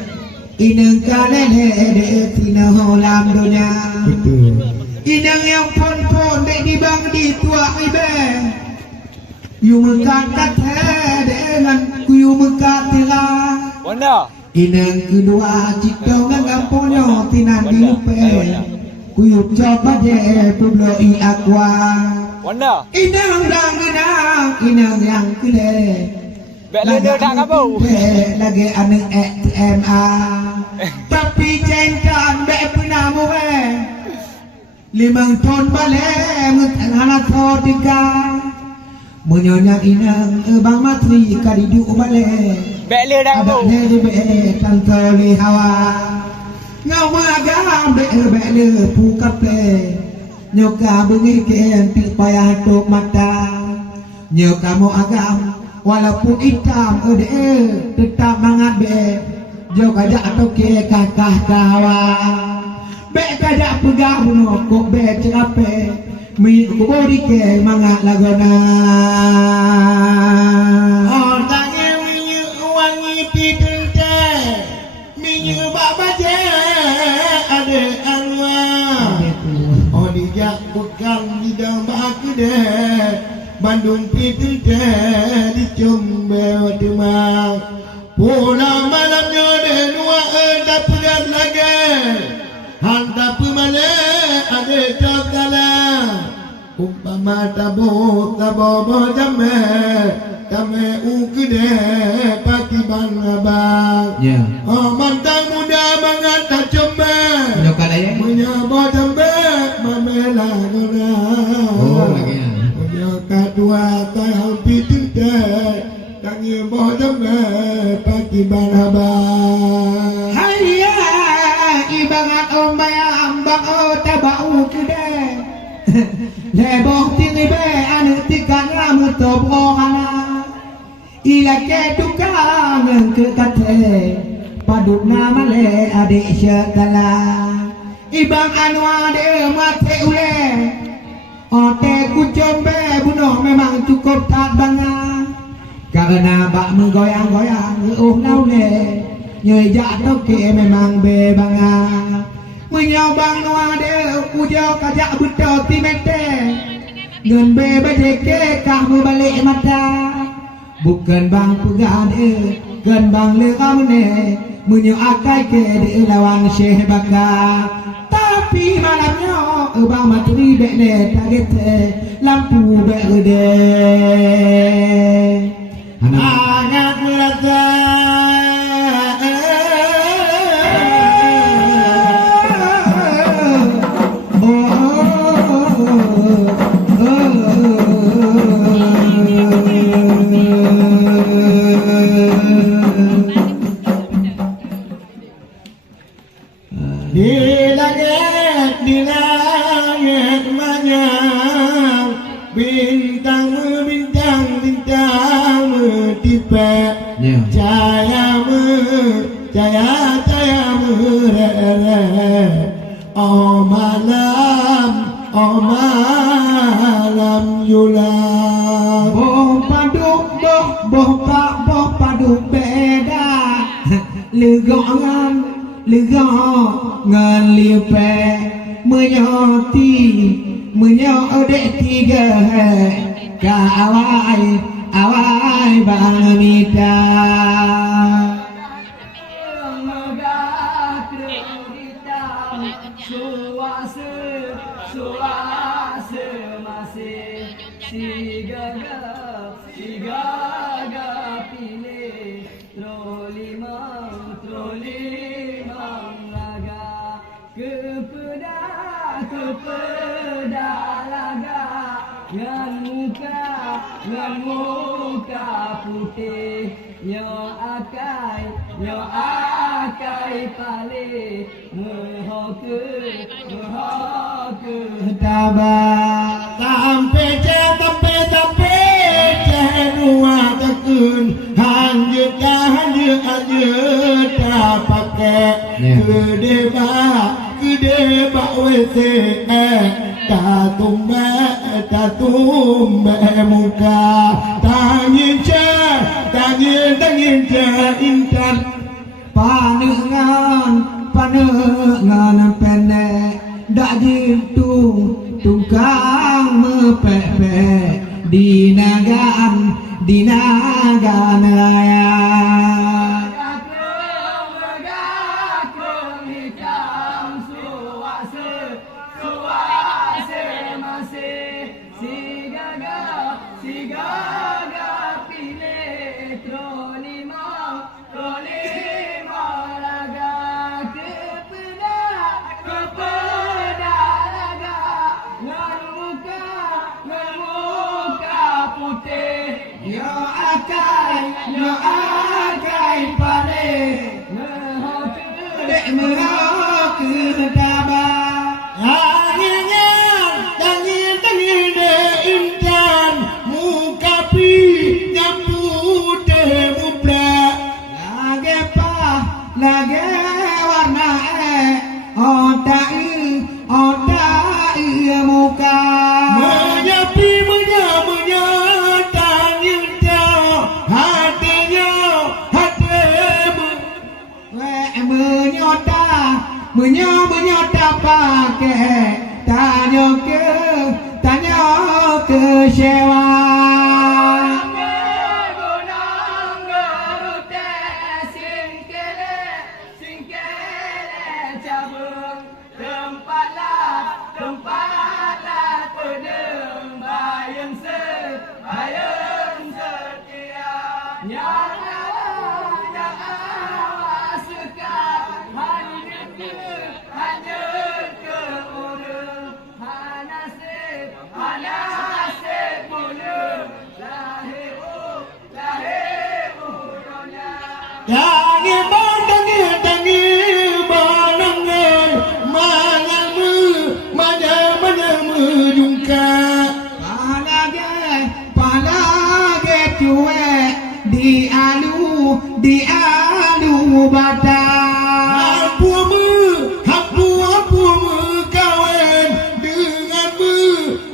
inang kalele de tina holam dunia. Inang yang pon de di bang di tua ibe. Yu mengkat dengan kuyu mengkat tila. Wanda. Inang kedua cikau ngan kamponyo tinan di lupe. Kuyu coba je publo i aqua. Wanda. Inang inang yang kele. Bek lele dak kamu. Lagi aneh EMA. Tapi jengkan bek pernah muhe. 5 ton balik anak tiga. Menyonya inang bang matri kadidu balik. Bek lele dak Ada kamu. nedi bek tantoli hawa. Ngau magam bek le pukaple. Nyoka bengi ken pi payah tok mata. Nyoka mau agam walaupun hitam tetap mangat be. Jo kajak toke kakah kawa. Be kajak pegah bunuh kok be cerape. Mi ko bodi ke mangat lagona. Orangnya minyu wangi pitente minyu babaje ade anwar. Dijak bekang di dalam aku deh Bandung pitu deh di Jombe Demang pulang malamnya deh nuah dah pegat lagi hantar pemale ada cokala umpama tabo jame tame uke deh pati bang abang Ya. oh mantang muda banget tak Jombe Nyokal aja. menyabot Jombe mamela gona lagi ya. menyokak dua tahun pitu deh tangi bodong pagi barabang Hayya ibangat ombaya ambak tabau kede. Leboh tinggi be anu tikan rambut tobo kana. Ila ke tukang ke kate paduk nama le adik sekala. Ibang anu ade mate ule. Ote ku Jombe bunuh memang cukup tak banyak. Karena bak menggoyang-goyang laule. Nyoi jatuh ke memang be banyak. Menyobang no ade ujo kajak betul timete. Ngen be bajeke kah balik mata. Bukan bang pegade, kan bang lekamne. Menyo akai ke de lawan Syekh Bakar. Tapi malamnya bang matri bekne tagete lampu bek gede. anak lega di langit manyang bintang bintang bintang tipe Ya. cahaya malam yulam Boh paduk boh paduk beda Legok ngan lipe Menyoti dek tiga Ka awai bang mita Megah hitam suase masih si gaga pilih troli mang laga kepeda laga ngan muka putih nyo akai pale mehoke Tabah Sampai dua tekun hanya tak pakai Gede bak WC tak tumbek muka Tangin intan Panengan pendek dak jitu tukang mepek di nagaan raya hitam suase masih si gaga pilih troli mang laga kepeda laga ngan muka putih yo akai pale dek mengaku tabah Tangin de intan muka pi nyapu de mubla lage warna otak muka menyapi tangin jauh hatinya menyota pakai tanya ke sewa gunung gerute singkele cabung tempat pedeng bayang setia yang awas suka hanya ke urung hanasib bulung lahir uronya Tangi banangan manyamu jungka palage cuek dialu bata Apumu kawan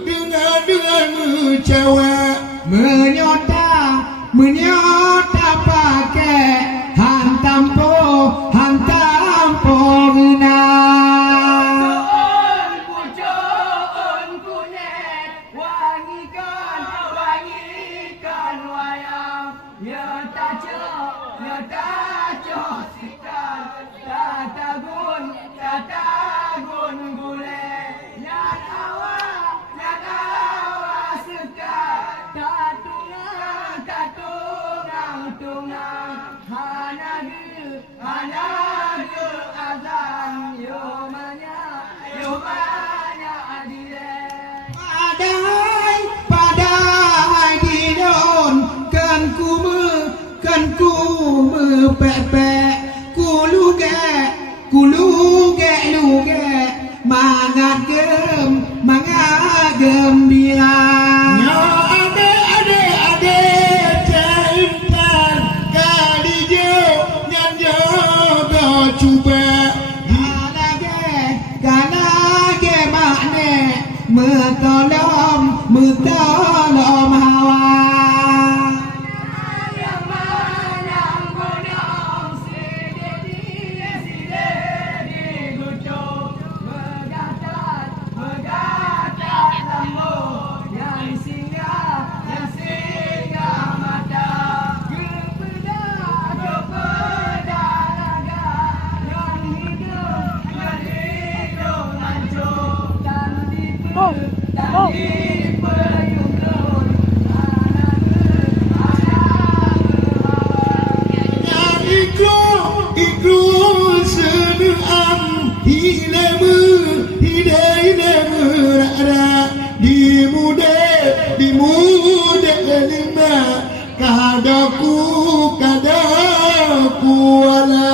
denganmu cewek menyota pakai hantam po guna pucuk kunet wangikan wayang nyata sikan tatagun gule nyan awa suka tungang hanagu azan yomanya adile padai gidon kan ku pepe kuluge mangat gembira ade cintan kali jo nyanyo go cuba Kalage makne tolong mutolong hawa yang menang gunung si gucuk megatat lembu yang singgah mata kepeda laga yang hidup mancung dan dipeyungun Ikru senuam hilemu rara di muda lima kadaku wala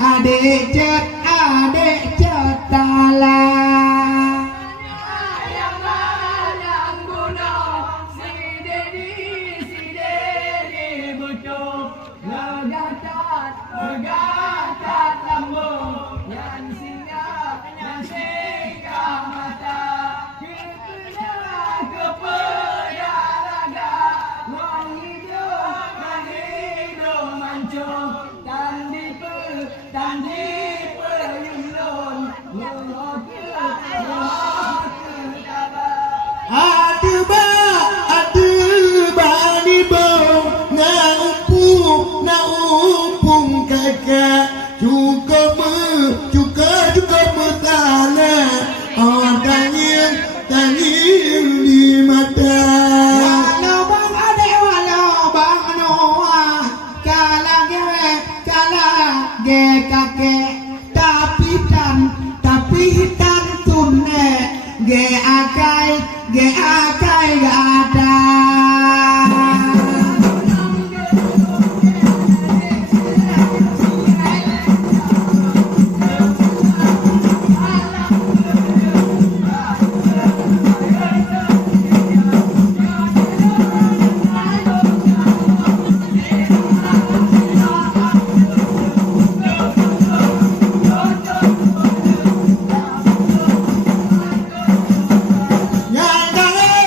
adik cet tala yang menang gunung si dedi bucuk megatat lembu yang singgah mata kepeda laga yang hidup mancung dan dipeyungun Ada ba ni bau naumpung kakak cukup tanah orang tangil di mata walau bang adek walau bang noah kalah ge kakek tapi hitam tunne ge akai gak ada yang kale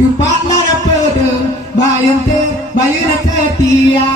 tupatlah pada bayun setia.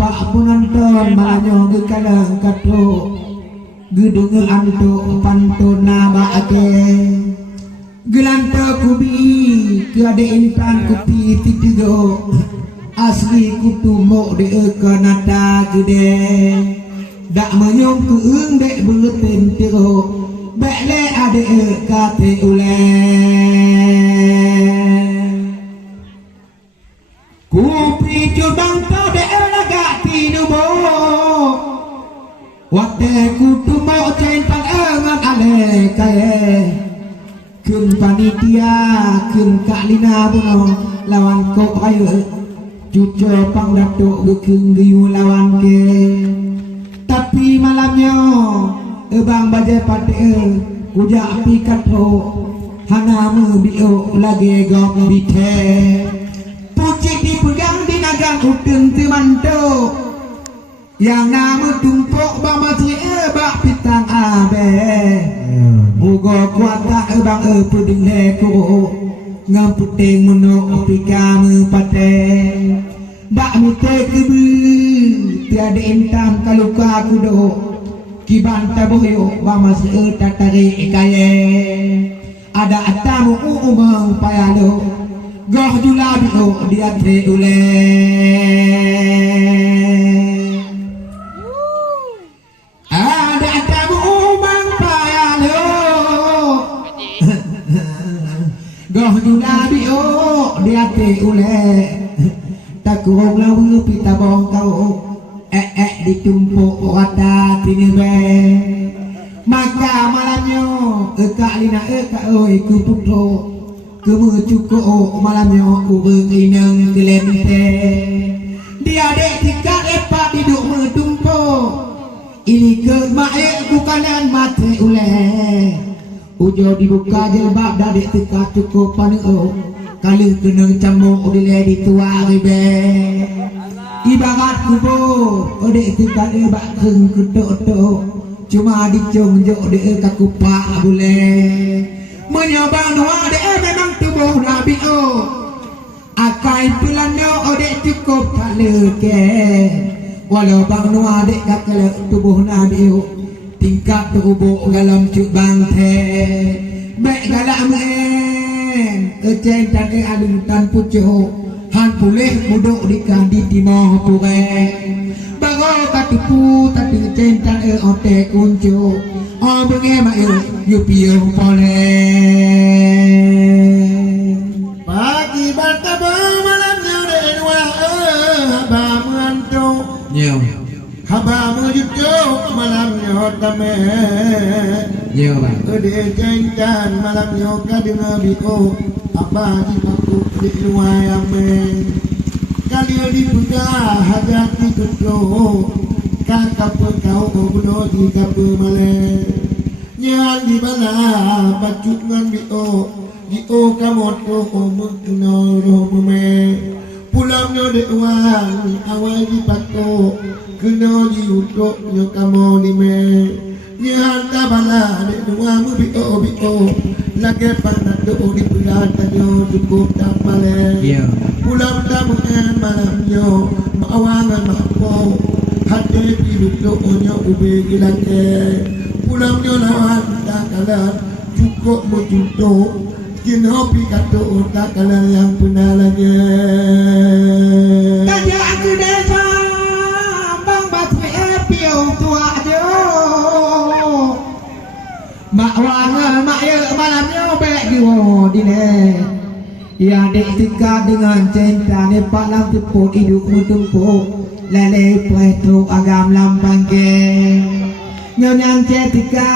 Pak punanton manyo gekalang kato gedung anto pantona baake gelanto kubi keade intan kupi titigo asli kutumo de kanata gede dak menyong keung dek beten tiro bekle ade kate ule kupi jubang to de tinubo waktu kutumo centang engan ale kae kun panitia kun kalina buno lawan ko ayo cuco pang datuk gekung giyu lawan ke tapi malamnya ebang baje pate kujak pikat ho hana mu bio lagi gok bite pucik dipegang di nagang uteng temanto yang nama tumpuk bama tie bak pitang abe mugo kuata ebang peding leko ngam puting mono pika mu pate bak mute kebu tiada intan kaluka kudo kiban taboyo bama se tatari kaye ada atamu umang payado goh julabio dia te ule ada tamu umang payado goh julabio dia te ule takung lawu pita bong kau ditumpuk kata tinebe maka malamnya eka lina eka oi kuputro kemu cukup malamnya urung inang kelente dia dek tiga epa duduk metumpuk ini ke mae bukanan mate ule ujo dibuka jelbab dadek teka cukup panu kali kena camuk dile ditua ribe ibarat kubo odek tingkat bak keng kudo cuma dicung jok de kakupa bule menyobang noa de memang tubuh nabi o akai pulano odek leke walau bang nu adik kakele tubuh nabi tingkat tubuh dalam cuk bangte baik galak men kecen dan alun tan pucuk han pulih muduk di kandi timah pure bago katipu tapi kecen dan ote kuncu oh bengi mai yu piu pole pagi bertemu malamnya dua haba mentu nhiều haba menuju malamnya tame nhiều bạn Kede jengkan malamnya kadena biko apa di paku di luar ame kali di puja hajat di kudo kakap kau obodo di kapu male nyan di bala bacungan di o kamot ko omuk no romume pulamnya dewan awal di paku kena di utok yo kamo di me nyan tabala de dua mu bio lagi panat do di pelata yo cukup tak male nhiều pulang tamuan malamnya maawangan mapo hati hidup doanya ube gilake pulangnya lawan tak kalah cukup mujudo kinopi kato tak kalah yang pernah lagi Kaja aku desa bang batu piu tua jo mak wangan mak ye malamnya belek diwo dine ya dek tika dengan cinta ne palang tipu hidupmu tumpuk lele puetu agam lampang ke nyonyang cetika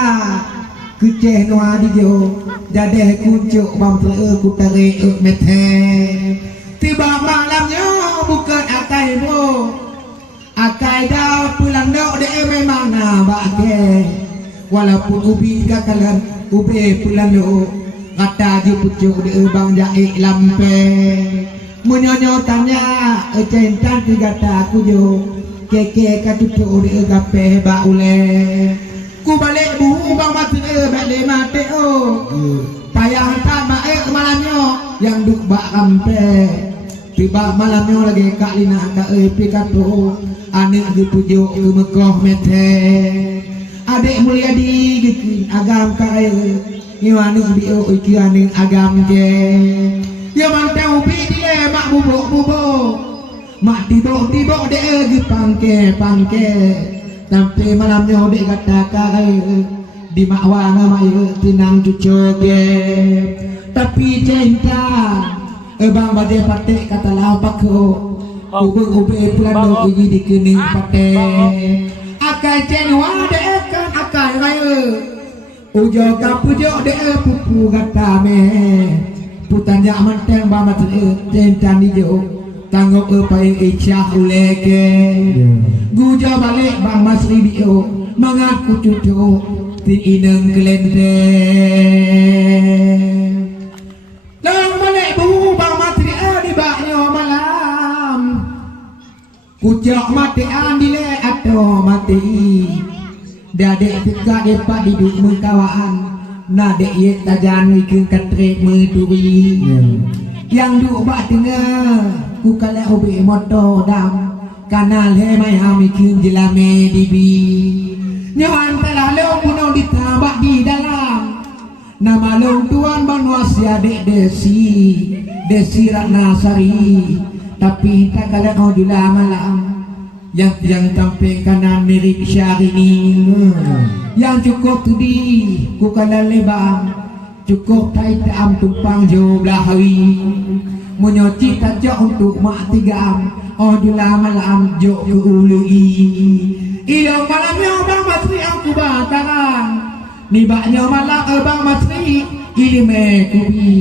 kuceh noa dijo dade kucuk bam tle ku tare methe tiba malamnya bukan akai bo akai dah pulang dok de memang na bake walaupun ubi kakalan ube pulang dok kata je pucuk de bang jaik lampe menyonyo tanya centan tiga aku jo keke katutu de gape ba ule ku balik bu bang mati balik mati payah tak baik malamnya yang duk bak kampe tiba malamnya lagi kak lina kak pikato anak dipujuk ke Mekoh mete adik mulia di agam kaya ngiwanu bio ikianing agam je ya mantau bi dia mak bubuk mak tibok dia gi pangke sampai malamnya dek kata kaya di makwana mai tinang cucu ke tapi cinta bang bade patek kata lapak ko ube pulan do igi di kening patek akai cenwa dek kan akai raya ujo kapujo dek pupu kata me putanya manteng bang mati cinta ni jo tanggup pai isyah uleke guja balik bang masri bio mengaku cucu ti ineng kelende lang balik bu bang matri di baknya malam kucak mati andile atau mati dadek tika depa hidup mengkawaan nadek ye tajan wikeng katrek meduri yang duk bak tengah ku kala obe moto dam kanal he mai amikin jelame dibi nyawan terlalu puno ditambah di dalam nama long tuan banwasia dek desi Ratna Sari tapi tak kala odula malam yang tampil kanan mirip Syahrini yang cukup tudi ku kala lebang cukup tai am tumpang jo blahawi menyoci tajak untuk mak tigam odula malam jo ke ului iyo malamnya bang matri aku bakaran nibaknya malam bang matri ilme kubi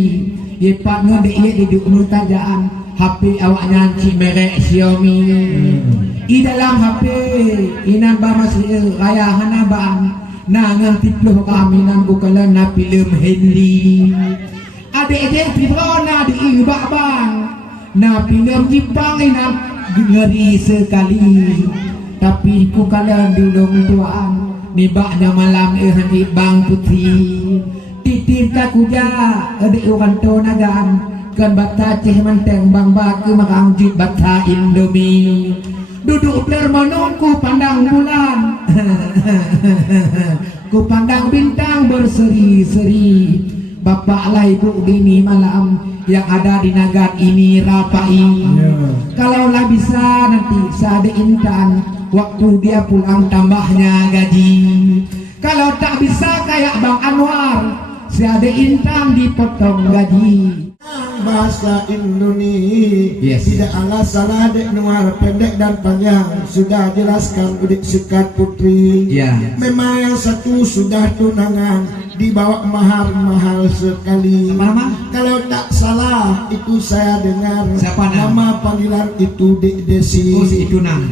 yepat ngedek ye duduk nutajaan HP awaknya ci merek Xiaomi i dalam HP inan bang matri raya hanabang nangang tiploh kami nan bukalan na film Henry adik-adik tibrona di ibak bang na film Jepang inan ngeri sekali tapi ku kalian dulung tuan nibaknya malam handi bang putih titip tak kuja adik orang to nagan kan bata ceh manteng bang bak makang jut bata Indomie duduk termenung ku pandang bulan ku pandang bintang berseri-seri bapak lah ibu gini malam yang ada di nagar ini rapai kalaulah bisa nanti seada intan waktu dia pulang tambahnya gaji kalau tak bisa kayak Bang Anwar seada intan dipotong gaji bahasa Indonesia tidak ala salah dek nuar pendek dan panjang sudah jelaskan udik sekat putri memang yang satu sudah tunangan dibawa mahar sekali kalau tak salah itu saya dengar nama panggilan itu Dek Desi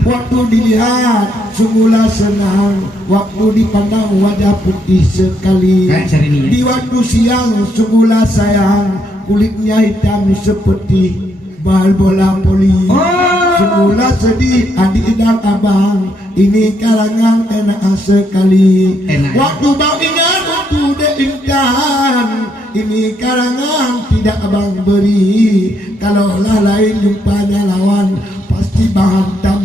waktu dilihat sungguhlah senang waktu dipandang wajah putih sekali di waktu siang sungguhlah sayang kulitnya hitam seperti bal bola poli semula sedih adik dan abang ini karangan enak sekali waktu bang ingat waktu dek intan ini karangan tidak abang beri kalau lah lain jumpanya lawan pasti bang hantam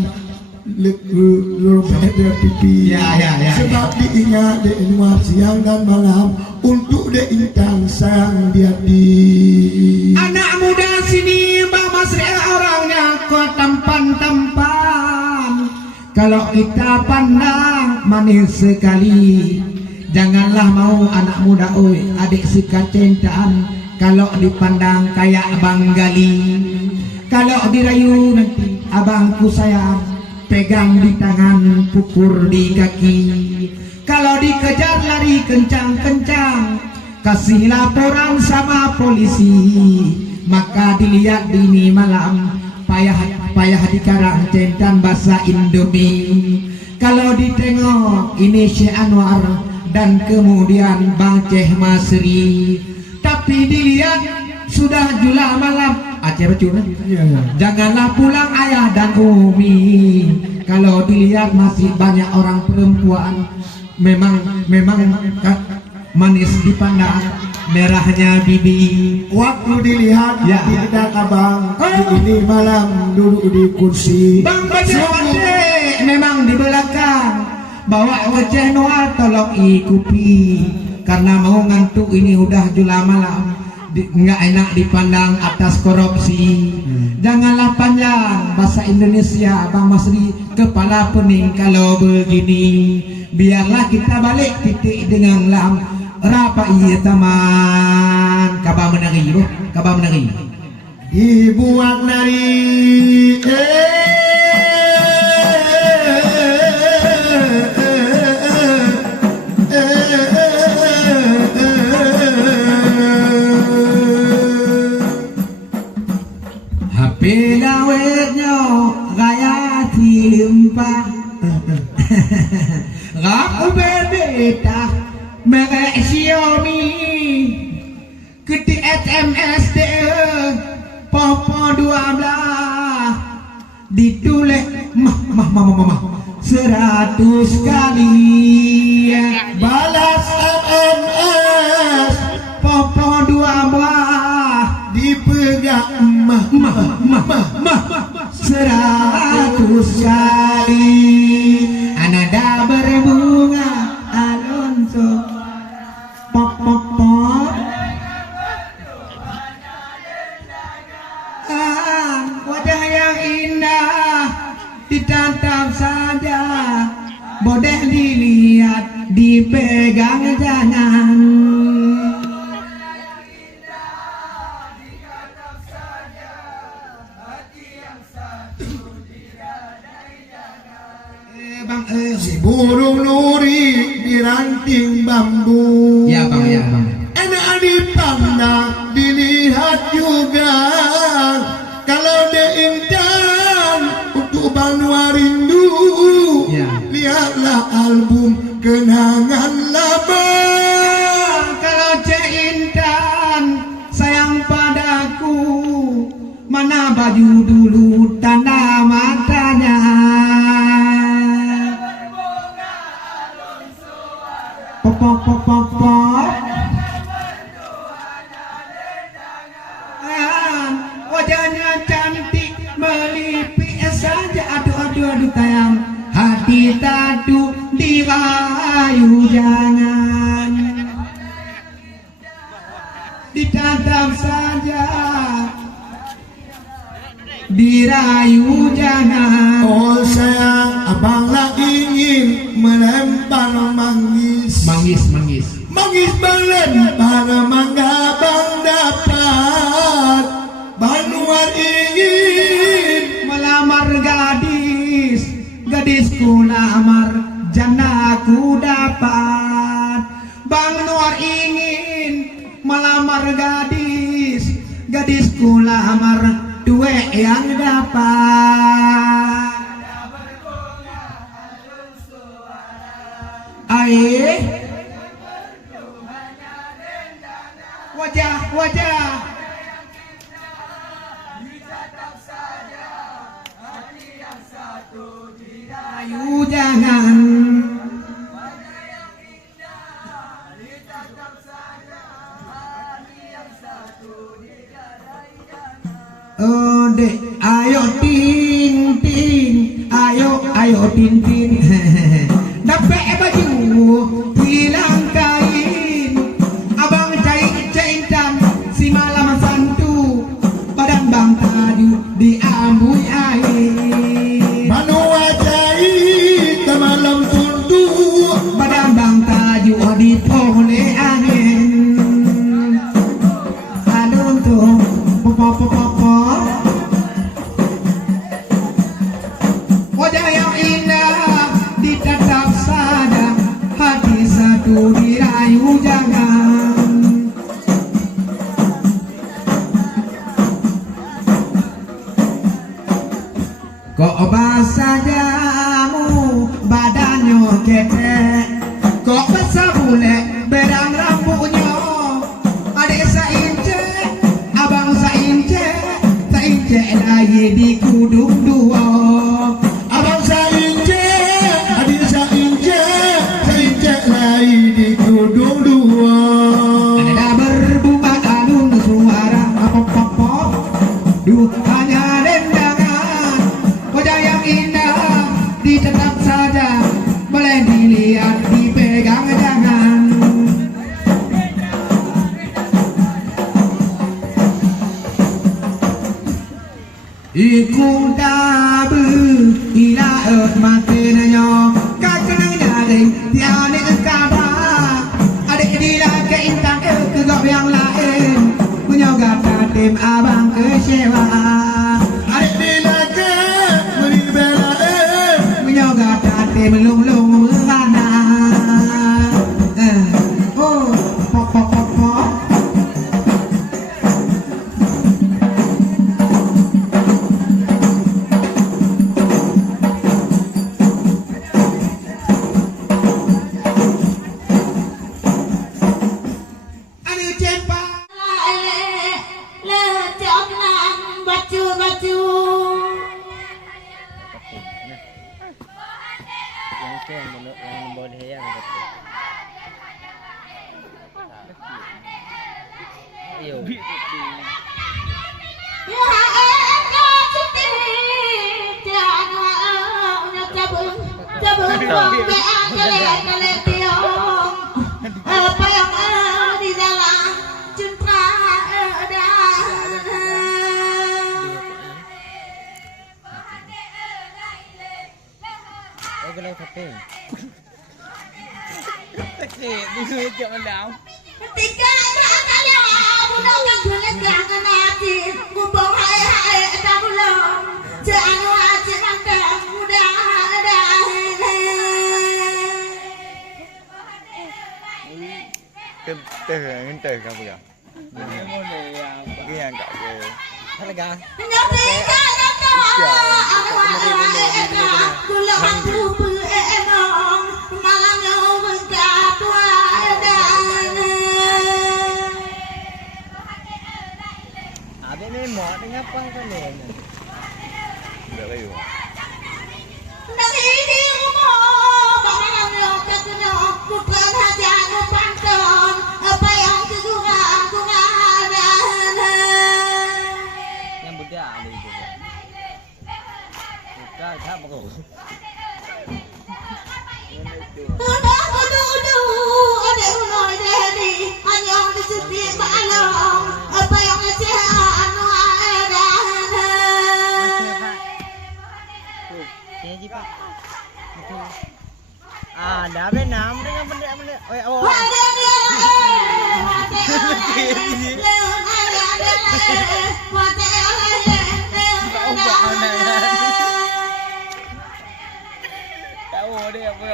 lurus pipi sebab diingat dek nuar siang dan malam untuk dek intan sayang dia di anak muda sini Bang Masri orangnya kok tampan kalau kita pandang manis sekali janganlah mau anak muda oi adik sikat cintaan kalau dipandang kayak Bang Gali kalau dirayu nanti abangku sayang pegang di tangan pukul di kaki kalau dikejar lari kencang-kencang kasih laporan sama polisi maka dilihat dini malam payah di karang centang bahasa Indomie kalau ditengok ini Syekh Anwar dan kemudian Bang Ceh Masri tapi dilihat sudah jula malam Aceh Becuna janganlah pulang ayah dan umi kalau dilihat masih banyak orang perempuan memang manis dipandang merahnya bibi waktu dilihat di dekat abang ini malam duduk di kursi Bang Bade memang di belakang bawa wajah Noah tolong ikuti karena mau ngantuk ini udah jula malam nggak enak dipandang atas korupsi janganlah panjang bahasa Indonesia Bang Masri kepala pening kalau begini biarlah kita balik titik dengan lam rapai teman kabar menari dibuat nari Pilawetnya gaya tilimpa Raku berbeda merek Xiaomi Ketik SMS Popo 12 ditulis mah 100 kali balas SMS Popo 12 dipegang mah 100 kali anada berbunga Alonso pop wajah yang indah ditatap saja boleh dilihat dipegang jangan si burung nuri di ranting bambu ya bang enak dipandang dilihat juga kalau diintan untuk Bang Warindu lihatlah album kenangan lama kalau Intan sayang padaku mana baju dulu tanda matanya pop ditadu dirayu jangan ditatap saja dirayu jangan. Oh sayang, abanglah ingin melempar manggis. Manggis melempar mangga bang dapat. Banuar ingin Melamar gadisku lamar janaku dapat. Bang Nuar ingin melamar gadisku lamar duit yang dapat. Wajah ayu jangan dek ayo ting ayo tin dapat baju hilang kain abang caitan si malam santu badan bang tadu diambui air Banuar cai ke malam sundu. badan bang tadu dipole angin aduh tuh popo wajah yang indah ditatap saja hati satu dirayu jangan. Kok basah jamu badannya ketek, kok besar bule berang rambutnya. Adik saince, abang saince lagi di kudung dua. Abang saince, adik saince lagi di kudung dua. Ada berbunga alun suara pop hanya dendangan wajah yang indah ditetap saja boleh dilihat dipegang jangan. Ikung tabu ila mati nanyo kakenang dari tiada kada adik dila ke intang ke gop yang lain menyogat tim abang kecewa Adik dilaka beri belain. menyogat tim lung merana pop anu cempa le chọc nam baju yang boleh yang Iyo. ya eka cuti tiana nya cabung be kale tiong apa yang di dalam cinta Oh, galaw kapeng. Kasi, di ko medyo malaw. Ketika kaya budak yang berlegang nanti kubong hai tak belum jangan wajib mantap mudah Ngintay ka kuya. Ganyan ka. Talaga? nanti kaya kulang aku berenong malamnya berkatua Ada ni mo, tengah pang ka ni. Hindi kayo. Nanghiling mo, pangalan niyo, kakuno, bukan hati aku pantun, apa yang kekurangan. Yang budak ada itu. Bukan, tak apa kau.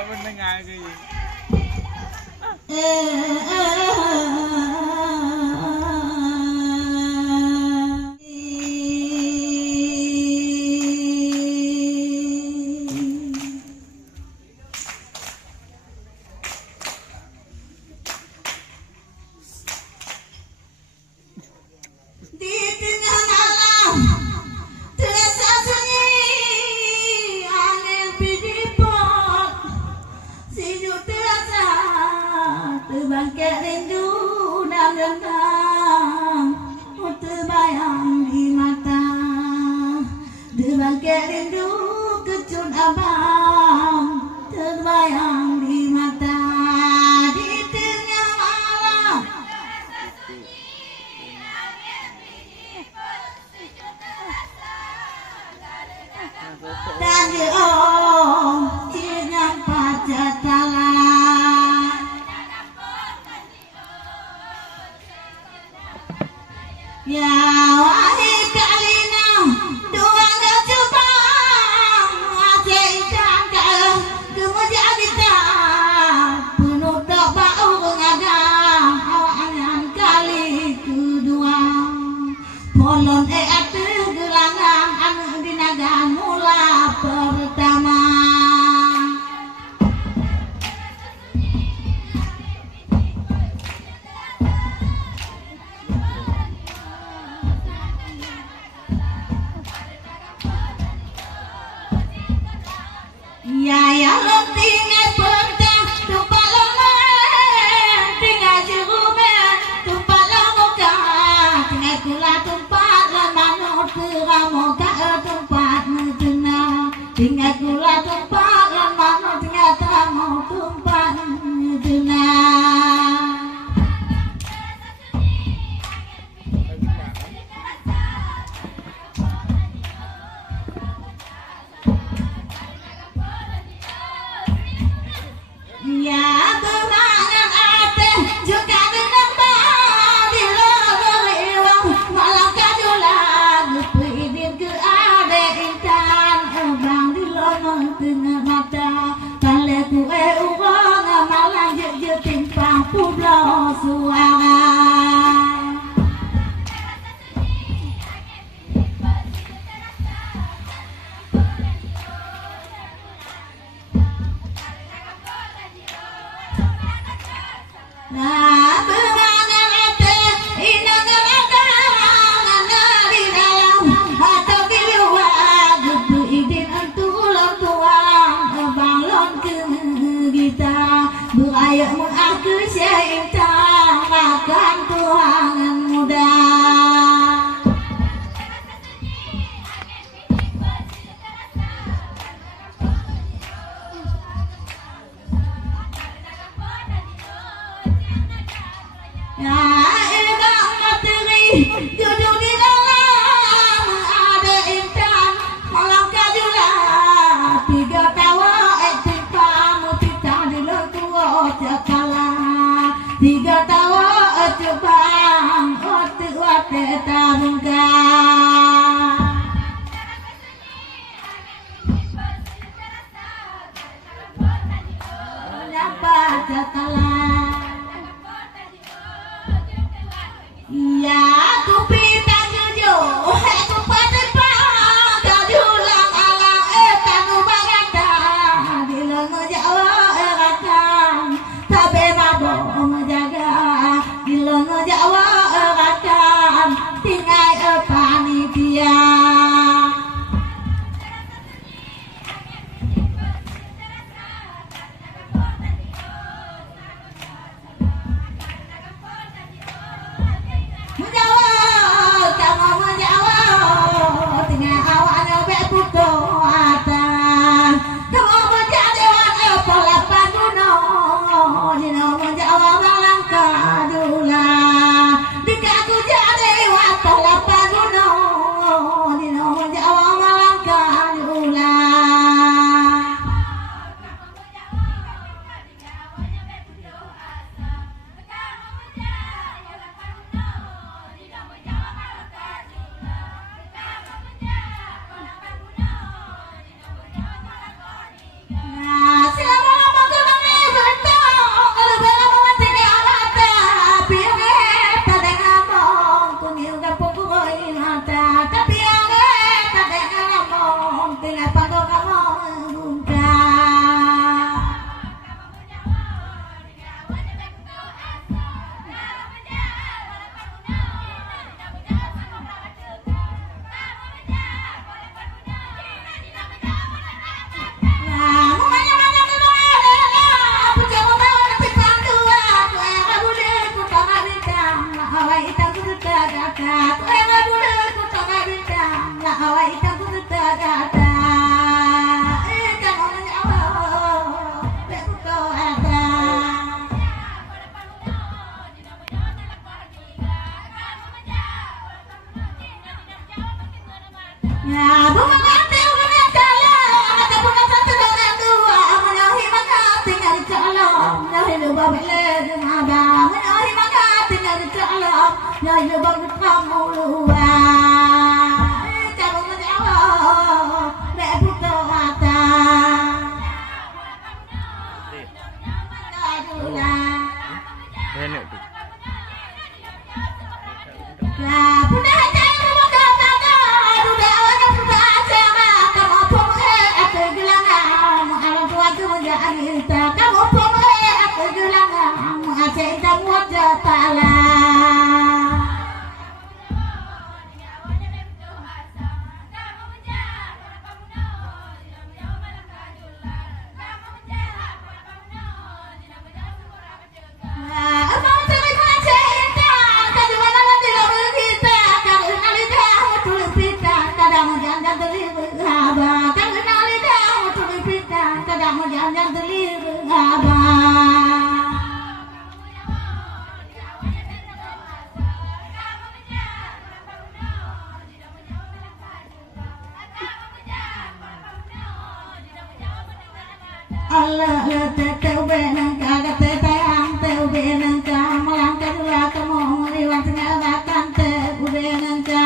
tak mendengar ke. Di tengah malam terasa sunyi, angin pidipot, sejuk terasa, terbangkit rindu dan dendam, terbayang di mata, terbangkit rindu kecut abang, terbayang di mata. Di tengah malam dan di cinya pada talan. Ya wahai kalina dua coba ikan kemudian kita penuh tak bau mengadang awanan kali kedua polon atu gelangan anu dinaga mula pertama. Ya tinggal pertang tumpah lemah, tinggal jerumen tumpah lemuka, tinggal gula tumpah lemanut keramuka tempat menjenah, tinggal gula tumpah lemanut tinggal tamu tempat menjenah. Ya bermangan ate juga dengan di lewang malam kadulan pidin ke ade intan abang di lonong tengah mata kale kue urang malam je timpang pulau suara. Nah, bermangan ate inang ngadang di dalam atau di luar gebu idin antulang tuang balon ke kita berayat mengaku syaitan makan tuangan muda. Ya ibang materi duduk di dalam ada intan malam kadula tiga tawa timpamu kita di tua cakala tiga tawa cebang wate tabungka. Nyapa cakala. Ya aku pita jujo, aku pada pang kadulang alang tanu bagata, bilang Jawa eratang, tabe mabo menjaga, bilang Jawa eratang, tinggal panitia. Jawa masyarakat era bulan kota bintang la awai ta kota kata kamu menjawab beto ada ya bumangate kala ada bukan satu dengan dua menahi maka tinggal calon menahi lupa bela ada menahi maka tinggal calon menahi lupa kamu luar kamu menjawab beto ada Enak tu. ya sudah jangan kata sudah awalnya sudah sama kamu pokoknya aku gelangan orang tua tu menjadi kamu pokoknya aku gelangan aceh kamu wajah tala Allah teu benang kagak tetayang teu benang ka melangkah dua kamu liwat ngalakan teu benang ka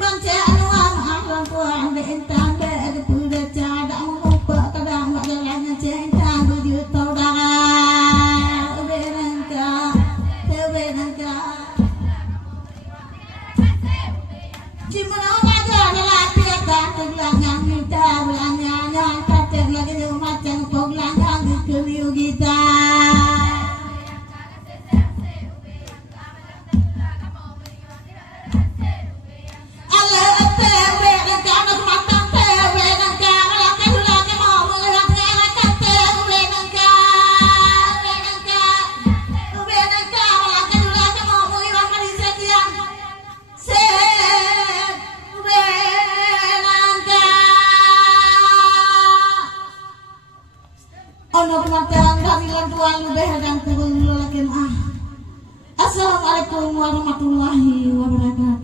baca uang alam puang bentang be puda cada lupa kadang jalannya cinta tujuh tahun benang ka teu benang ka Cimano aja lelaki ganteng yang kita belanja yang kacang lagi di macam poglang yang dikeliu kita. Allah tewe dan kamu matang tewe dan kamu laki laki mau melihat ngelakan tewe dan kamu laki laki mau melihat manusia yang Ono penampilan kami tuan lebih dan turun lagi mah. Assalamualaikum warahmatullahi wabarakatuh.